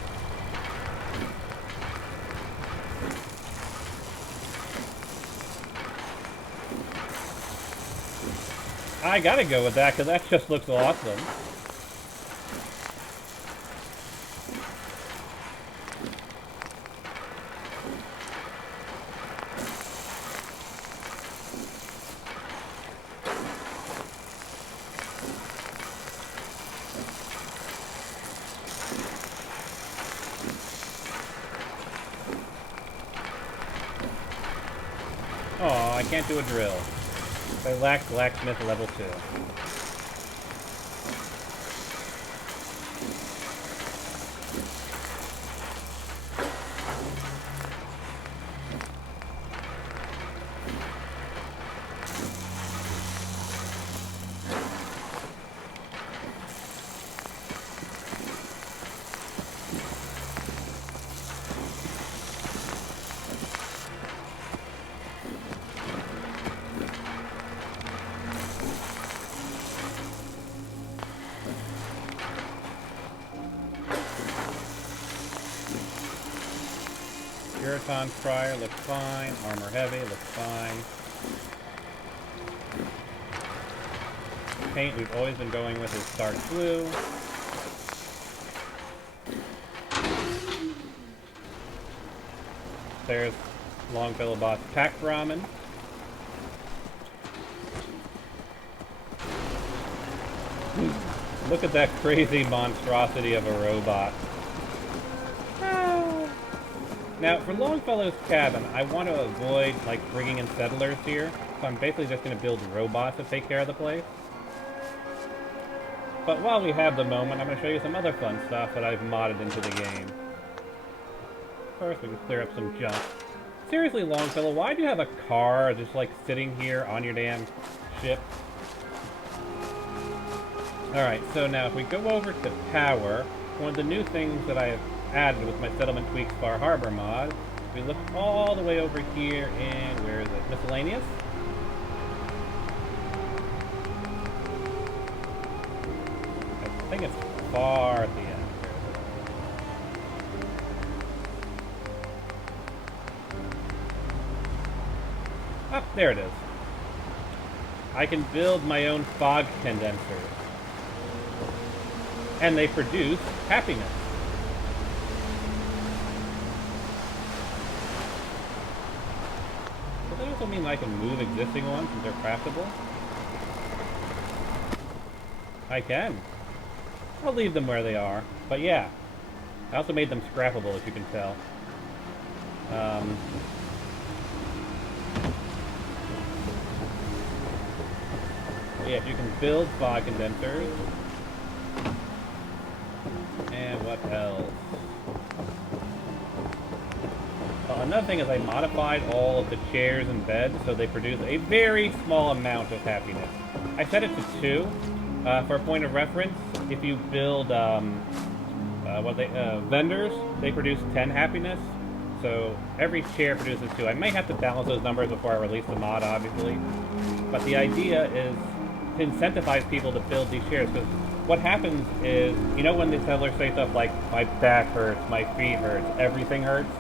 I gotta go with that because that just looks awesome. Oh, I can't do a drill. I lack blacksmith level 2. Puriton Friar looks fine. Armor Heavy looks fine. Paint we've always been going with is Stark Blue. There's Longfellow Bot's Pack Ramen. Look at that crazy monstrosity of a robot. Now, for Longfellow's cabin, I want to avoid, like, bringing in settlers here, so I'm basically just going to build robots to take care of the place. But while we have the moment, I'm going to show you some other fun stuff that I've modded into the game. First, we can clear up some junk. Seriously, Longfellow, why do you have a car just, like, sitting here on your damn ship? Alright, so now if we go over to Power, one of the new things that I have added with my Settlement Tweaks Far Harbor mod, we look all the way over here in, where is it, Miscellaneous? I think it's far at the end. Ah, there it is. I can build my own fog condensers. And they produce happiness. Does that also mean I can move existing ones since they're craftable? I can. I'll leave them where they are. But yeah, I also made them scrappable, as you can tell. Yeah, you can build fog condensers. And what else? Another thing is I modified all of the chairs and beds so they produce a very small amount of happiness. I set it to 2. For a point of reference, if you build vendors, they produce 10 happiness. So every chair produces 2. I may have to balance those numbers before I release the mod, obviously. But the idea is to incentivize people to build these shares, because what happens is, you know, when the settlers say stuff like, my back hurts, my feet hurts, everything hurts,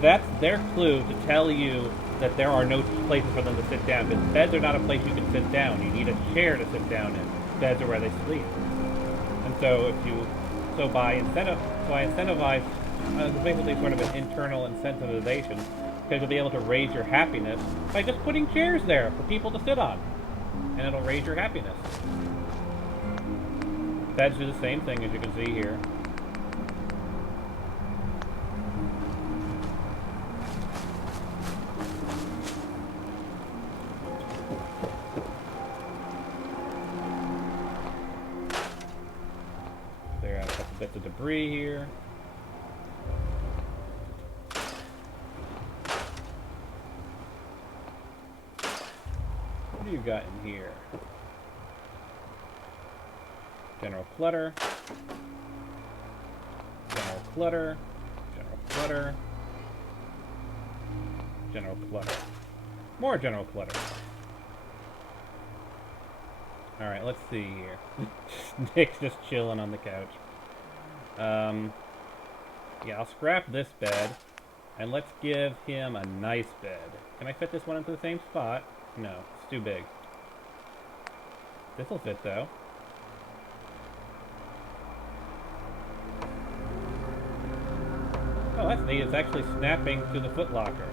that's their clue to tell you that there are no places for them to sit down, because beds are not a place you can sit down. You need a chair to sit down in. Beds are where they sleep. And so by incentivize, basically sort of an internal incentivization, because you'll be able to raise your happiness by just putting chairs there for people to sit on. And it'll raise your happiness. Beds do the same thing, as you can see here. There are a couple bits of debris here. What do you got in here? General clutter. General clutter. General clutter. General clutter. More general clutter. Alright, let's see here. Nick's just chilling on the couch. Yeah, I'll scrap this bed. And let's give him a nice bed. Can I fit this one into the same spot? No, it's too big. This'll fit, though. Oh, that's neat. It's actually snapping to the footlocker.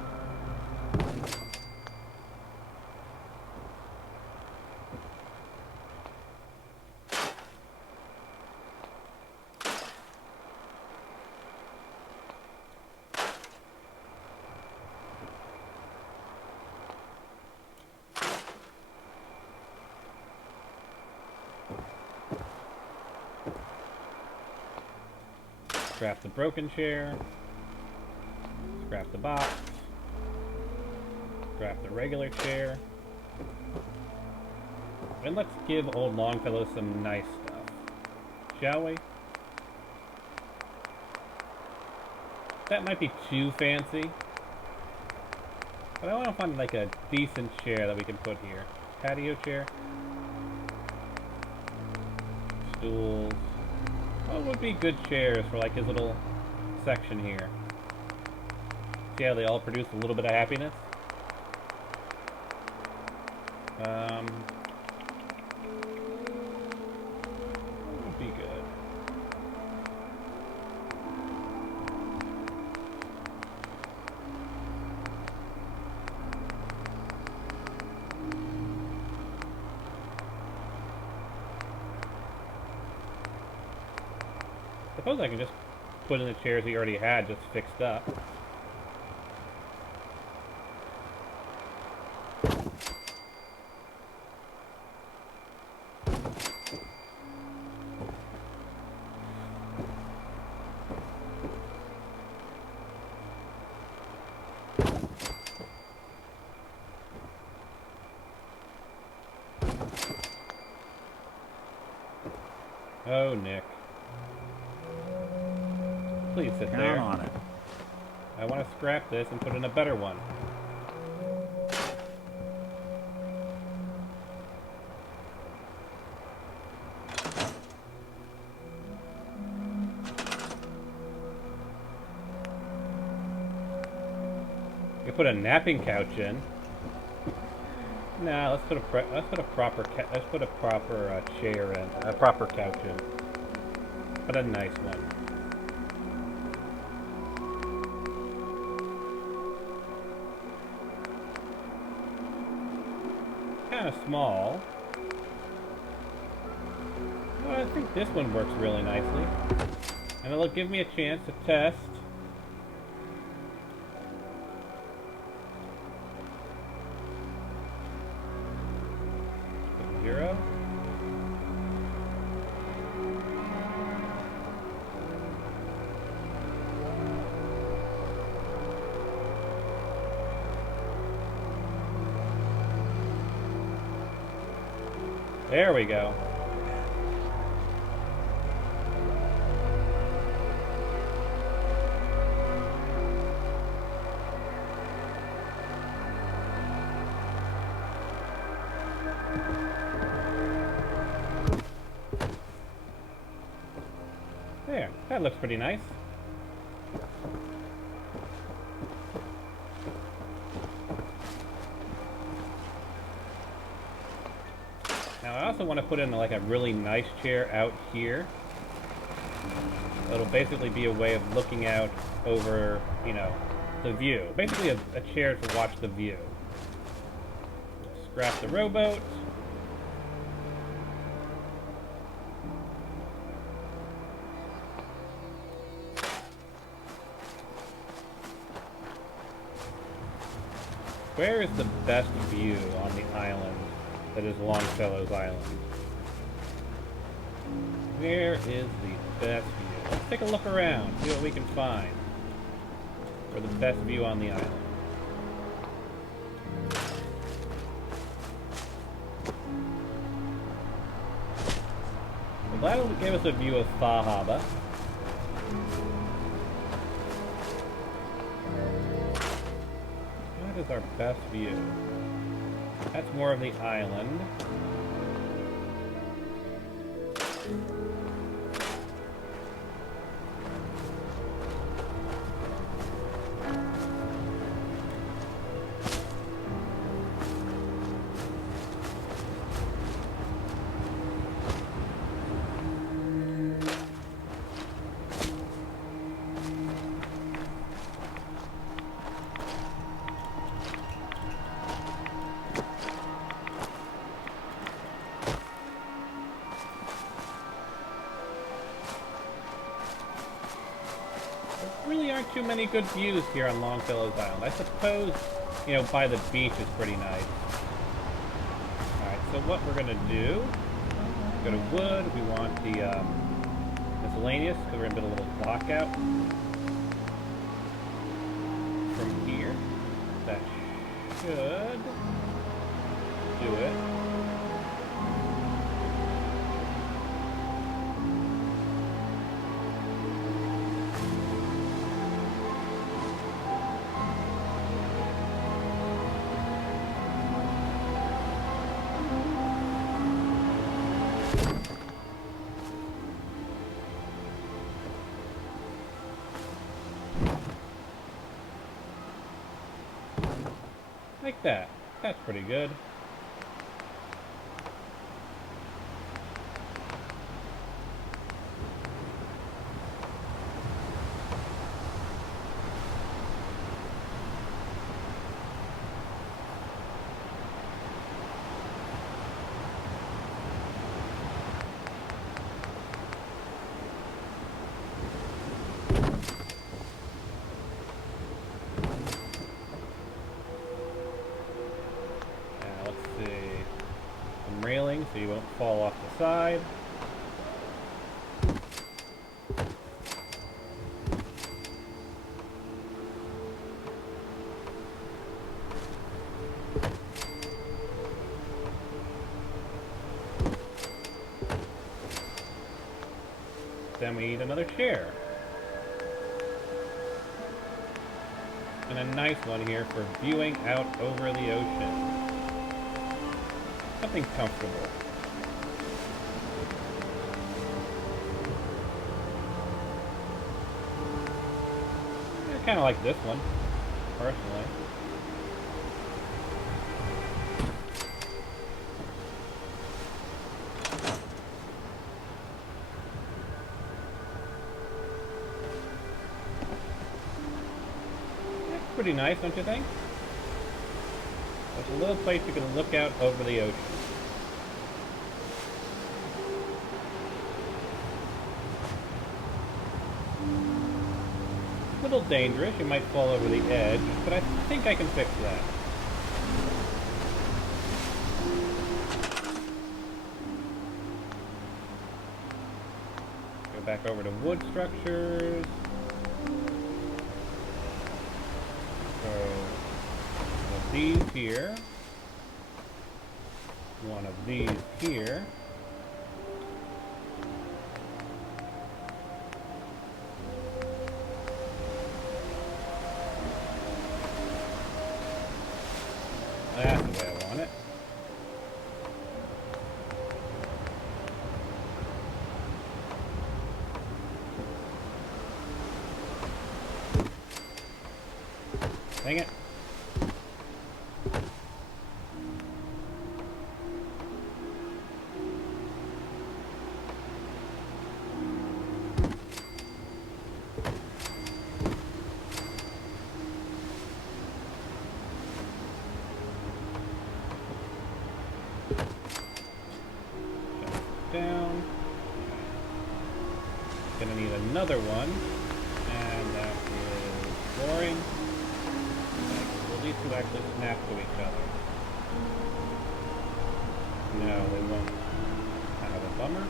Scrap the broken chair. Scrap the box. Scrap the regular chair. And let's give old Longfellow some nice stuff. Shall we? That might be too fancy. But I want to find like a decent chair that we can put here. Patio chair. Stools. What would be good chairs for like his little section here? See how they all produce a little bit of happiness? What would be good? Suppose I can just put in the chairs he already had just fixed up. Oh, Nick. Please sit there. Count on it. I want to scrap this and put in a better one. You put a napping couch in. Nah, let's put a proper chair in, a proper couch in, but a nice one. Kind of small. Well, I think this one works really nicely, and it'll give me a chance to test. Zero. There we go. That looks pretty nice. Now I also want to put in like a really nice chair out here. It'll basically be a way of looking out over, you know, the view. Basically a chair to watch the view. Scrap the rowboat. Where is the best view on the island that is Longfellow's Island? Where is the best view? Let's take a look around, see what we can find for the best view on the island. Well, that'll give us a view of Far Harbor. What is our best view? That's more of the island. Really aren't too many good views here on Longfellow's Island. I suppose, you know, by the beach is pretty nice. Alright, so what we're gonna do, go to wood, we want the miscellaneous, because we're gonna build a little dock out. From here, that should do it. Like that. That's pretty good. Railing so you won't fall off the side. Then we need another chair. And a nice one here for viewing out over the ocean. Something comfortable. I kind of like this one, personally. That's pretty nice, don't you think? There's a little place you can look out over the ocean. A little dangerous, you might fall over the edge, but I think I can fix that. Go back over to wood structures. These here, one of these here, that's the way I want it. Dang it. Down. Gonna need another one, and that is flooring. Will these two actually snap to each other? No, they won't. Kind of a bummer.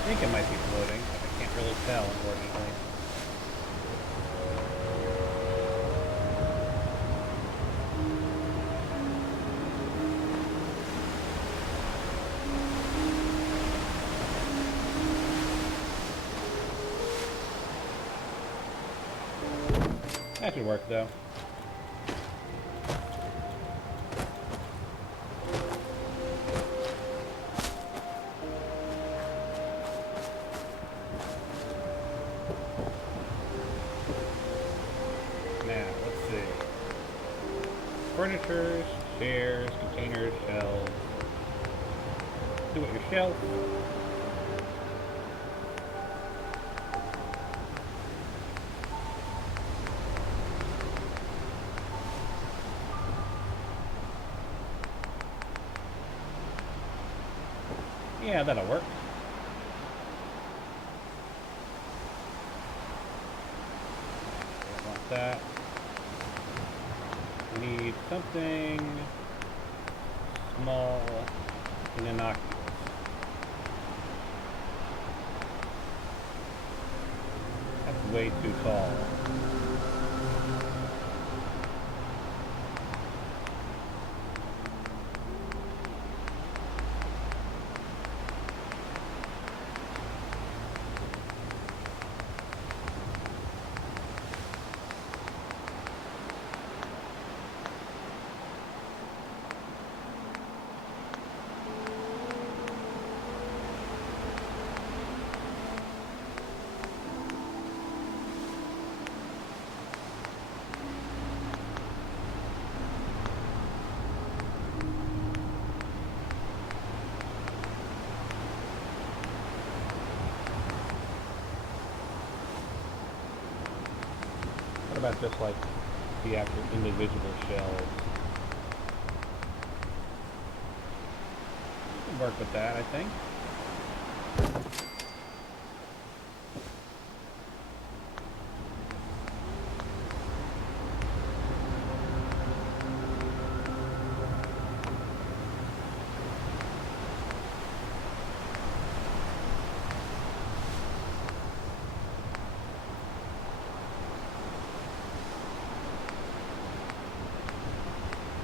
I think it might be floating, but I can't really tell, unfortunately. That should work, though. Furnitures, chairs, containers, shelves. Do it yourself. Yeah, that'll work. Don't want that. Need something small and innocuous. That's way too tall. What about just like the actual individual shells? We can work with that, I think.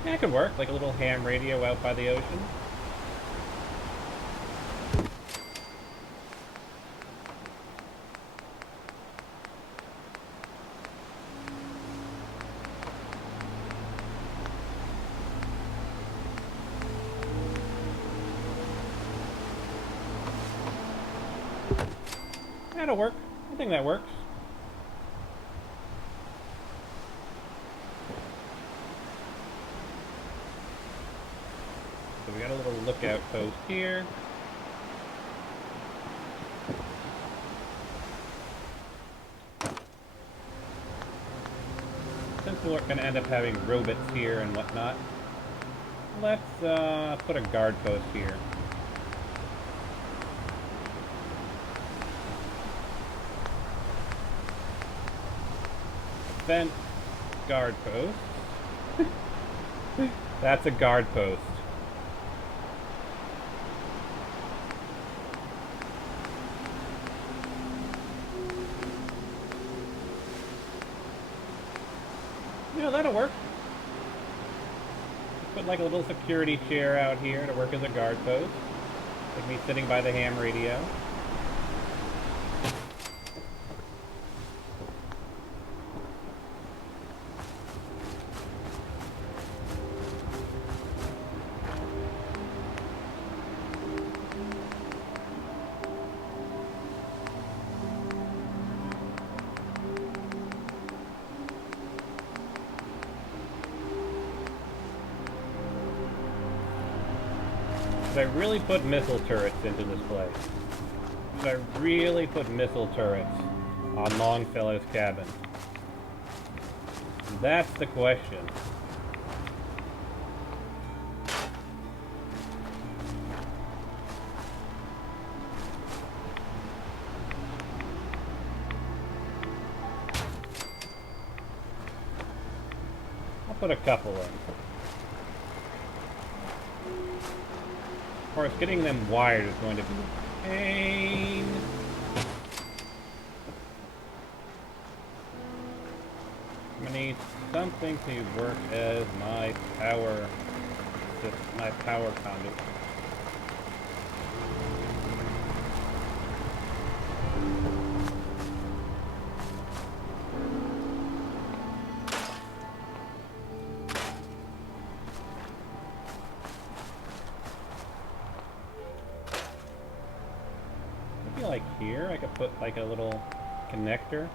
Yeah, it could work, like a little ham radio out by the ocean. That'll work. I think that works. So we got a little lookout post here. Since we're going to end up having robots here and whatnot, let's put a guard post here. Fence, guard post. That's a guard post. that'll work. Put like a little security chair out here to work as a guard post. Like me sitting by the ham radio. Should I really put missile turrets into this place? Should I really put missile turrets on Longfellow's cabin? That's the question. I'll put a couple in. Of course, getting them wired is going to be a pain. I'm gonna need something to work as my power conduit. Like here, I could put like a little connector.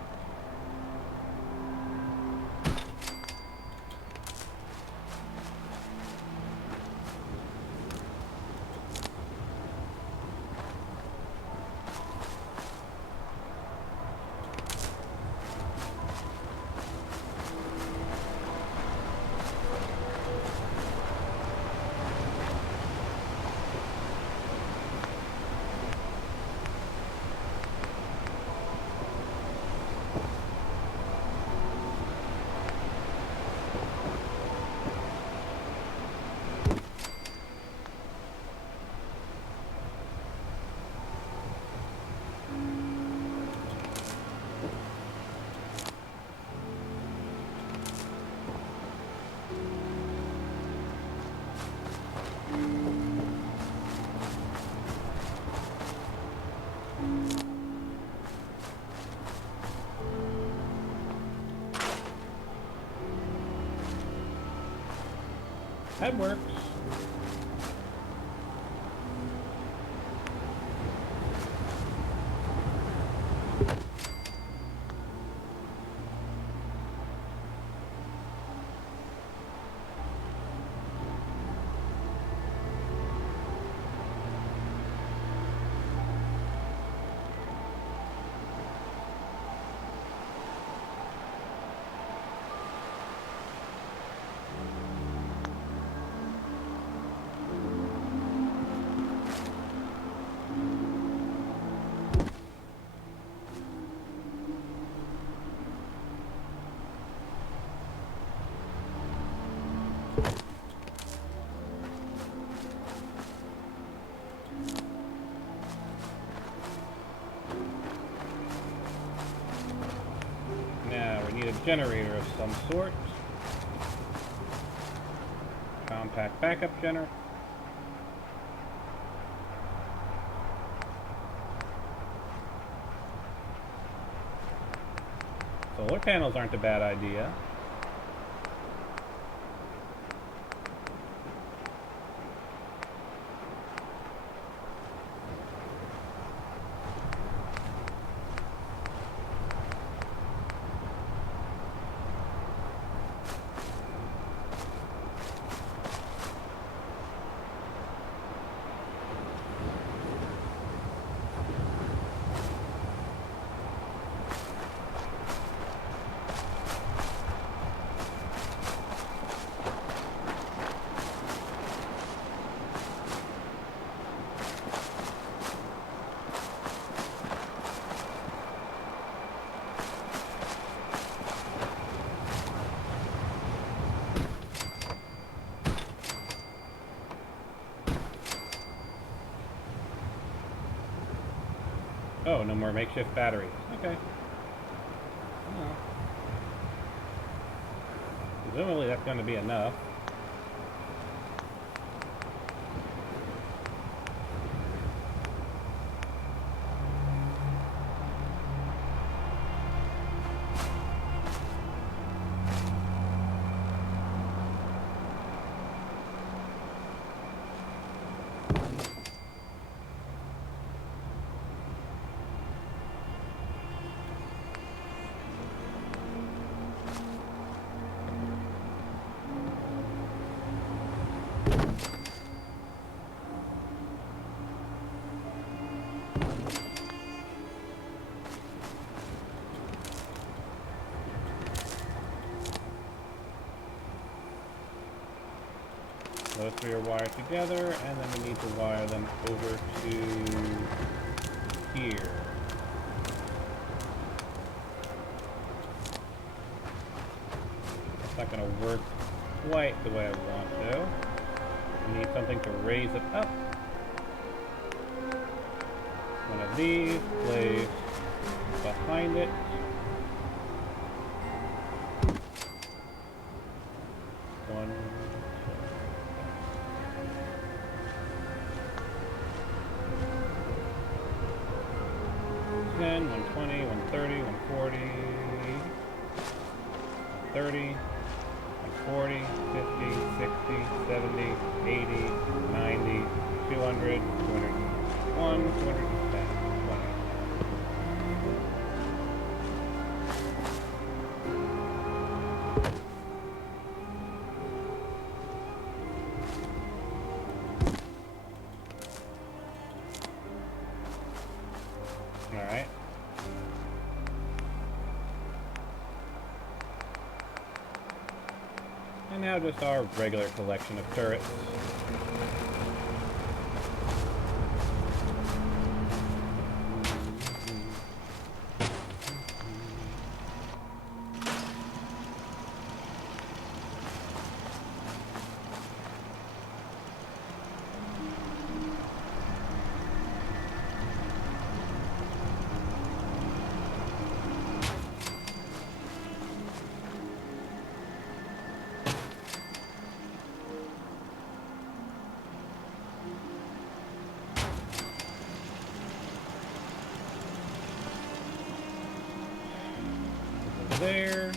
That works. Generator of some sort. Compact backup generator. Solar panels aren't a bad idea. Oh, no more makeshift batteries. Okay. Oh. Presumably that's going to be enough. Those three are wired together, and then we need to wire them over to here. It's not going to work quite the way I want to. We need something to raise it up. One of these placed behind it. One. 10, 120, 130, 140, 30, 140, 50, 60, 70, 80, 90, 200, 201, 210, 20. Alright. And now just our regular collection of turrets. There.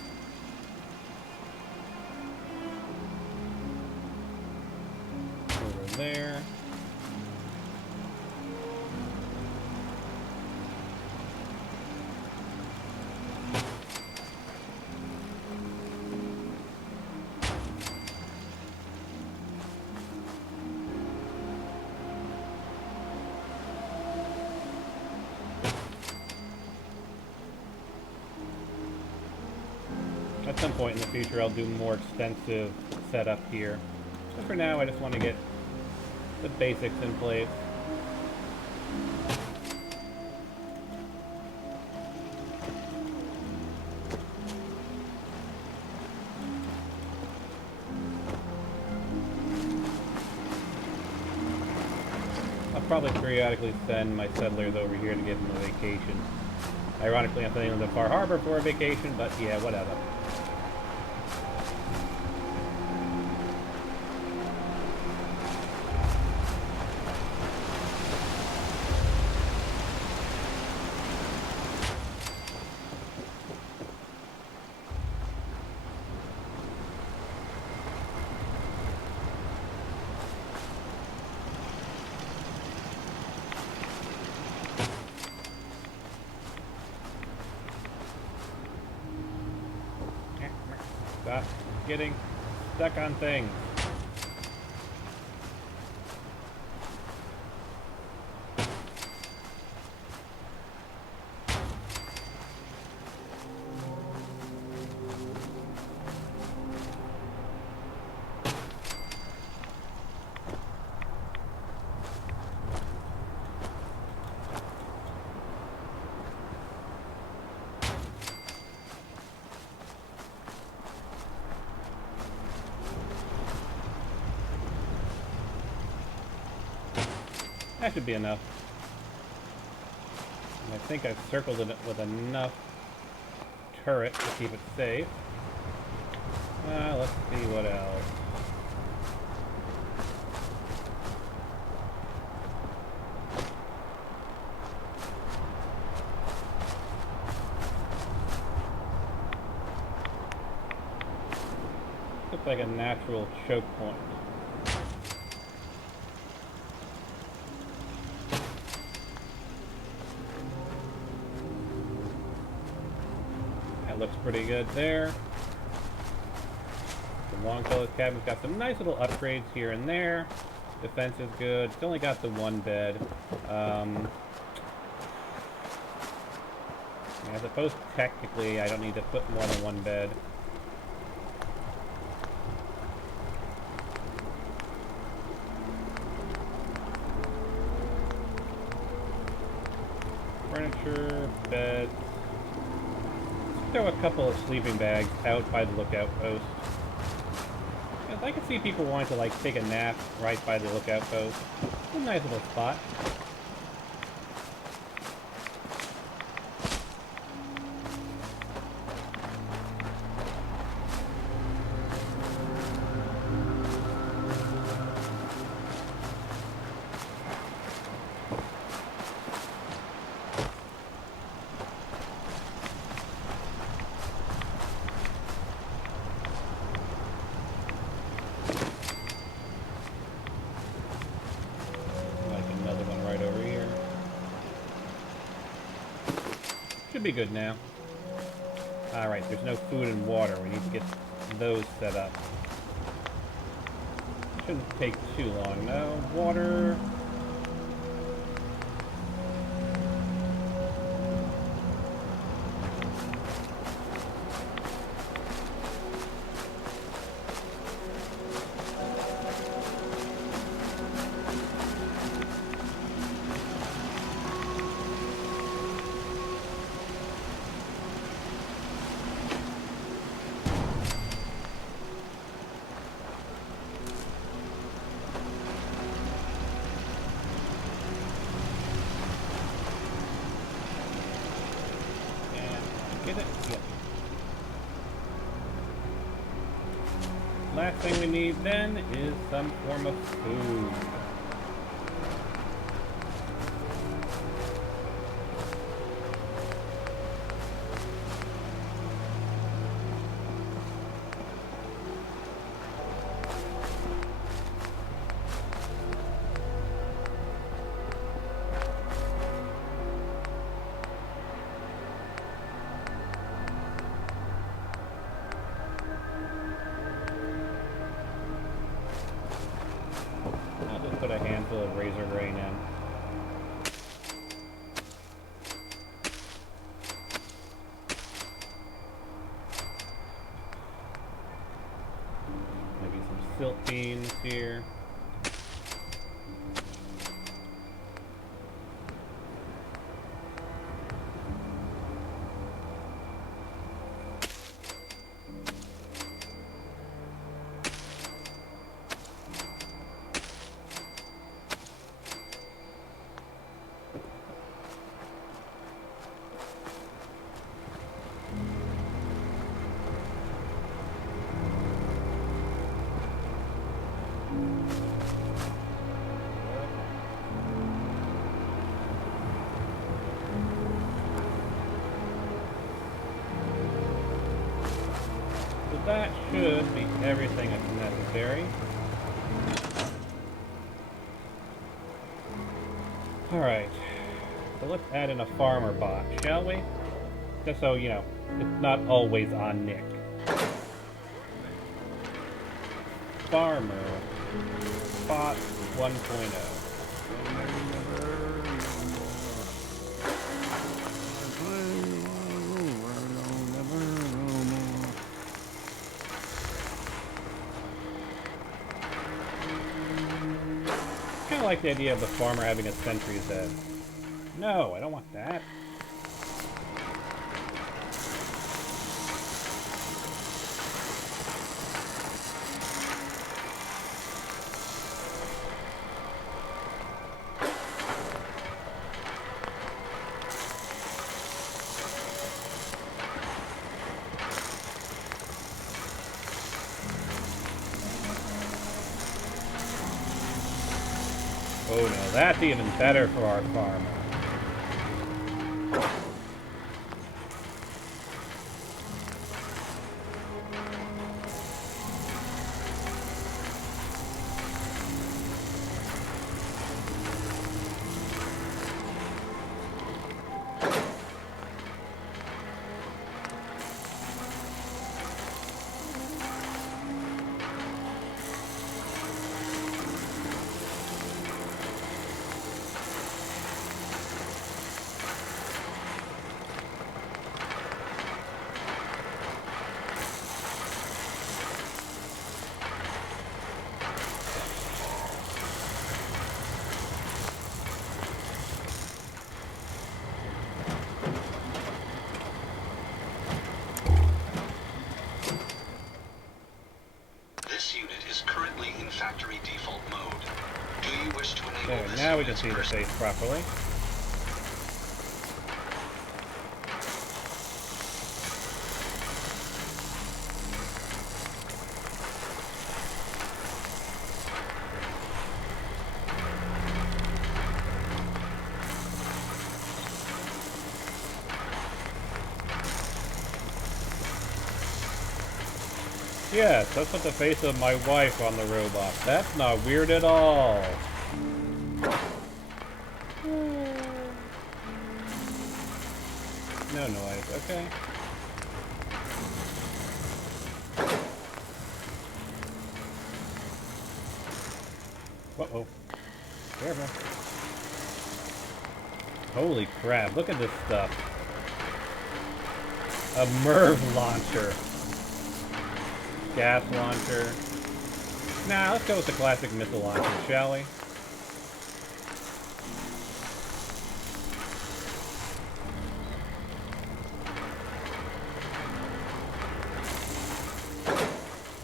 Over there. At some point in the future, I'll do more extensive setup here. But for now, I just want to get the basics in place. I'll probably periodically send my settlers over here to give them a vacation. Ironically, I'm sending them to Far Harbor for a vacation, but yeah, whatever. Stop getting stuck on things. That should be enough. And I think I've circled it with enough turret to keep it safe. Let's see what else. Looks like a natural choke point. That looks pretty good there. The Longfellow's cabin's got some nice little upgrades here and there. Defense is good. It's only got the one bed. I suppose technically I don't need to put more than one bed. Furniture, beds. Let's throw a couple of sleeping bags out by the lookout post. I can see people wanting to like take a nap right by the lookout post. It's a nice little spot. Should be good now. Alright, there's no food and water. We need to get those set up. Shouldn't take too long, no. Water. Get it? Yep. Last thing we need then is some form of food. Put a handful of razor grain in. Maybe some silt beans here. That should be everything that's necessary. Alright, so let's add in a farmer bot, shall we? Just so, you know, it's not always on Nick. Farmer bot 1.0. I like the idea of the farmer having a sentry's head. No, I don't want that. that's even better for our farmer. Now we can see the face properly. Yes, let's put the face of my wife on the robot. That's not weird at all. No noise, okay. Uh-oh. Careful. Holy crap, look at this stuff. A MIRV launcher. Gas launcher. Nah, let's go with the classic missile launcher, shall we?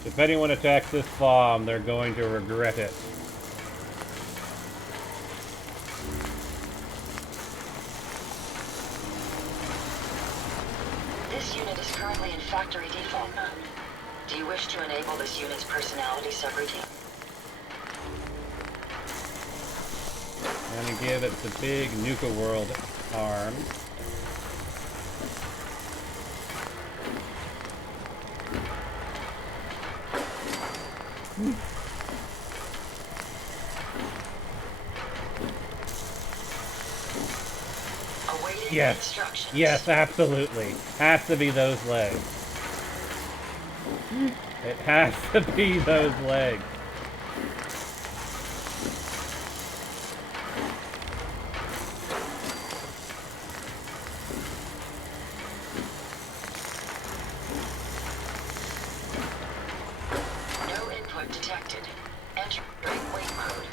If anyone attacks this farm, they're going to regret it. This unit is currently in factory default mode. Do you wish to enable this unit's personality subroutine? I'm gonna give it the big Nuka World arm. Yes, yes, absolutely. Has to be those legs. It has to be those legs. No input detected. Entering wait mode.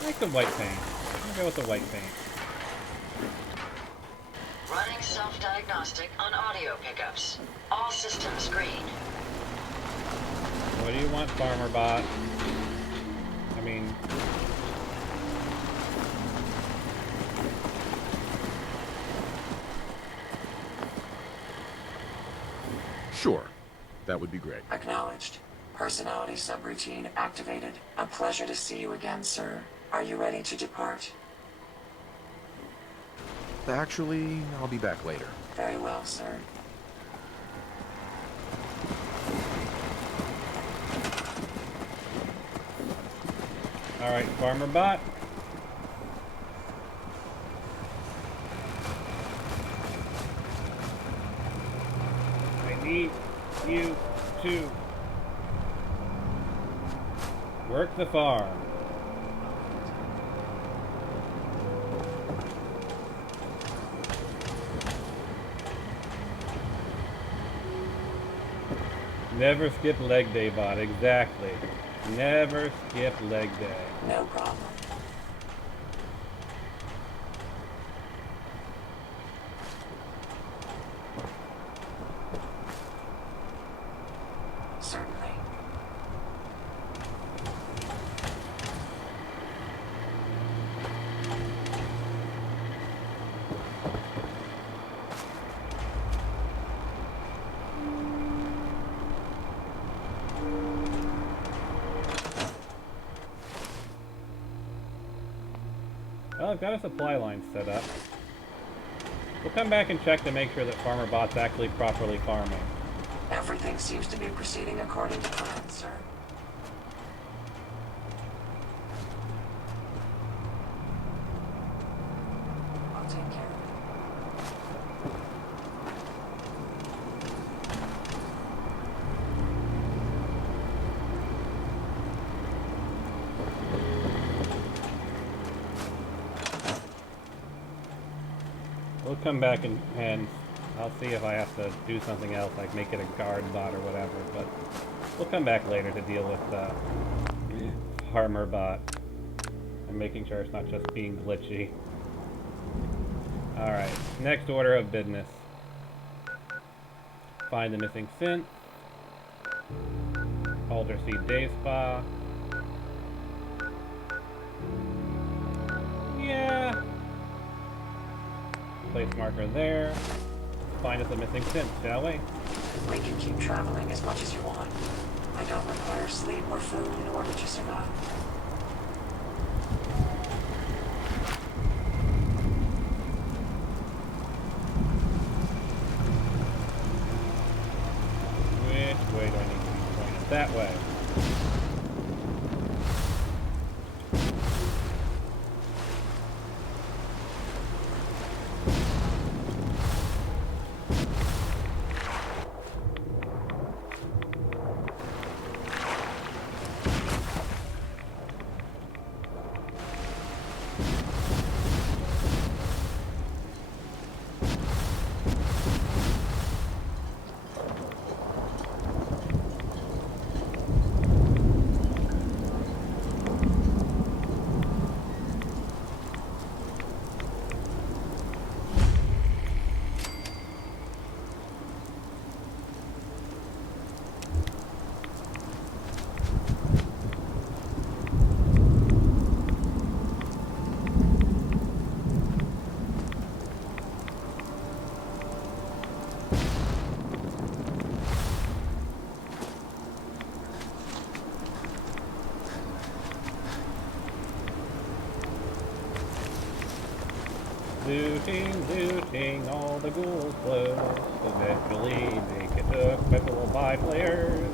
I like the white paint. I'm gonna go with the white paint. Running self-diagnostic on audio pickups. All systems green. What do you want, Farmer Bot? I mean... Sure. That would be great. Acknowledged. Personality subroutine activated. A pleasure to see you again, sir. Are you ready to depart? Actually, I'll be back later. Very well, sir. Alright, Farmer Bot. I need you to work the farm. Never skip leg day, Bot. Exactly. Never skip leg day. No problem. Certainly. I've got a supply line set up. We'll come back and check to make sure that Farmer Bot's actually properly farming. Everything seems to be proceeding according to plan, sir. I'll take care of it. We'll come back and I'll see if I have to do something else, like make it a guard bot or whatever, but we'll come back later to deal with Farmer Bot and making sure it's not just being glitchy. Alright, next order of business. Find the missing synth. Alderseed Day Spa. Yeah. Place marker there. Find us a missing synth, shall we? We can keep traveling as much as you want. I don't require sleep or food in order to survive. Which way do I need to be pointed? That way. Looting, all the ghouls close. Eventually they get took by the by players.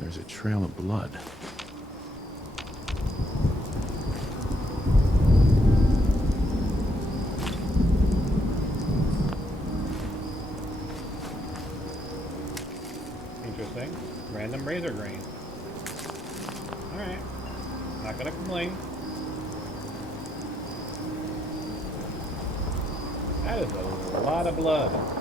There's a trail of blood. Interesting. Random razor grain. Alright. Not gonna complain. That is a lot of blood.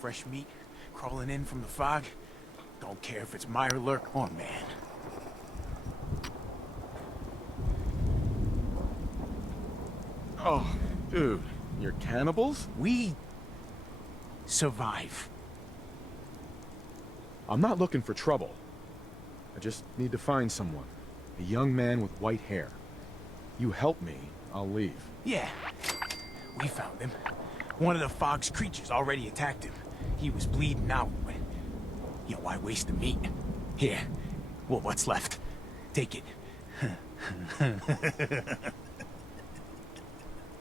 Fresh meat crawling in from the fog. Don't care if it's Mirelurk or man. Oh, dude, you're cannibals? We survive. I'm not looking for trouble. I just need to find someone. A young man with white hair. You help me, I'll leave. Yeah, we found him. One of the fog's creatures already attacked him. He was bleeding out, but... You know, why waste the meat? Here. Well, what's left? Take it.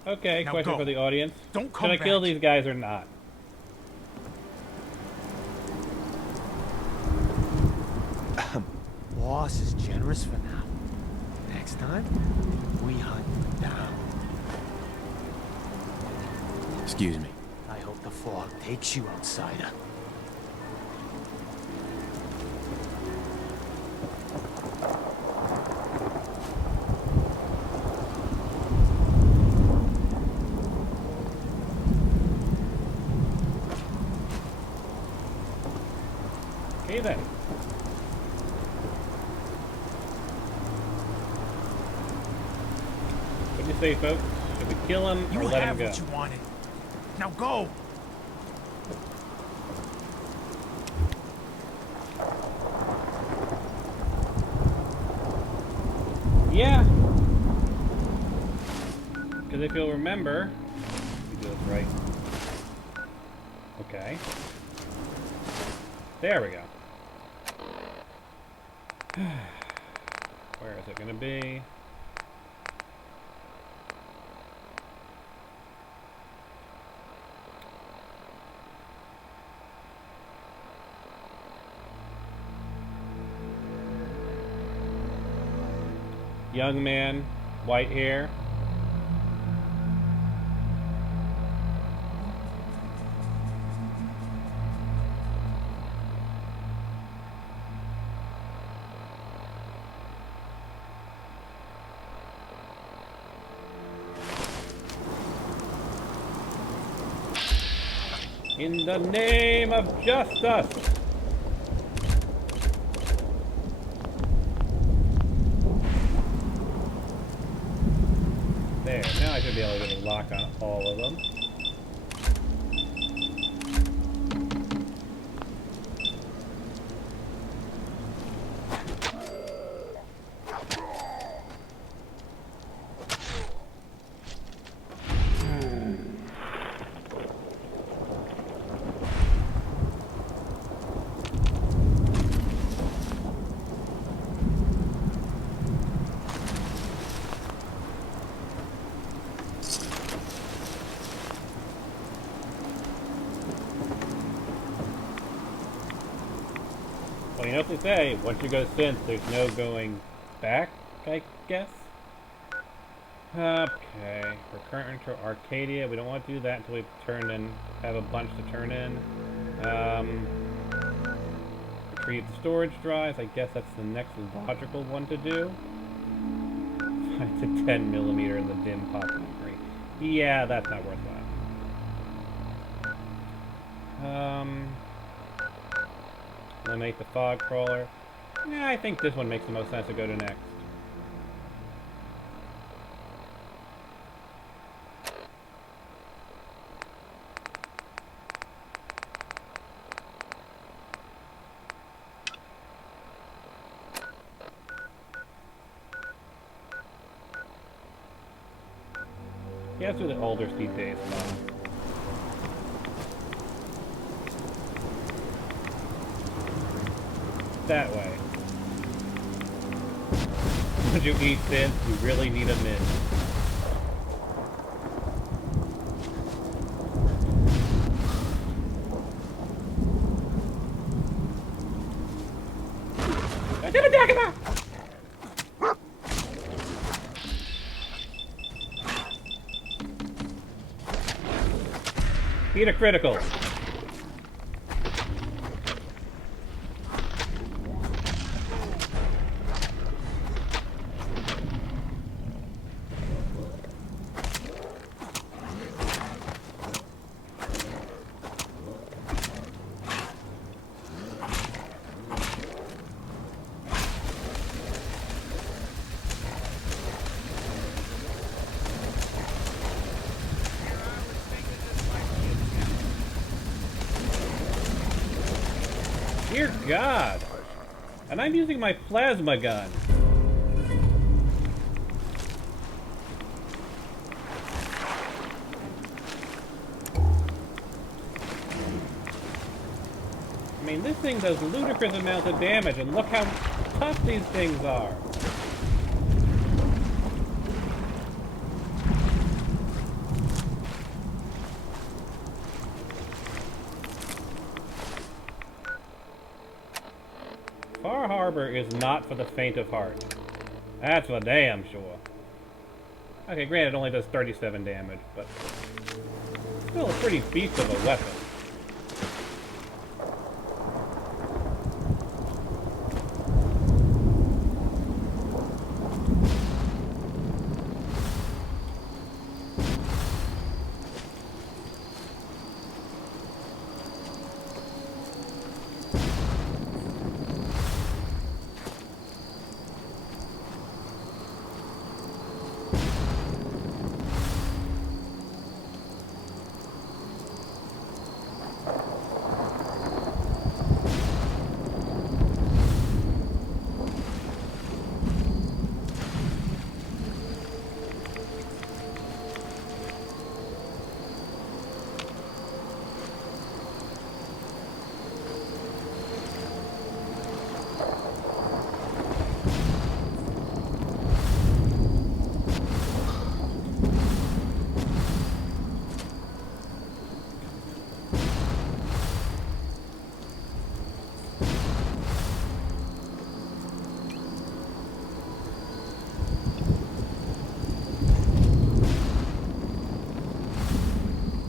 Okay, Now question go. for the audience. Don't come Should I kill back. these guys or not? Boss is generous for now. Next time, we hunt down. Excuse me. I hope the fog takes you, outsider. Okay then. What do you say, folks? Should we kill him or You let him have go? what you wanted. Now go! Yeah. Because if you'll remember, we do this right. Okay. There we go. Where is it going to be? Young man, white hair. In the name of justice! There, now I should be able to get a lock on all of them. Well, you know what they say, once you go synth, there's no going back, I guess? Okay, recurrent intro Arcadia, we don't want to do that until we turn in, have a bunch to turn in. Retrieve the storage drives, I guess that's the next logical one to do. Find the 10mm in the dim pop memory. Yeah, that's not worthwhile. Eliminate the fog crawler. Yeah, I think this one makes the most sense to go to next. Yeah, let's do the older Steve Days stuff. That way. Would you eat this? You really need a mint. Eat a critical. Dear God! And I'm using my plasma gun. I mean, this thing does ludicrous amounts of damage, and look how tough these things are. Far Harbor is not for the faint of heart. That's for damn sure. Okay, granted, it only does 37 damage, but still a pretty beast of a weapon.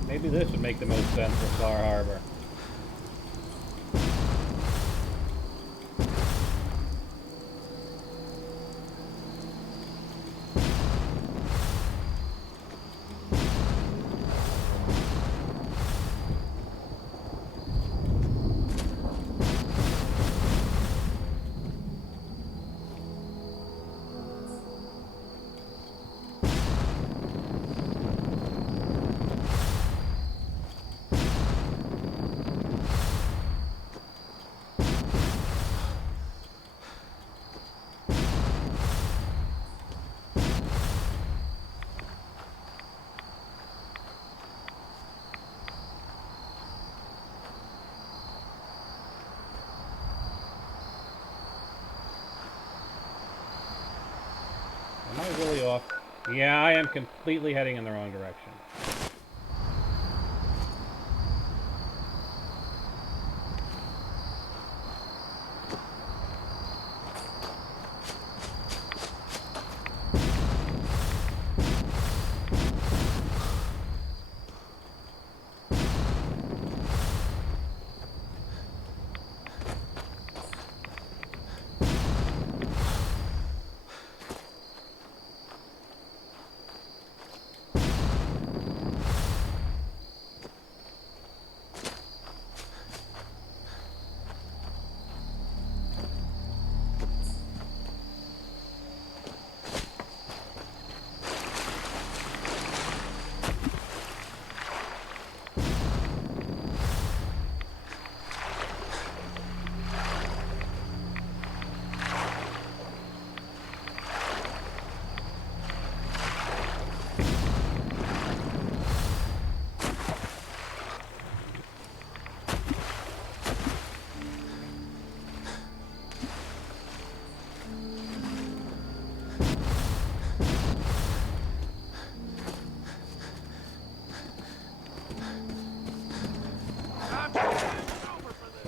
Maybe this would make the most sense for Far Harbor. Am I really off? Yeah, I am completely heading in the wrong direction.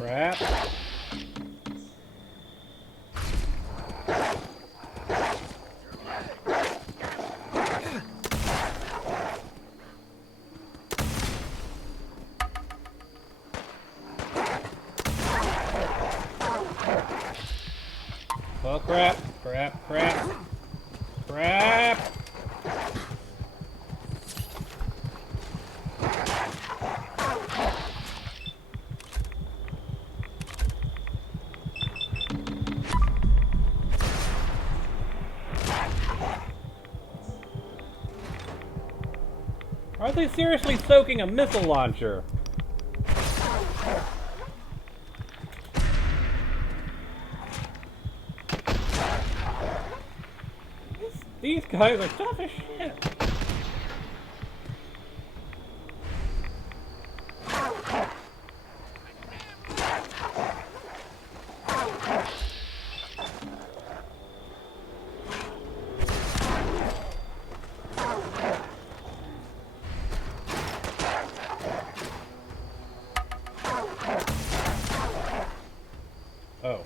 crap. Oh crap, crap, crap, crap! Are they seriously soaking a missile launcher? These guys are tough as shit. Oh.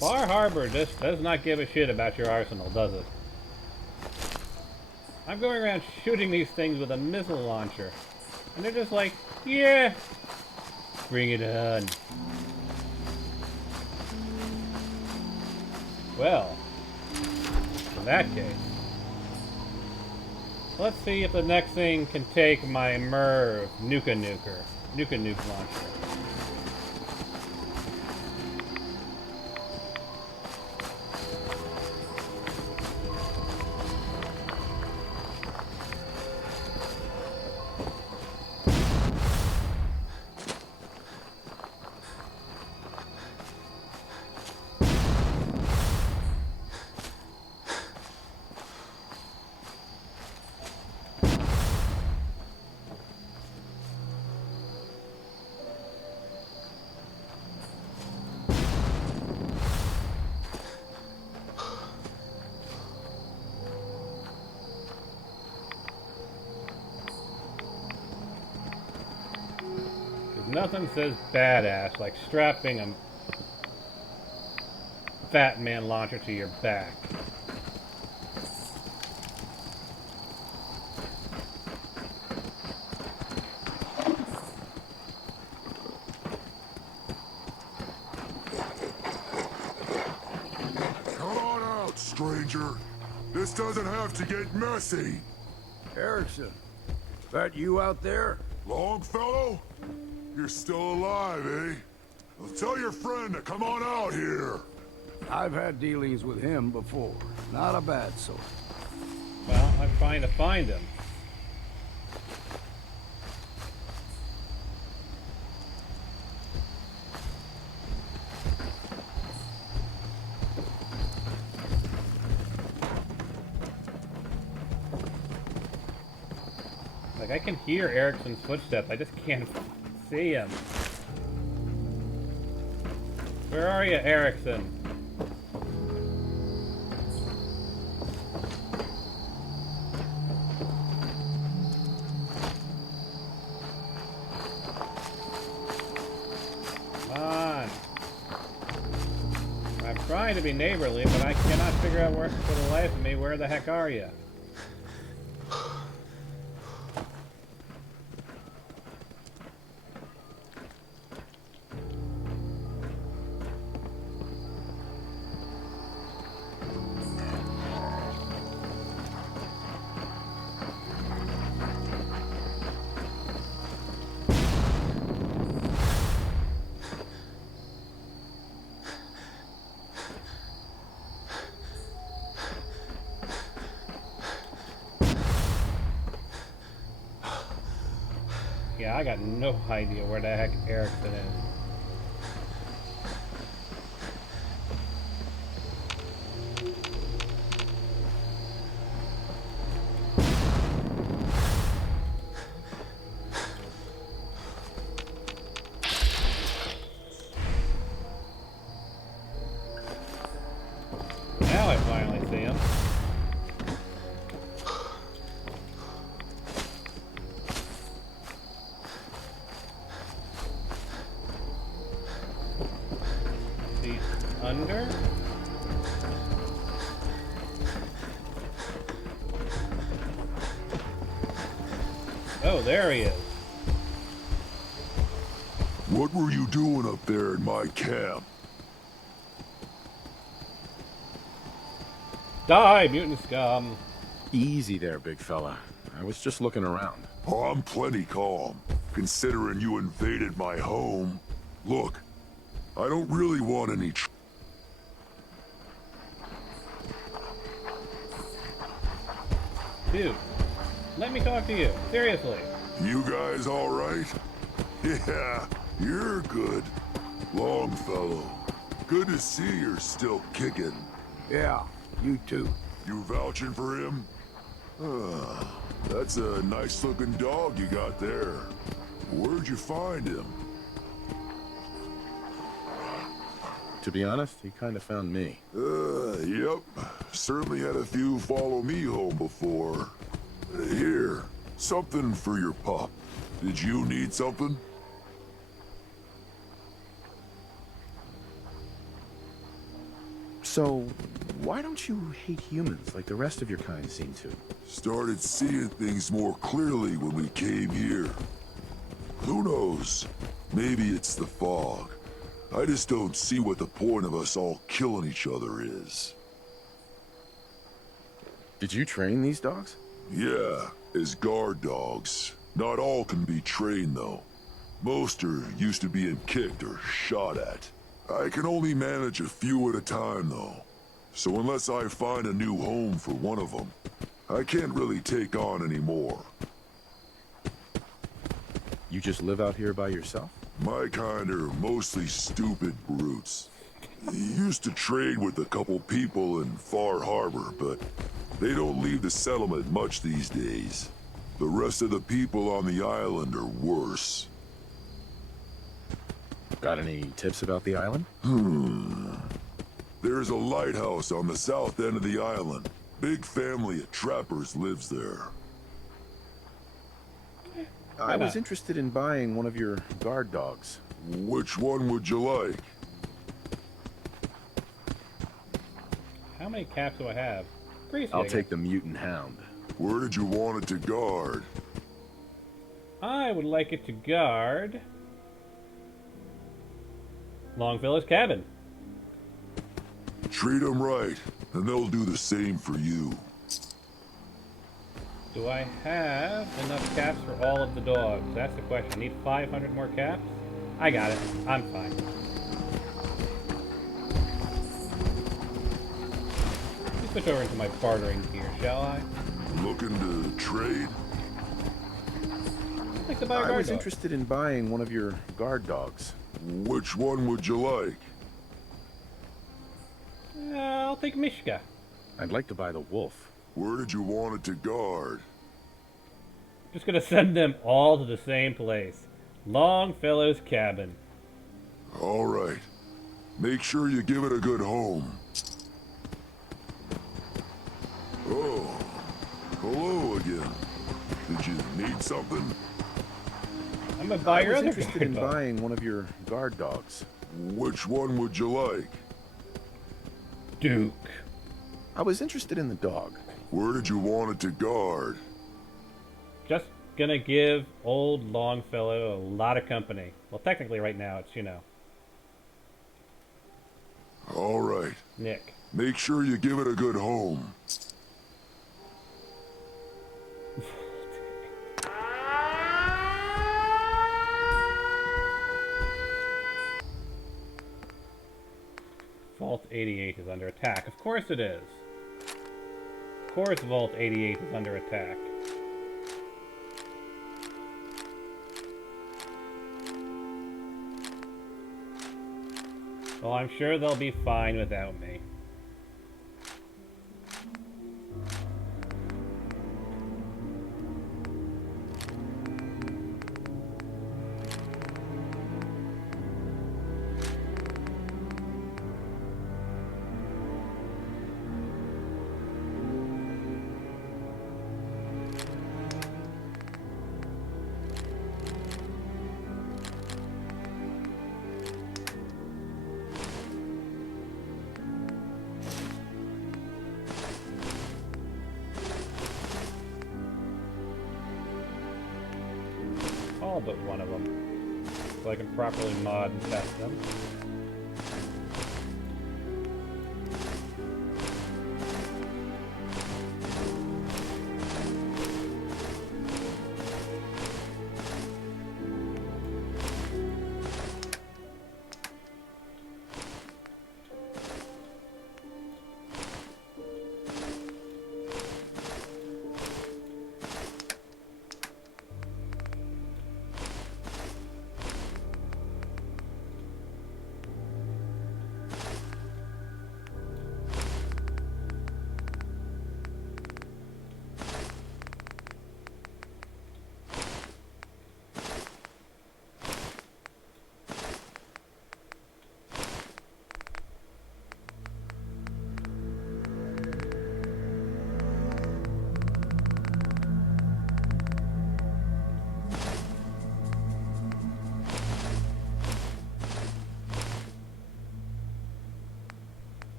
Bar Harbor just does not give a shit about your arsenal, does it? I'm going around shooting these things with a missile launcher. And they're just like, yeah, bring it on. Well, in that case, let's see if the next thing can take my Merv Nuka Nuke launcher. Nothing says badass like strapping a Fat Man launcher to your back. Come on out, stranger. This doesn't have to get messy. Erickson, that you out there? Longfellow? You're still alive, eh? Well, tell your friend to come on out here. I've had dealings with him before. Not a bad sort. Well, I'm trying to find him. Like, I can hear Erickson's footsteps, I just can't see him. Where are you, Erickson? Come on. I'm trying to be neighborly, but I cannot figure out where, for the life of me, where the heck are you? Yeah, I got no idea where the heck Erickson is. under? Oh, there he is. What were you doing up there in my camp? Die, mutant scum. Easy there, big fella. I was just looking around. Oh, I'm plenty calm, considering you invaded my home. Look, I don't really want any Dude, let me talk to you. Seriously. You guys all right? Yeah, you're good. Longfellow, good to see you're still kicking. Yeah, you too. You vouching for him? That's a nice-looking dog you got there. Where'd you find him? To be honest, he kind of found me. Yep. Certainly had a few follow me home before. Here, something for your pup. Did you need something? So, why don't you hate humans like the rest of your kind seem to? Started seeing things more clearly when we came here. Who knows? Maybe it's the fog. I just don't see what the point of us all killing each other is. Did you train these dogs? Yeah, as guard dogs. Not all can be trained, though. Most are used to being kicked or shot at. I can only manage a few at a time, though. So unless I find a new home for one of them, I can't really take on any more. You just live out here by yourself? My kind are mostly stupid brutes. Used to trade with a couple people in Far Harbor, but they don't leave the settlement much these days. The rest of the people on the island are worse. Got any tips about the island? There's a lighthouse on the south end of the island. Big family of trappers lives there. I was interested in buying one of your guard dogs. Which one would you like? How many caps do I have? Greasy, I'll take the mutant hound. Where did you want it to guard? I would like it to guard Longfellow's cabin. Treat them right, and they'll do the same for you. Do I have enough caps for all of the dogs? That's the question. I need 500 more caps? I got it. I'm fine. Let's switch over into my bartering gear, shall I? Looking to trade? I'd like to buy a guard I was dog. interested in buying one of your guard dogs. Which one would you like? I'll take Mishka. I'd like to buy the wolf. Where did you want it to guard? Just gonna send them all to the same place. Longfellow's cabin. All right. Make sure you give it a good home. Oh, hello again. Did you need something? I'm gonna buy your I was other interested guard in dog. buying one of your guard dogs. Which one would you like? Duke. I was interested in the dog. Where did you want it to guard? Just gonna give old Longfellow a lot of company. Well, technically right now it's, you know, All right. Nick. Make sure you give it a good home. Vault 88 is under attack. Of course it is. Of course Vault 88 is under attack. Well, I'm sure they'll be fine without me. all but one of them, so I can properly mod and test them.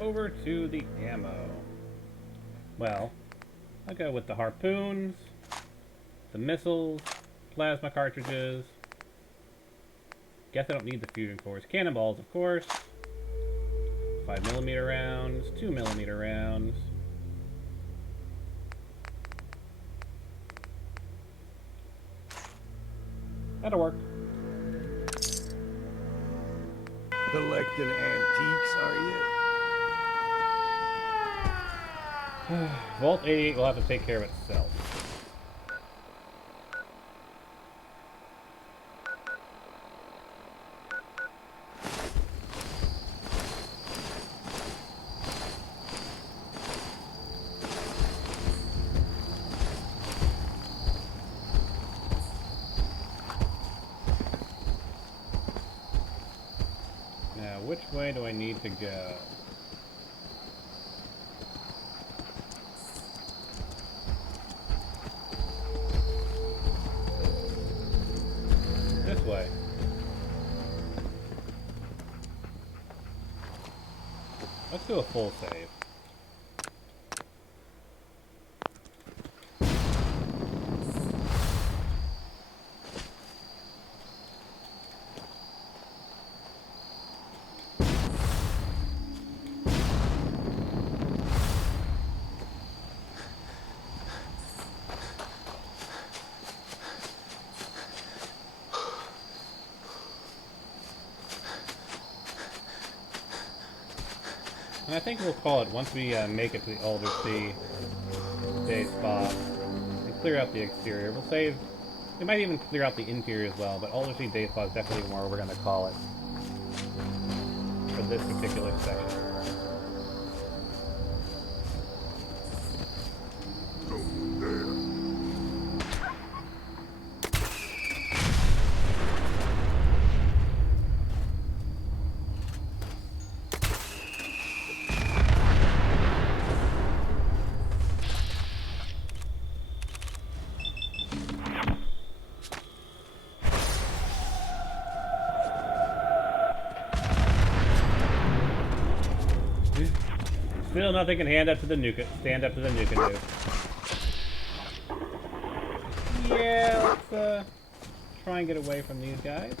Over to the ammo. Well, I'll go with the harpoons, the missiles, plasma cartridges. Guess I don't need the fusion cores. Cannonballs, of course. 5mm rounds, 2mm rounds. That'll work. Collecting antiques, are you? Vault 88 will have to take care of itself. Now, which way do I need to go? Way. Let's do a full save. And I think we'll call it once we make it to the Aldersea day spot and clear out the exterior. We'll save. We might even clear out the interior as well, but Aldersea day spot is definitely more we're going to call it for this particular section. Still nothing can stand up to the Nuka Nuke. Yeah, let's try and get away from these guys.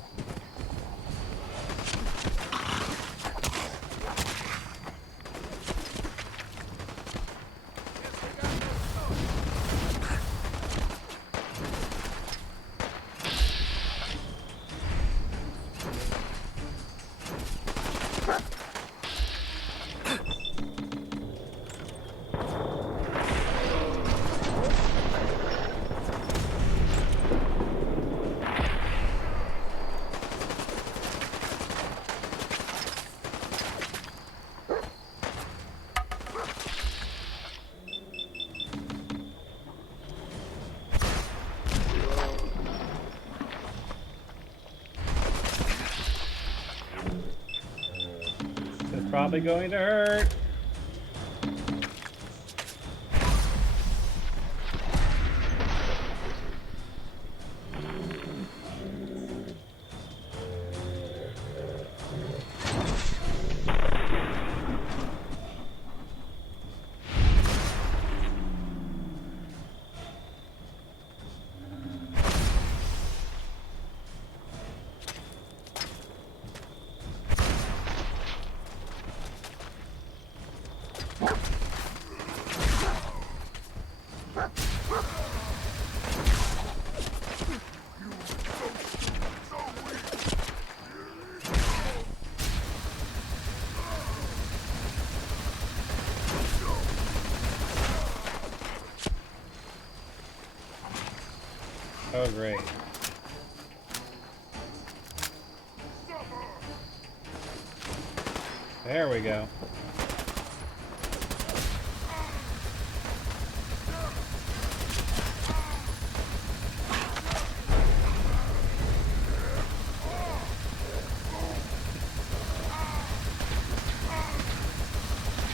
probably going to hurt. Oh, great. There we go.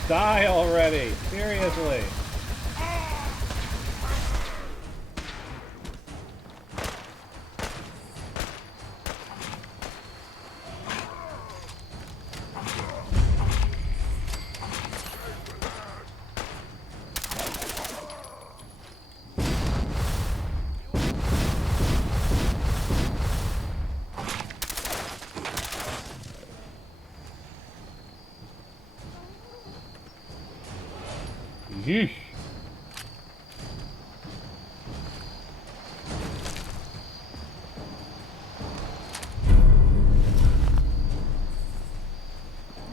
Die already! Seriously! Yeesh.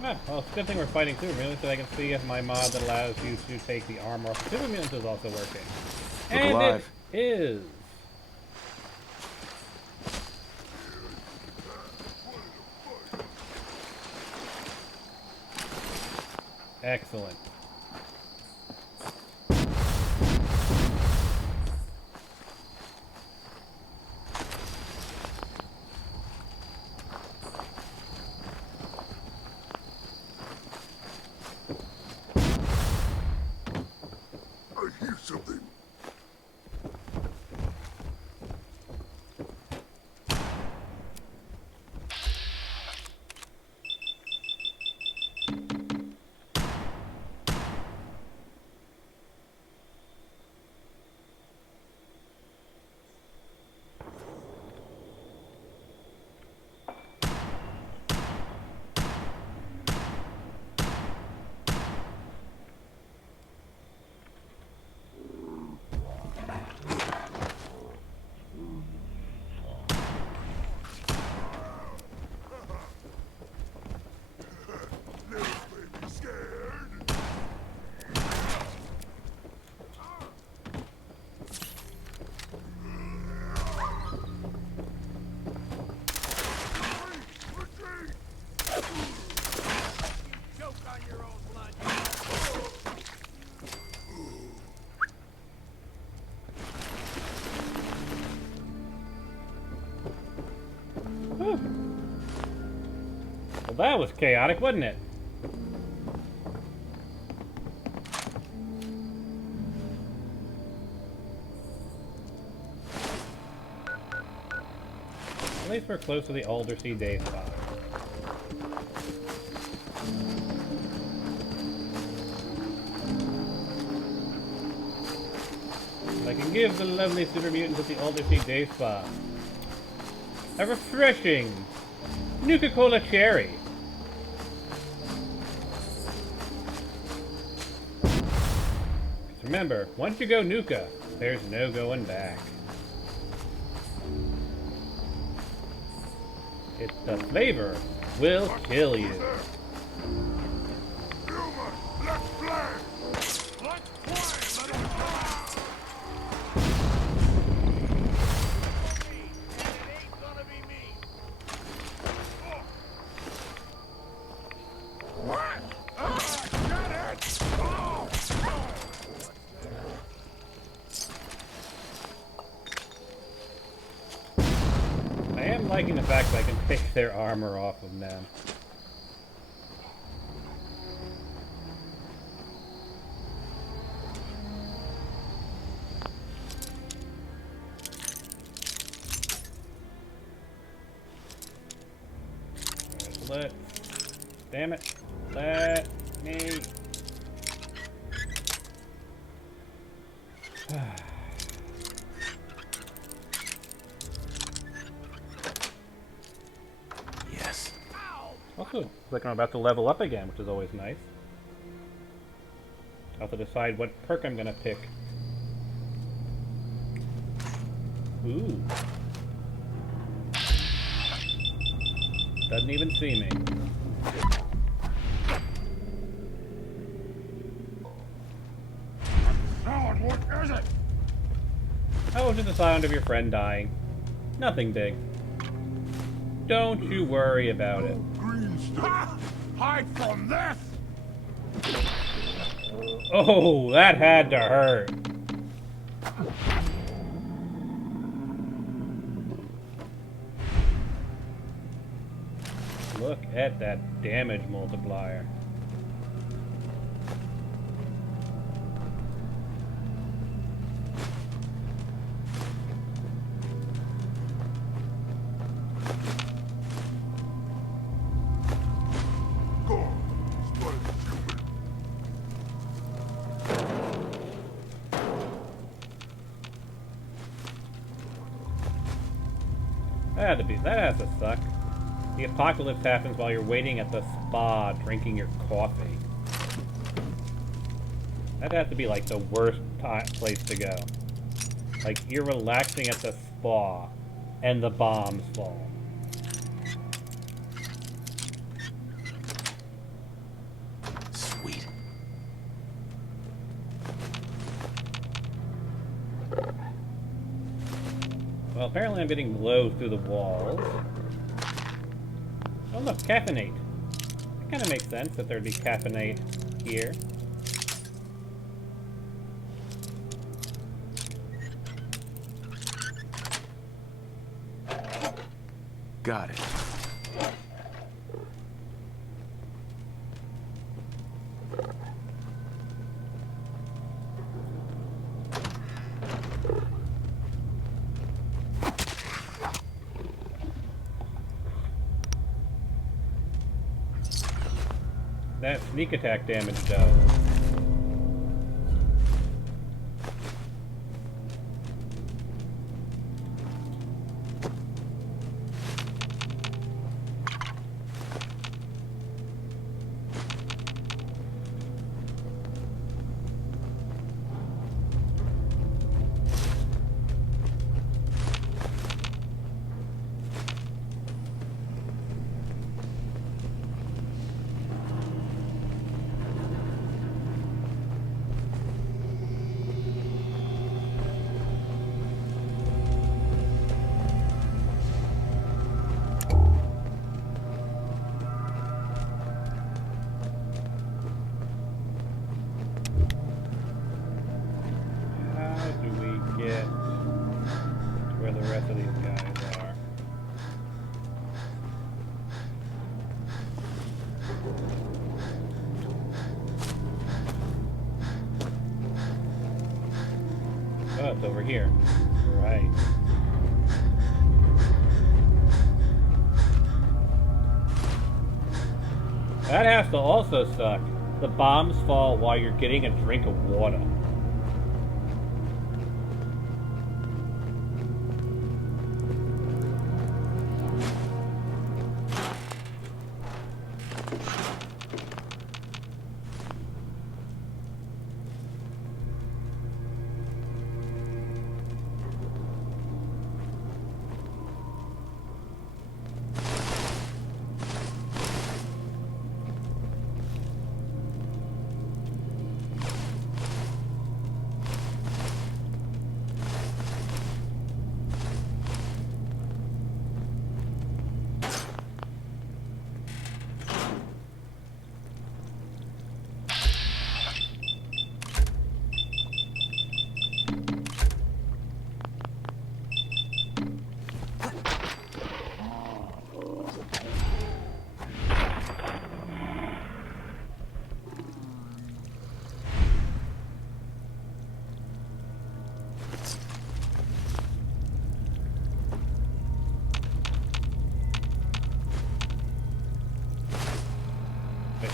Ah, well, it's a good thing we're fighting super mutants so I can see if my mod that allows you to take the armor off super mutants is also working. And alive. it is. Excellent. I hear something. Well, that was chaotic, wasn't it? At least we're close to the Aldersea day spot. I can give the lovely super mutants at the Aldersea day spa a refreshing Nuka-Cola cherry. Remember, once you go Nuka, there's no going back. It's the flavor will kill you. I am liking the fact that I can take their armor off of them. Damn it. Let me... Yes. Also, looks like I'm about to level up again, which is always nice. I'll have to decide what perk I'm gonna pick. Ooh. Doesn't even see me. What is it? Oh, just the sound of your friend dying. Nothing big. Don't you worry about it. Hide from this! Oh, that had to hurt. Look at that damage multiplier. That has to suck. The apocalypse happens while you're waiting at the spa, drinking your coffee. That has to be like the worst place to go. Like, you're relaxing at the spa, and the bombs fall. Sweet. Well, apparently I'm getting blows through the walls. Oh look, caffeinate. It kind of makes sense that there'd be caffeinate here. Got it. That sneak attack damage does. Oh, it's over here. Right. That has to also suck. The bombs fall while you're getting a drink of water.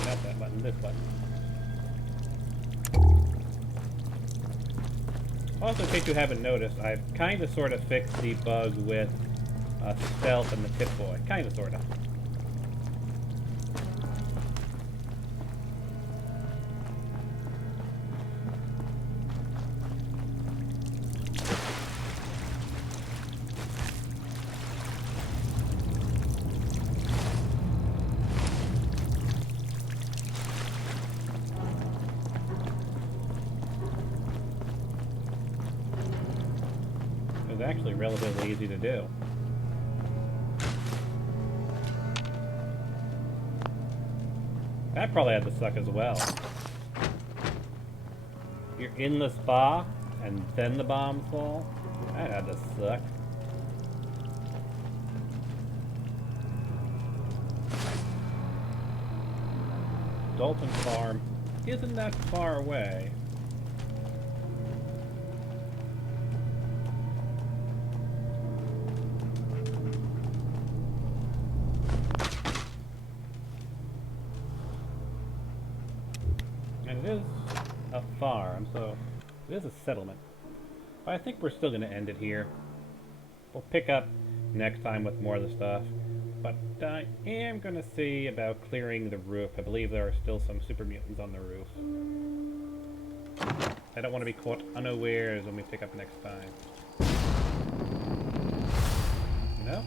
not that button, this button. Also, in case you haven't noticed, I've kind of sort of fixed the bug with Stealth and the Pip-Boy. Kind of, sort of. It's actually relatively easy to do. That probably had to suck as well. You're in the spa, and then the bombs fall? That had to suck. Dalton Farm isn't that far away. And it is a farm, so it is a settlement. But I think we're still going to end it here. We'll pick up next time with more of the stuff. But I am going to see about clearing the roof. I believe there are still some super mutants on the roof. I don't want to be caught unawares when we pick up next time. No?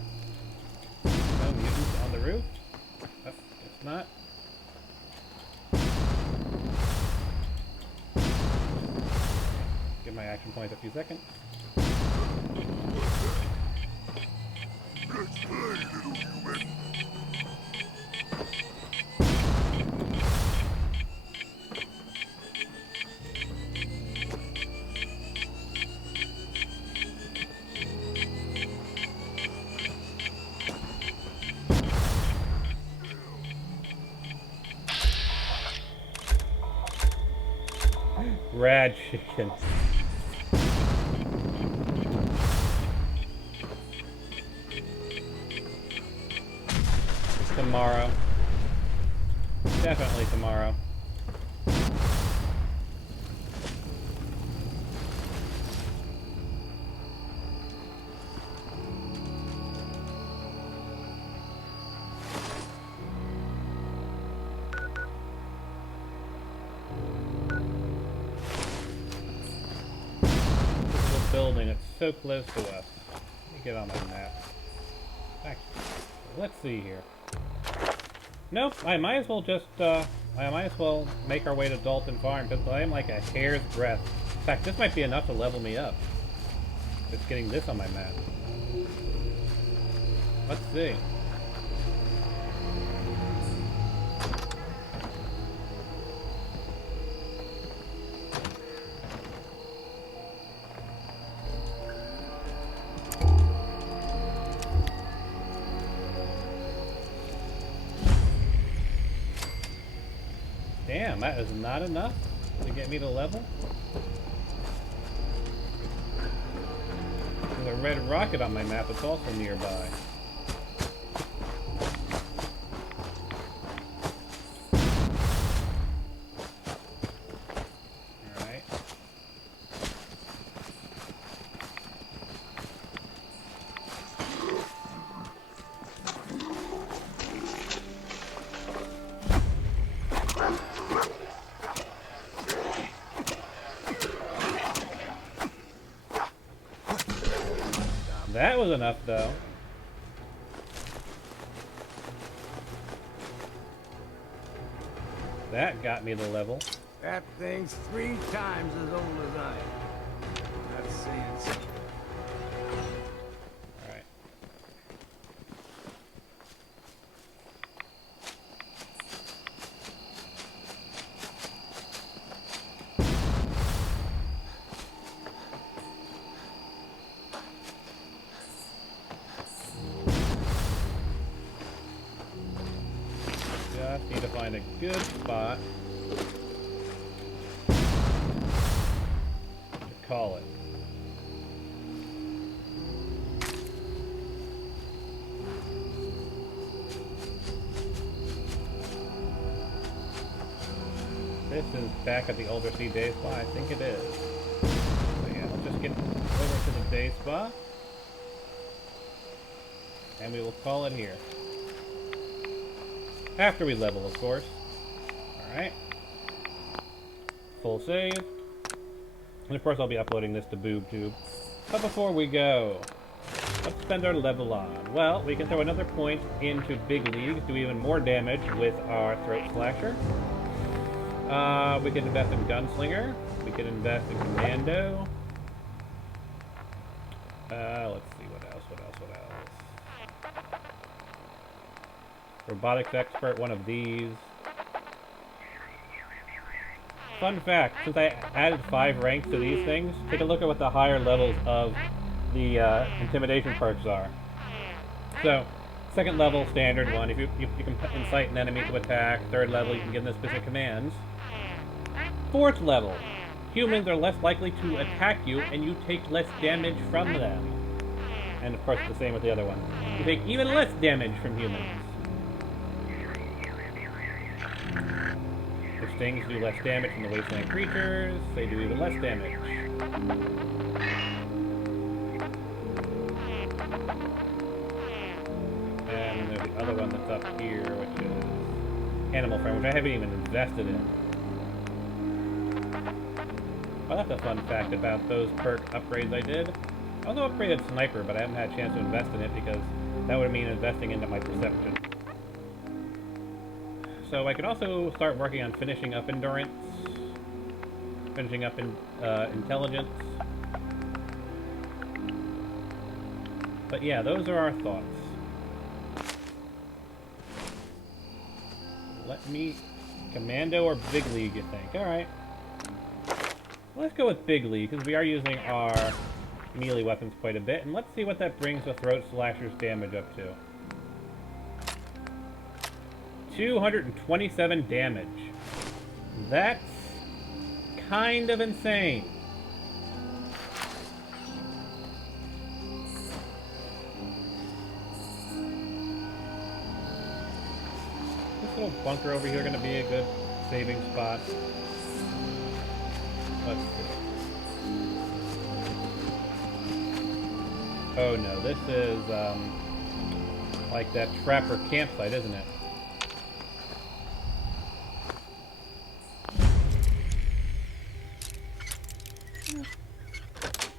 No mutants on the roof? Oh, guess not. Give my action points a few seconds. Let's play, little human. Rad chicken. Tomorrow. Definitely tomorrow. This building, it's so close to us. Let me get on my map. Actually, let's see here. Nope, I might as well just, I might as well make our way to Dalton Farm, because I am like a hair's breadth. In fact, this might be enough to level me up. Just getting this on my map. Let's see. Damn, that is not enough to get me to level. There's a red rocket on my map, it's also nearby. Alright. That was enough, though. That got me the level. That thing's 3 times as old as I am. That's saying something. Alright. Just need to find a good spot to call it. this is back at the older sea day spa. I think it is. So yeah, let's just get over to the day spa. And we will call it here. After we level, of course. Alright. Full save. And of course I'll be uploading this to BoobTube. But before we go, let's spend our level on. Well, we can throw another point into Big League, do even more damage with our Throat Slasher. We can invest in Gunslinger. We can invest in Commando. Let's see, what else? Robotics Expert, one of these. Fun fact, since I added 5 ranks to these things, take a look at what the higher levels of the intimidation perks are. So, second level, standard one, if you can incite an enemy to attack. Third level, you can give them specific commands. Fourth level, humans are less likely to attack you and you take less damage from them. And of course the same with the other ones. You take even less damage from humans. Which things do less damage from the wasteland creatures, they do even less damage. And there's the other one that's up here, which is Animal Friend, which I haven't even invested in. Oh, that's a fun fact about those perk upgrades I did. I also upgraded Sniper, but I haven't had a chance to invest in it because that would mean investing into my perception. So I could also start working on finishing up Endurance, finishing up Intelligence. But yeah, those are our thoughts. Let me... Commando or Big League, you think? Alright. Let's go with Big League, because we are using our melee weapons quite a bit. And let's see what that brings the Throat Slasher's damage up to. 227 damage. That's kind of insane. This little bunker over here going to be a good saving spot. Let's see. Oh no, this is like that trapper campsite, isn't it?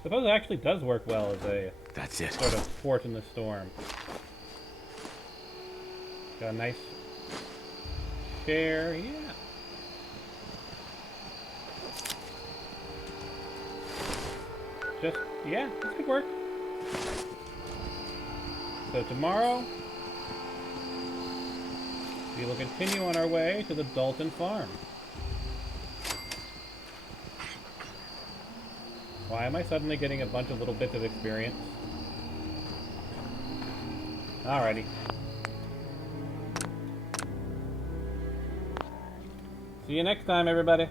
Suppose it actually does work well as a sort of fort in the storm. Got a nice share, yeah. Just, yeah, this could work. So tomorrow, we will continue on our way to the Dalton farm. Why am I suddenly getting a bunch of little bits of experience? Alrighty. See you next time, everybody.